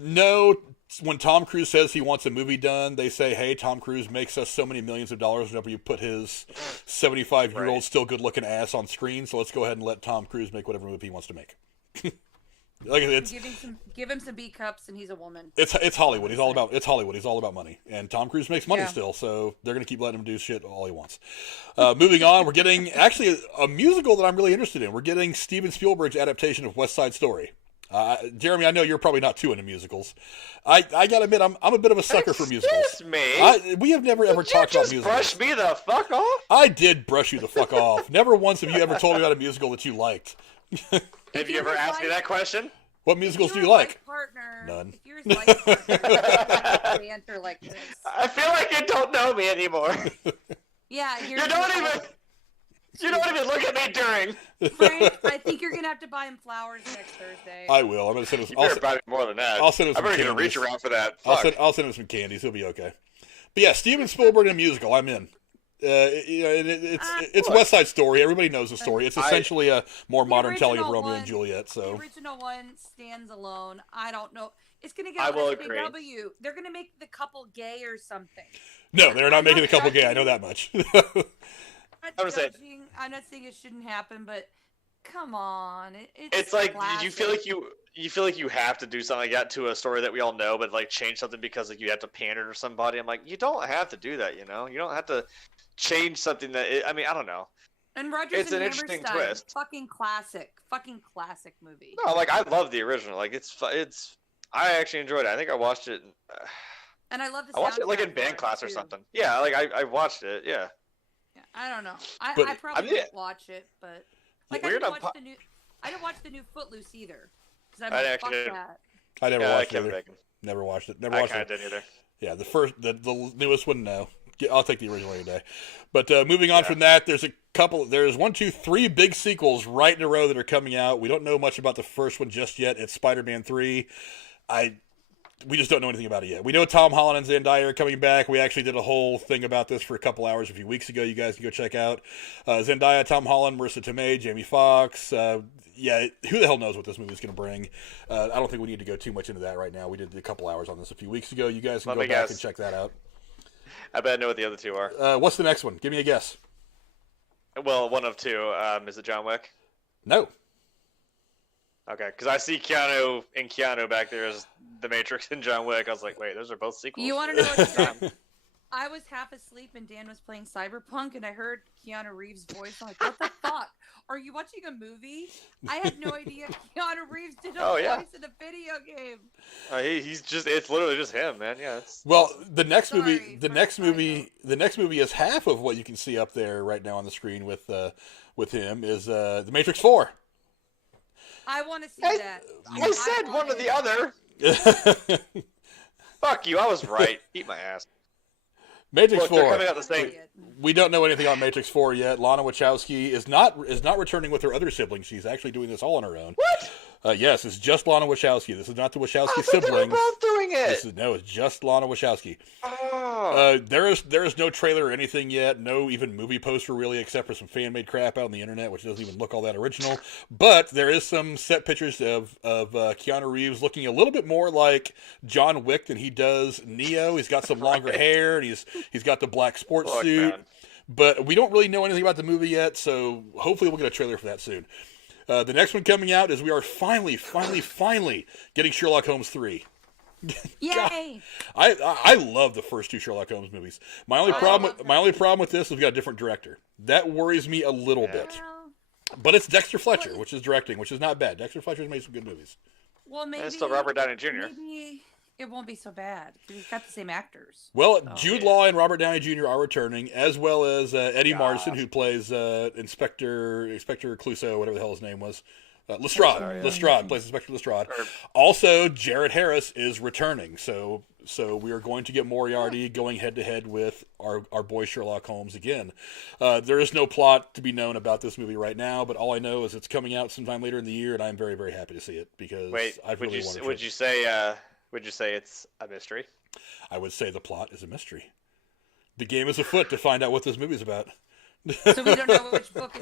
No. When Tom Cruise says he wants a movie done, they say, hey, Tom Cruise makes us so many millions of dollars whenever you put his 75-year-old still good-looking ass on screen, so let's go ahead and let Tom Cruise make whatever movie he wants to make. Like give him some B cups, and he's a woman. It's Hollywood. He's all about money, and Tom Cruise makes money still, so they're gonna keep letting him do shit all he wants. Moving on, we're getting actually a musical that I'm really interested in. We're getting Steven Spielberg's adaptation of West Side Story. Jeremy, I know you're probably not too into musicals. I gotta admit, I'm a bit of a sucker for musicals. Excuse me? We have never ever talked about musicals. Brush me the fuck off? I did brush you the fuck off. Never once have you ever told me about a musical that you liked. Have you ever asked me that question? What musicals do you like? Partner, None. If you're his life partner, banter like this. I feel like you don't know me anymore. Yeah, You don't even look at me during. Frank, I think you're gonna have to buy him flowers next Thursday. I will. I'm gonna send him. You better buy me more than that. I'll send him some I'm candies. gonna reach around for that. I'll send him some candies. He'll be okay. But yeah, Steven Spielberg in a musical. I'm in. It's West Side Story. Everybody knows the story. It's essentially a more modern telling of Romeo and Juliet. So the original one stands alone. I don't know. It's gonna get I will SPW. agree. They're gonna make the couple gay or something. No, they're not making the couple gay. I know that much. I'm not saying it shouldn't happen, but come on, it's like classic. you feel like you have to do something like that to a story that we all know, but like change something because like you have to pander to somebody. I'm like, you don't have to do that, you know. You don't have to change something that I don't know. And Rogers it's and an interesting Hammerstein, twist. fucking classic movie. No, like I love the original. Like it's I actually enjoyed it. I think I watched it. And I love the. I watched it like in soundtrack band for class it, or too. something. Yeah, like I watched it. Yeah. Yeah, I don't know. I probably mean, won't watch it, but like I didn't watch the new Footloose either. Because I'm like, fuck that. I never watched it either. Never watched it. Never watched it. I kind of didn't either. Yeah, the newest one, no. I'll take the original any day. But moving on from that, there's one, two, three big sequels right in a row that are coming out. We don't know much about the first one just yet. It's Spider-Man 3. We just don't know anything about it yet. We know Tom Holland and Zendaya are coming back. We actually did a whole thing about this for a couple hours a few weeks ago. You guys can go check out. Zendaya, Tom Holland, Marissa Tomei, Jamie Foxx. Yeah, who the hell knows what this movie's going to bring? I don't think we need to go too much into that right now. We did a couple hours on this a few weeks ago. You guys can go back and check that out. I bet I know what the other two are. What's the next one? Give me a guess. Well, one of two. Is it John Wick? No. Okay, because I see Keanu back there as the Matrix and John Wick. I was like, wait, those are both sequels. You want to know what's I was half asleep and Dan was playing Cyberpunk and I heard Keanu Reeves' voice. I'm like, what the fuck? Are you watching a movie? I had no idea Keanu Reeves did a voice in a video game. It's literally just him, man. Yeah. Well, the next movie is half of what you can see up there right now on the screen with him is The Matrix 4. I want to see that. I said one or the other. Fuck you, I was right. Eat my ass. Matrix 4. Coming out the same. We don't know anything on Matrix 4 yet. Lana Wachowski is not returning with her other siblings. She's actually doing this all on her own. What? Yes, it's just Lana Wachowski. This is not the Wachowski siblings. They were both doing it. It's just Lana Wachowski. Oh. There is no trailer or anything yet. No even movie poster really, except for some fan made crap out on the internet, which doesn't even look all that original. But there is some set pictures of Keanu Reeves looking a little bit more like John Wick than he does Neo. He's got some longer hair and he's got the black sports suit. Man. But we don't really know anything about the movie yet, so hopefully we'll get a trailer for that soon. The next one coming out is we are finally getting Sherlock Holmes 3. Yay! I love the first two Sherlock Holmes movies. My only problem with this is we've got a different director. That worries me a little bit. But it's Dexter Fletcher, which is directing, which is not bad. Dexter Fletcher's made some good movies. Well, maybe it's still Robert Downey Jr. Maybe it won't be so bad because he's got the same actors. Well, Jude Law and Robert Downey Jr. are returning, as well as Eddie Marson, who plays Inspector Clouseau, whatever the hell his name was. Lestrade. Lestrade plays Inspector Lestrade. Also, Jared Harris is returning, so we are going to get Moriarty going head to head with our boy Sherlock Holmes again. There is no plot to be known about this movie right now, but all I know is it's coming out sometime later in the year, and I'm very, very happy to see it because I really want to. Would you say it's a mystery? I would say the plot is a mystery. The game is afoot to find out what this movie's about. So we don't know which book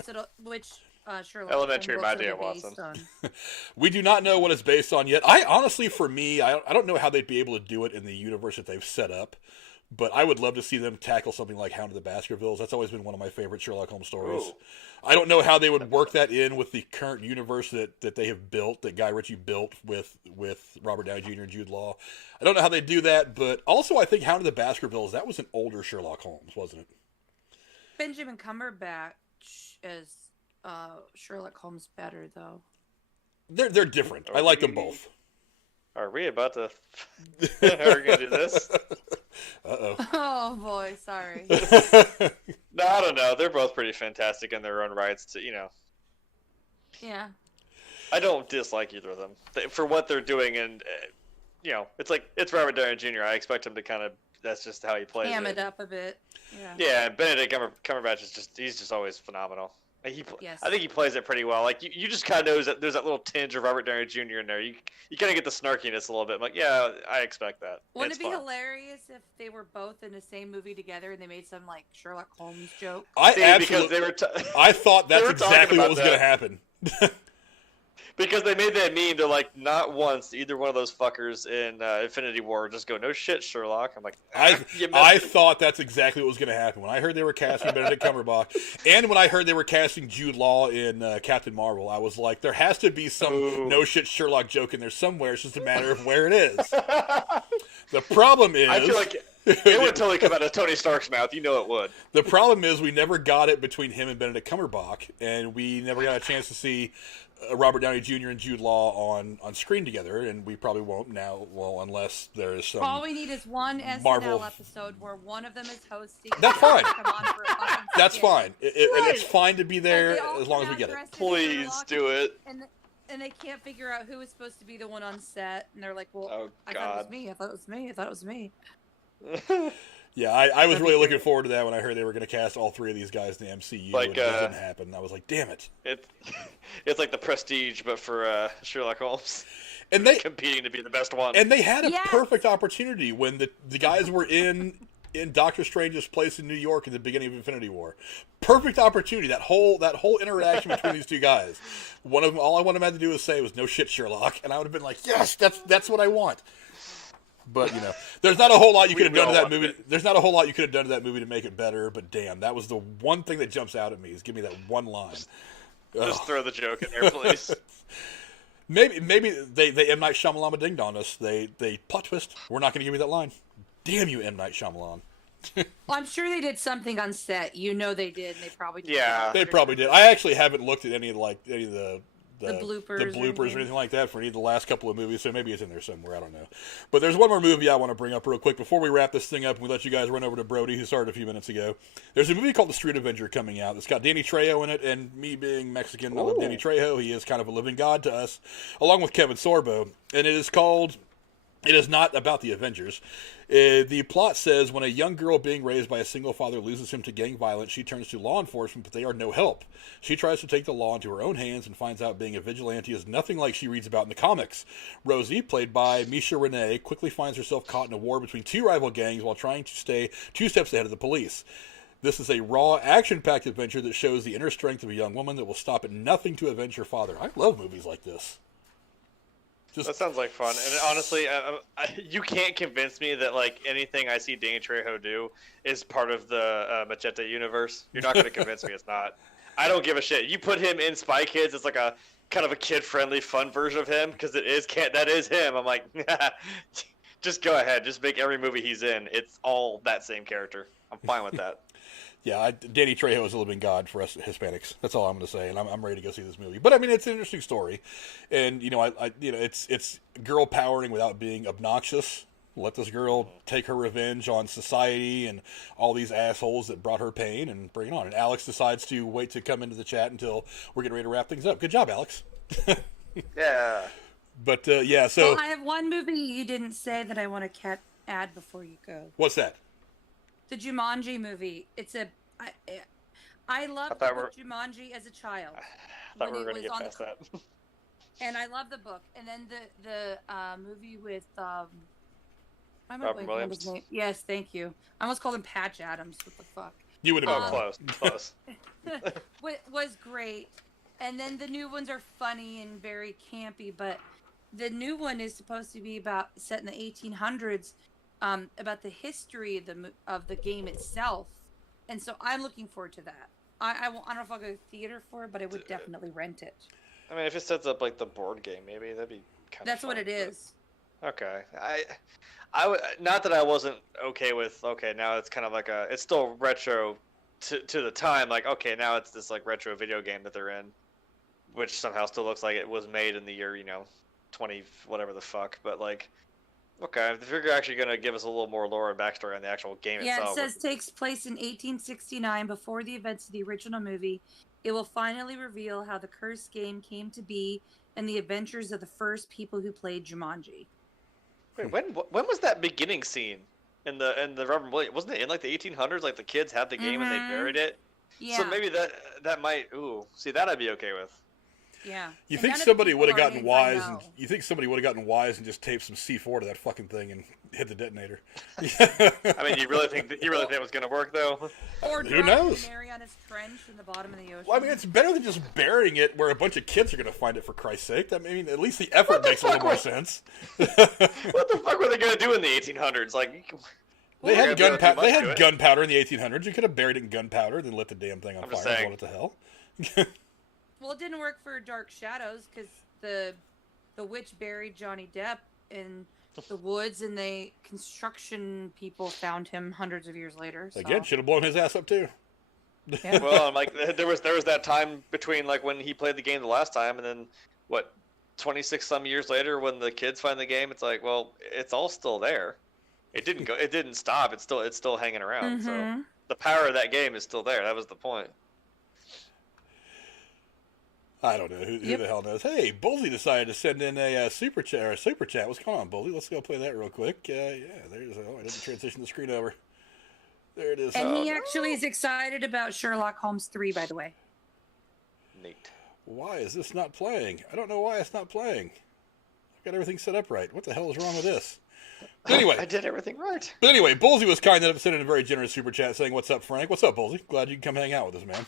Sherlock Elementary, Holmes my books dear are Watson. based on. We do not know what it's based on yet. I honestly, for me, I don't know how they'd be able to do it in the universe that they've set up. But I would love to see them tackle something like Hound of the Baskervilles. That's always been one of my favorite Sherlock Holmes stories. Ooh. I don't know how they would work that in with the current universe that they have built, that Guy Ritchie built with Robert Downey Jr. and Jude Law. I don't know how they do that, but also I think Hound of the Baskervilles, that was an older Sherlock Holmes, wasn't it? Benjamin Cumberbatch is Sherlock Holmes better, though. They're different. I like them both. Are we about to? Are we gonna do this? Uh-oh. Oh boy, sorry. No, I don't know. They're both pretty fantastic in their own rights. Yeah. I don't dislike either of them for what they're doing, and it's Robert Downey Jr. I expect him to kind of. That's just how he plays it. Ham it up a bit. Yeah. Yeah, Benedict Cumberbatch he's just always phenomenal. Yes. I think he plays it pretty well. Like you just kind of know that there's that little tinge of Robert Downey Jr. in there. You kind of get the snarkiness a little bit. I'm like, yeah, I expect that. Wouldn't it be hilarious if they were both in the same movie together and they made some like Sherlock Holmes joke? Because they were I thought that's exactly what was going to happen. Because they made that meme to like not once either one of those fuckers in Infinity War just go, no shit, Sherlock. I'm like, I thought that's exactly what was going to happen when I heard they were casting Benedict Cumberbatch, and when I heard they were casting Jude Law in Captain Marvel. I was like, there has to be some no shit Sherlock joke in there somewhere. It's just a matter of where it is. The problem is, I feel like it would totally come out of Tony Stark's mouth. You know it would. The problem is we never got it between him and Benedict Cumberbatch, and we never got a chance to see Robert Downey Jr. and Jude Law on screen together, and we probably won't now. Well, unless there is some. All we need is one SNL episode where one of them is hosting. That's fine. That's skit. fine. It's fine to be there as long as we get it. Please do it. And they can't figure out who is supposed to be the one on set, and they're like, "Well, oh, I thought it was me. I thought it was me. I thought it was me." Yeah, I was really looking forward to that when I heard they were going to cast all three of these guys in the MCU. Like, and it didn't happen. I was like, damn it. It's like the Prestige, but for Sherlock Holmes. And they competing to be the best one. And they had a perfect opportunity when the guys were in Doctor Strange's place in New York in the beginning of Infinity War. Perfect opportunity. That whole interaction between these two guys. One of them, all I wanted them to do was say was, "No shit, Sherlock," and I would have been like, "Yes, that's what I want." But there's not a whole lot you could have done to that movie. There's not a whole lot you could have done to that movie to make it better. But damn, that was the one thing that jumps out at me. Is give me that one line. Just throw the joke in there, please. Maybe they M. Night Shyamalan dinged on us. They plot twist. We're not going to give you that line. Damn you, M. Night Shyamalan. Well, I'm sure they did something on set. They did, and they probably did. Yeah, they probably did. I actually haven't looked at any of the bloopers or anything like that for any of the last couple of movies, so maybe it's in there somewhere. I don't know. But there's one more movie I want to bring up real quick before we wrap this thing up and we let you guys run over to Brody, who started a few minutes ago. There's a movie called The Street Avenger coming out. It's got Danny Trejo in it, and me being Mexican, I love Danny Trejo. He is kind of a living god to us, along with Kevin Sorbo. And it is not about the Avengers. The plot says when a young girl being raised by a single father loses him to gang violence, she turns to law enforcement, but they are no help. She tries to take the law into her own hands and finds out being a vigilante is nothing like she reads about in the comics. Rosie, played by Misha Renee, quickly finds herself caught in a war between two rival gangs while trying to stay 2 steps ahead of the police. This is a raw, action-packed adventure that shows the inner strength of a young woman that will stop at nothing to avenge her father. I love movies like this. That sounds like fun, and honestly, you can't convince me that like anything I see Danny Trejo do is part of the Machete universe. You're not going to convince me it's not. I don't give a shit. You put him in Spy Kids, it's like a kind of a kid-friendly, fun version of him because that is him. I'm like, just go ahead, just make every movie he's in. It's all that same character. I'm fine with that. Yeah, Danny Trejo is a living god for us Hispanics. That's all I'm going to say, and I'm ready to go see this movie. But I mean, it's an interesting story, and it's girl powering without being obnoxious. Let this girl take her revenge on society and all these assholes that brought her pain, and bring it on. And Alex decides to wait to come into the chat until we're getting ready to wrap things up. Good job, Alex. Yeah. But yeah, so I have one movie you didn't say that I want to add before you go. What's that? The Jumanji movie. I loved Jumanji as a child. I thought we were going to get past that. And I love the book. And then the movie with Robin Williams. His name. Yes, thank you. I almost called him Patch Adams. What the fuck? You would have been close. was great. And then the new ones are funny and very campy, but the new one is supposed to be set in the 1800s. About the history of the game itself, and so I'm looking forward to that. I don't know if I'll go to theater for it, but I would definitely rent it. I mean, if it sets up like the board game, maybe that'd be kind of. That's what it is. Okay, I would not that I wasn't okay with. Okay, now it's kind of like it's still retro to the time. Like, okay, now it's this like retro video game that they're in. which somehow still looks like it was made in the year 20 whatever the fuck. But like, okay, if you're actually gonna give us a little more lore and backstory on the actual game itself. Yeah, it says takes place in 1869 before the events of the original movie. It will finally reveal how the cursed game came to be and the adventures of the first people who played Jumanji. Wait, when was that beginning scene in the Reverend Williams? Wasn't it in like the 1800s? Like the kids had the game and they buried it. Yeah. So maybe that might. Ooh, see that I'd be okay with. Yeah. You think somebody would have gotten wise? You think somebody would have gotten wise and just taped some C4 to that fucking thing and hit the detonator? I mean, you really think it was going to work though? Or who knows? Mariana's Trench in the bottom of the ocean. Well, I mean, it's better than just burying it where a bunch of kids are going to find it. For Christ's sake, I mean, at least the effort makes a little more sense. What the fuck were they going to do in the 1800s? Like, they had gunpowder. They had gunpowder in the 1800s. You could have buried it in gunpowder and then lit the damn thing on fire. What the hell? Well, it didn't work for Dark Shadows because the witch buried Johnny Depp in the woods, and the construction people found him hundreds of years later. So. Again, should have blown his ass up too. Yeah. Well, like there was that time between like when he played the game the last time, and then what, 26 some years later when the kids find the game, it's like, well, it's all still there. It didn't stop. It's still hanging around. Mm-hmm. So the power of that game is still there. That was the point. I don't know. Who the hell knows? Hey, Bullsey decided to send in a super chat. What's going on, Bullsey? Let's go play that real quick. Yeah, there's. I didn't transition the screen over. There it is. And he actually is excited about Sherlock Holmes 3, by the way. Neat. Why is this not playing? I don't know why it's not playing. I've got everything set up right. What the hell is wrong with this? But anyway, I did everything right. But anyway, Bullsey was kind enough to send in a very generous super chat saying, "What's up, Frank? What's up, Bullsey? Glad you can come hang out with us, man."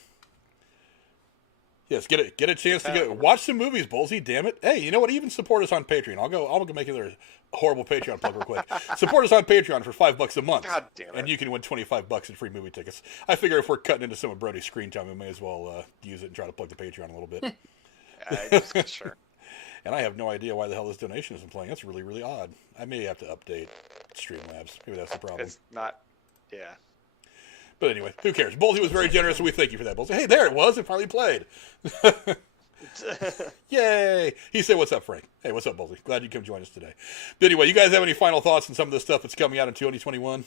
Yes, get a chance to go watch some movies, Bullsey. Damn it! Hey, you know what? Even support us on Patreon. I'll go make another horrible Patreon plug real quick. Support us on Patreon for $5 a month. God damn it! And you can win $25 in free movie tickets. I figure if we're cutting into some of Brody's screen time, we may as well use it and try to plug the Patreon a little bit. Sure. And I have no idea why the hell this donation isn't playing. That's really, really odd. I may have to update Streamlabs. Maybe that's the problem. It's not. Yeah. But anyway, who cares? Bullsey was very generous, and we thank you for that, Bullsey. Hey, there it was. It finally played. Yay! He said, "What's up, Frank?" Hey, what's up, Bullsey? Glad you come join us today. But anyway, you guys have any final thoughts on some of the stuff that's coming out in 2021?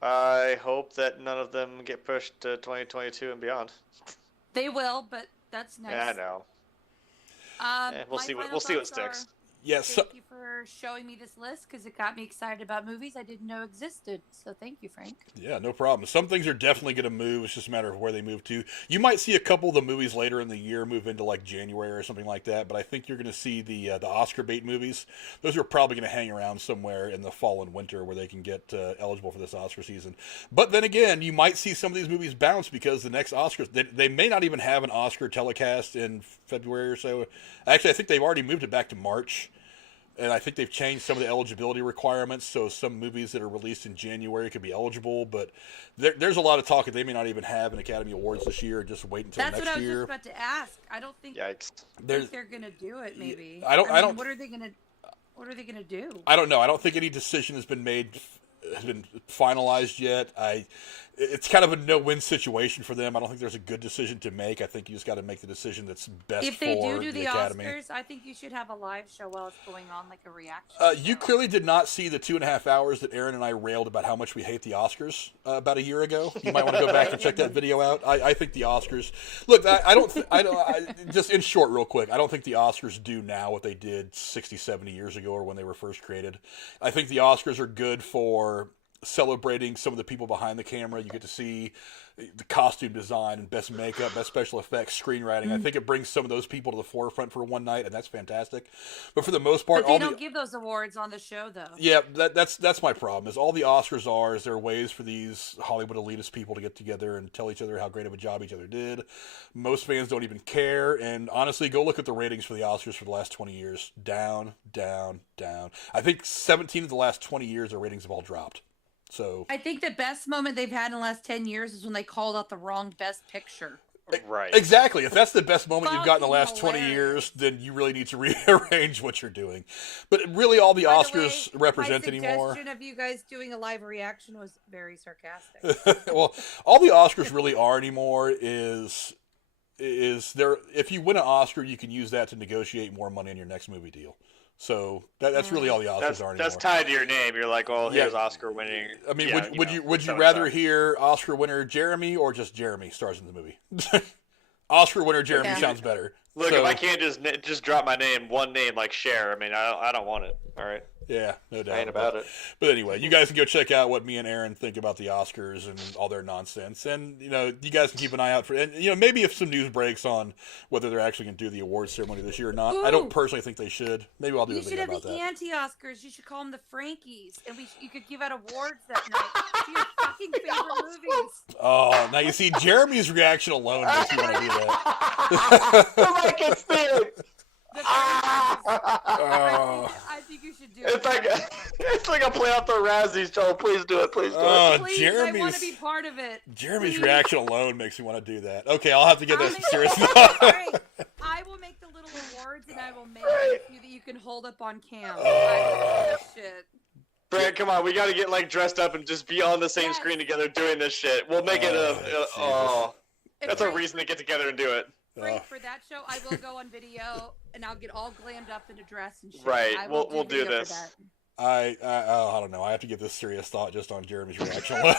I hope that none of them get pushed to 2022 and beyond. They will, but that's nice. Yeah, I know. We'll see what sticks. Yes. Thank you for showing me this list because it got me excited about movies I didn't know existed. So thank you, Frank. Yeah, no problem. Some things are definitely going to move. It's just a matter of where they move to. You might see a couple of the movies later in the year move into like January or something like that, but I think you're going to see the Oscar bait movies. Those are probably going to hang around somewhere in the fall and winter where they can get eligible for this Oscar season. But then again, you might see some of these movies bounce because the next Oscars, they may not even have an Oscar telecast in February or so. Actually, I think they've already moved it back to March. And I think they've changed some of the eligibility requirements, so some movies that are released in January could be eligible. But there's a lot of talk that they may not even have an Academy Awards this year. Just wait until next year. That's what I was just about to ask. I don't think they're gonna do it. Maybe I don't. What are they gonna do? I don't know. I don't think any decision has been finalized yet. It's kind of a no-win situation for them. I don't think there's a good decision to make. I think you just got to make the decision that's best if they for do the the Academy. Oscars, I think you should have a live show while it's going on, like a reaction. You clearly did not see the 2.5 hours that Aaron and I railed about how much we hate the Oscars about a year ago. You might want to go back and check that video out. I think the Oscars. Look, just in short, real quick. I don't think the Oscars do now what they did 60, 70 years ago or when they were first created. I think the Oscars are good for celebrating some of the people behind the camera. You get to see the costume design and best makeup, best special effects, screenwriting. I think it brings some of those people to the forefront for one night, and that's fantastic. But for the most part, but they don't give those awards on the show, though. Yeah, that's my problem. Is all the Oscars is there are ways for these Hollywood elitist people to get together and tell each other how great of a job each other did. Most fans don't even care, and honestly, go look at the ratings for the Oscars for the last 20 years. Down, down, down. I think 17 of the last 20 years, their ratings have all dropped. So I think the best moment they've had in the last 10 years is when they called out the wrong Best Picture. Right. Exactly. If that's the best moment you've got in the last 20 years, then you really need to rearrange what you're doing. But really, all the Oscars represent anymore. My suggestion of you guys doing a live reaction was very sarcastic. Well, all the Oscars really are anymore is is there. If you win an Oscar, you can use that to negotiate more money in your next movie deal. So that's really all the Oscars are anymore. That's tied to your name. You're like, well, here's Oscar winning. I mean, would you rather hear Oscar winner Jeremy or just Jeremy stars in the movie? Oscar winner Jeremy sounds better. Look, if I can't just drop my name, one name like Cher, I mean, I don't want it. All right. Yeah, no doubt. I ain't about it. But anyway, you guys can go check out what me and Aaron think about the Oscars and all their nonsense. And, you guys can keep an eye out for, and, maybe if some news breaks on whether they're actually going to do the awards ceremony this year or not. Ooh. I don't personally think they should. Maybe I'll do a video about that. You should have the anti-Oscars. You should call them the Frankies. And you could give out awards that night to your fucking favorite movies. Oh, now you see, Jeremy's reaction alone makes you want to do that. I can see it. I think you should do it. It's like a play out the Razzies, Joel. Please do it. Please do it. Please, I want to be part of it. Jeremy's reaction alone makes me want to do that. Okay, I'll have to get that some serious thought. I will make the little awards, and I will make a few that you can hold up on cam. Shit. Brad, come on. We got to get dressed up and just be on the same screen together doing this shit. We'll make it that's a reason to get together and do it. For that show, I will go on video and I'll get all glammed up in a dress and shit. Right, we'll do this. I don't know. I have to give this serious thought just on Jeremy's reaction alone.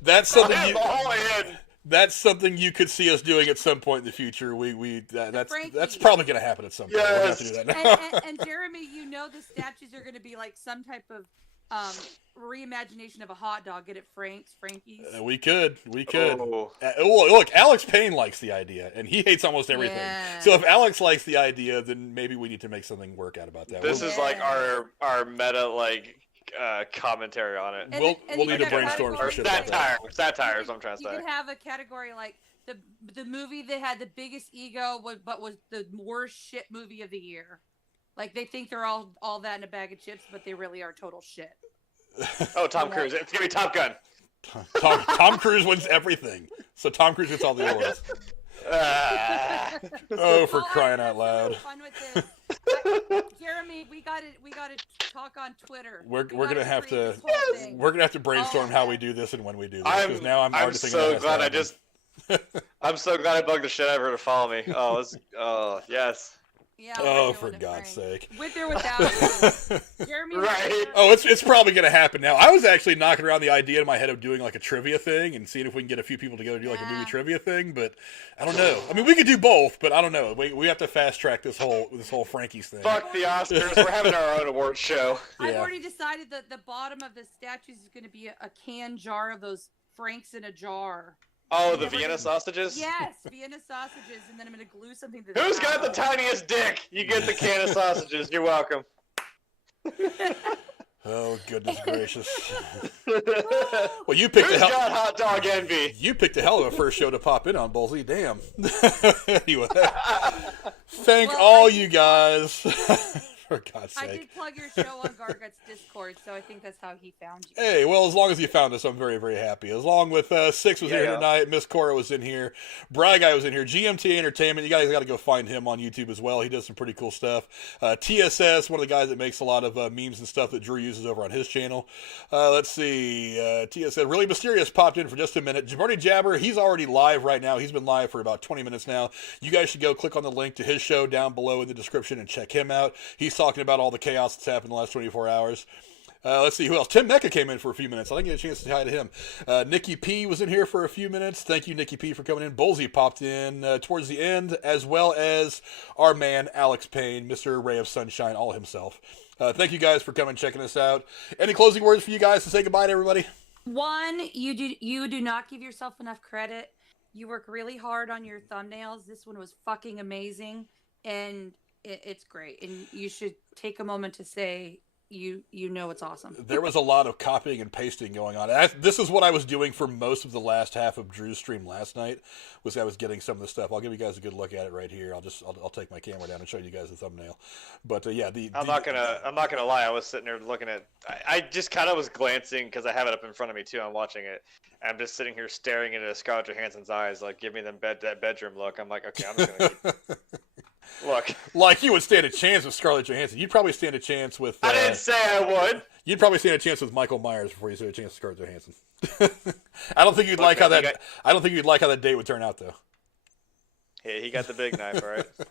That's something that's something you could see us doing at some point in the future. That's probably going to happen at some point. We're have to do that now. And Jeremy, the statues are going to be like some type of reimagination of a hot dog. Get it, Frankie's? We could. Look, Alex Payne likes the idea, and he hates almost everything. Yeah. So if Alex likes the idea, then maybe we need to make something work out about that. This is like our meta commentary on it. We'll need to brainstorm some shit about that. Satire is what I'm trying to say. You could have a category like the movie that had the biggest ego, but was the worst shit movie of the year. Like, they think they're all that in a bag of chips, but they really are total shit. Oh, Tom Cruise. It's going to be Top Gun. Tom Cruise wins everything. So Tom Cruise gets all the awards. For crying out loud. Fun with this. Jeremy, we got to talk on Twitter. We're going to have to brainstorm how we do this and when we do this. Because now I'm so glad I'm so glad I bugged the shit out of her to follow me. Yes. Yeah, for God's sake. With or without Jeremy. Right. It's probably going to happen now. I was actually knocking around the idea in my head of doing like a trivia thing and seeing if we can get a few people together to do like a movie trivia thing, but I don't know. I mean, we could do both, but I don't know. We have to fast track this whole Frankie's thing. Fuck the Oscars. We're having our own awards show. I've already decided that the bottom of the statues is going to be a can jar of those Franks in a jar. Oh, the Vienna sausages? Yes, Vienna sausages, and then I'm going to glue something to Who's got the tiniest dick? You get the can of sausages. You're welcome. Oh, goodness gracious. Well, you picked got hot dog envy? You picked a hell of a first show to pop in on, Ballsy. Damn. Anyway, thank all you guys. For God's sake. I did plug your show on Gargut's Discord, so I think that's how he found you. Hey, well, as long as you found us, I'm very, very happy. As long with Six was here tonight, Miss Cora was in here, Bry Guy was in here, GMT Entertainment. You guys got to go find him on YouTube as well. He does some pretty cool stuff. TSS, one of the guys that makes a lot of memes and stuff that Drew uses over on his channel. Let's see. TSS, Really Mysterious popped in for just a minute. Jabardi Jabber, he's already live right now. He's been live for about 20 minutes now. You guys should go click on the link to his show down below in the description and check him out. He's talking about all the chaos that's happened in the last 24 hours. Let's see who else. Tim Mecca came in for a few minutes. I didn't get a chance to say hi to him. Nikki P was in here for a few minutes. Thank you, Nikki P, for coming in. Bolsey popped in towards the end, as well as our man, Alex Payne, Mr. Ray of Sunshine, all himself. Thank you guys for coming and checking us out. Any closing words for you guys to say goodbye to everybody? One, you do not give yourself enough credit. You work really hard on your thumbnails. This one was fucking amazing, and it's great. And you should take a moment to say you know it's awesome. There was a lot of copying and pasting going on. This is what I was doing for most of the last half of Drew's stream last night. Was I was getting some of the stuff. I'll give you guys a good look at it right here. I'll take my camera down and show you guys the thumbnail. But I'm not gonna lie. I was sitting there looking at. I just kind of was glancing because I have it up in front of me too. I'm watching it. I'm just sitting here staring into Scarlett Johansson's eyes, like, give me that bedroom look. I'm like, okay, I'm just gonna. Look, Like you would stand a chance with Scarlett Johansson. You'd probably stand a chance with. I didn't say I would. You'd probably stand a chance with Michael Myers before you stood a chance with Scarlett Johansson. I don't think you'd like how that. I don't think you'd like how that date would turn out, though. Yeah, he got the big knife, all right. Have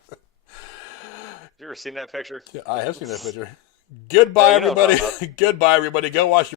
you ever seen that picture? Yeah, I have seen that picture. Goodbye, everybody. Goodbye, everybody. Go watch.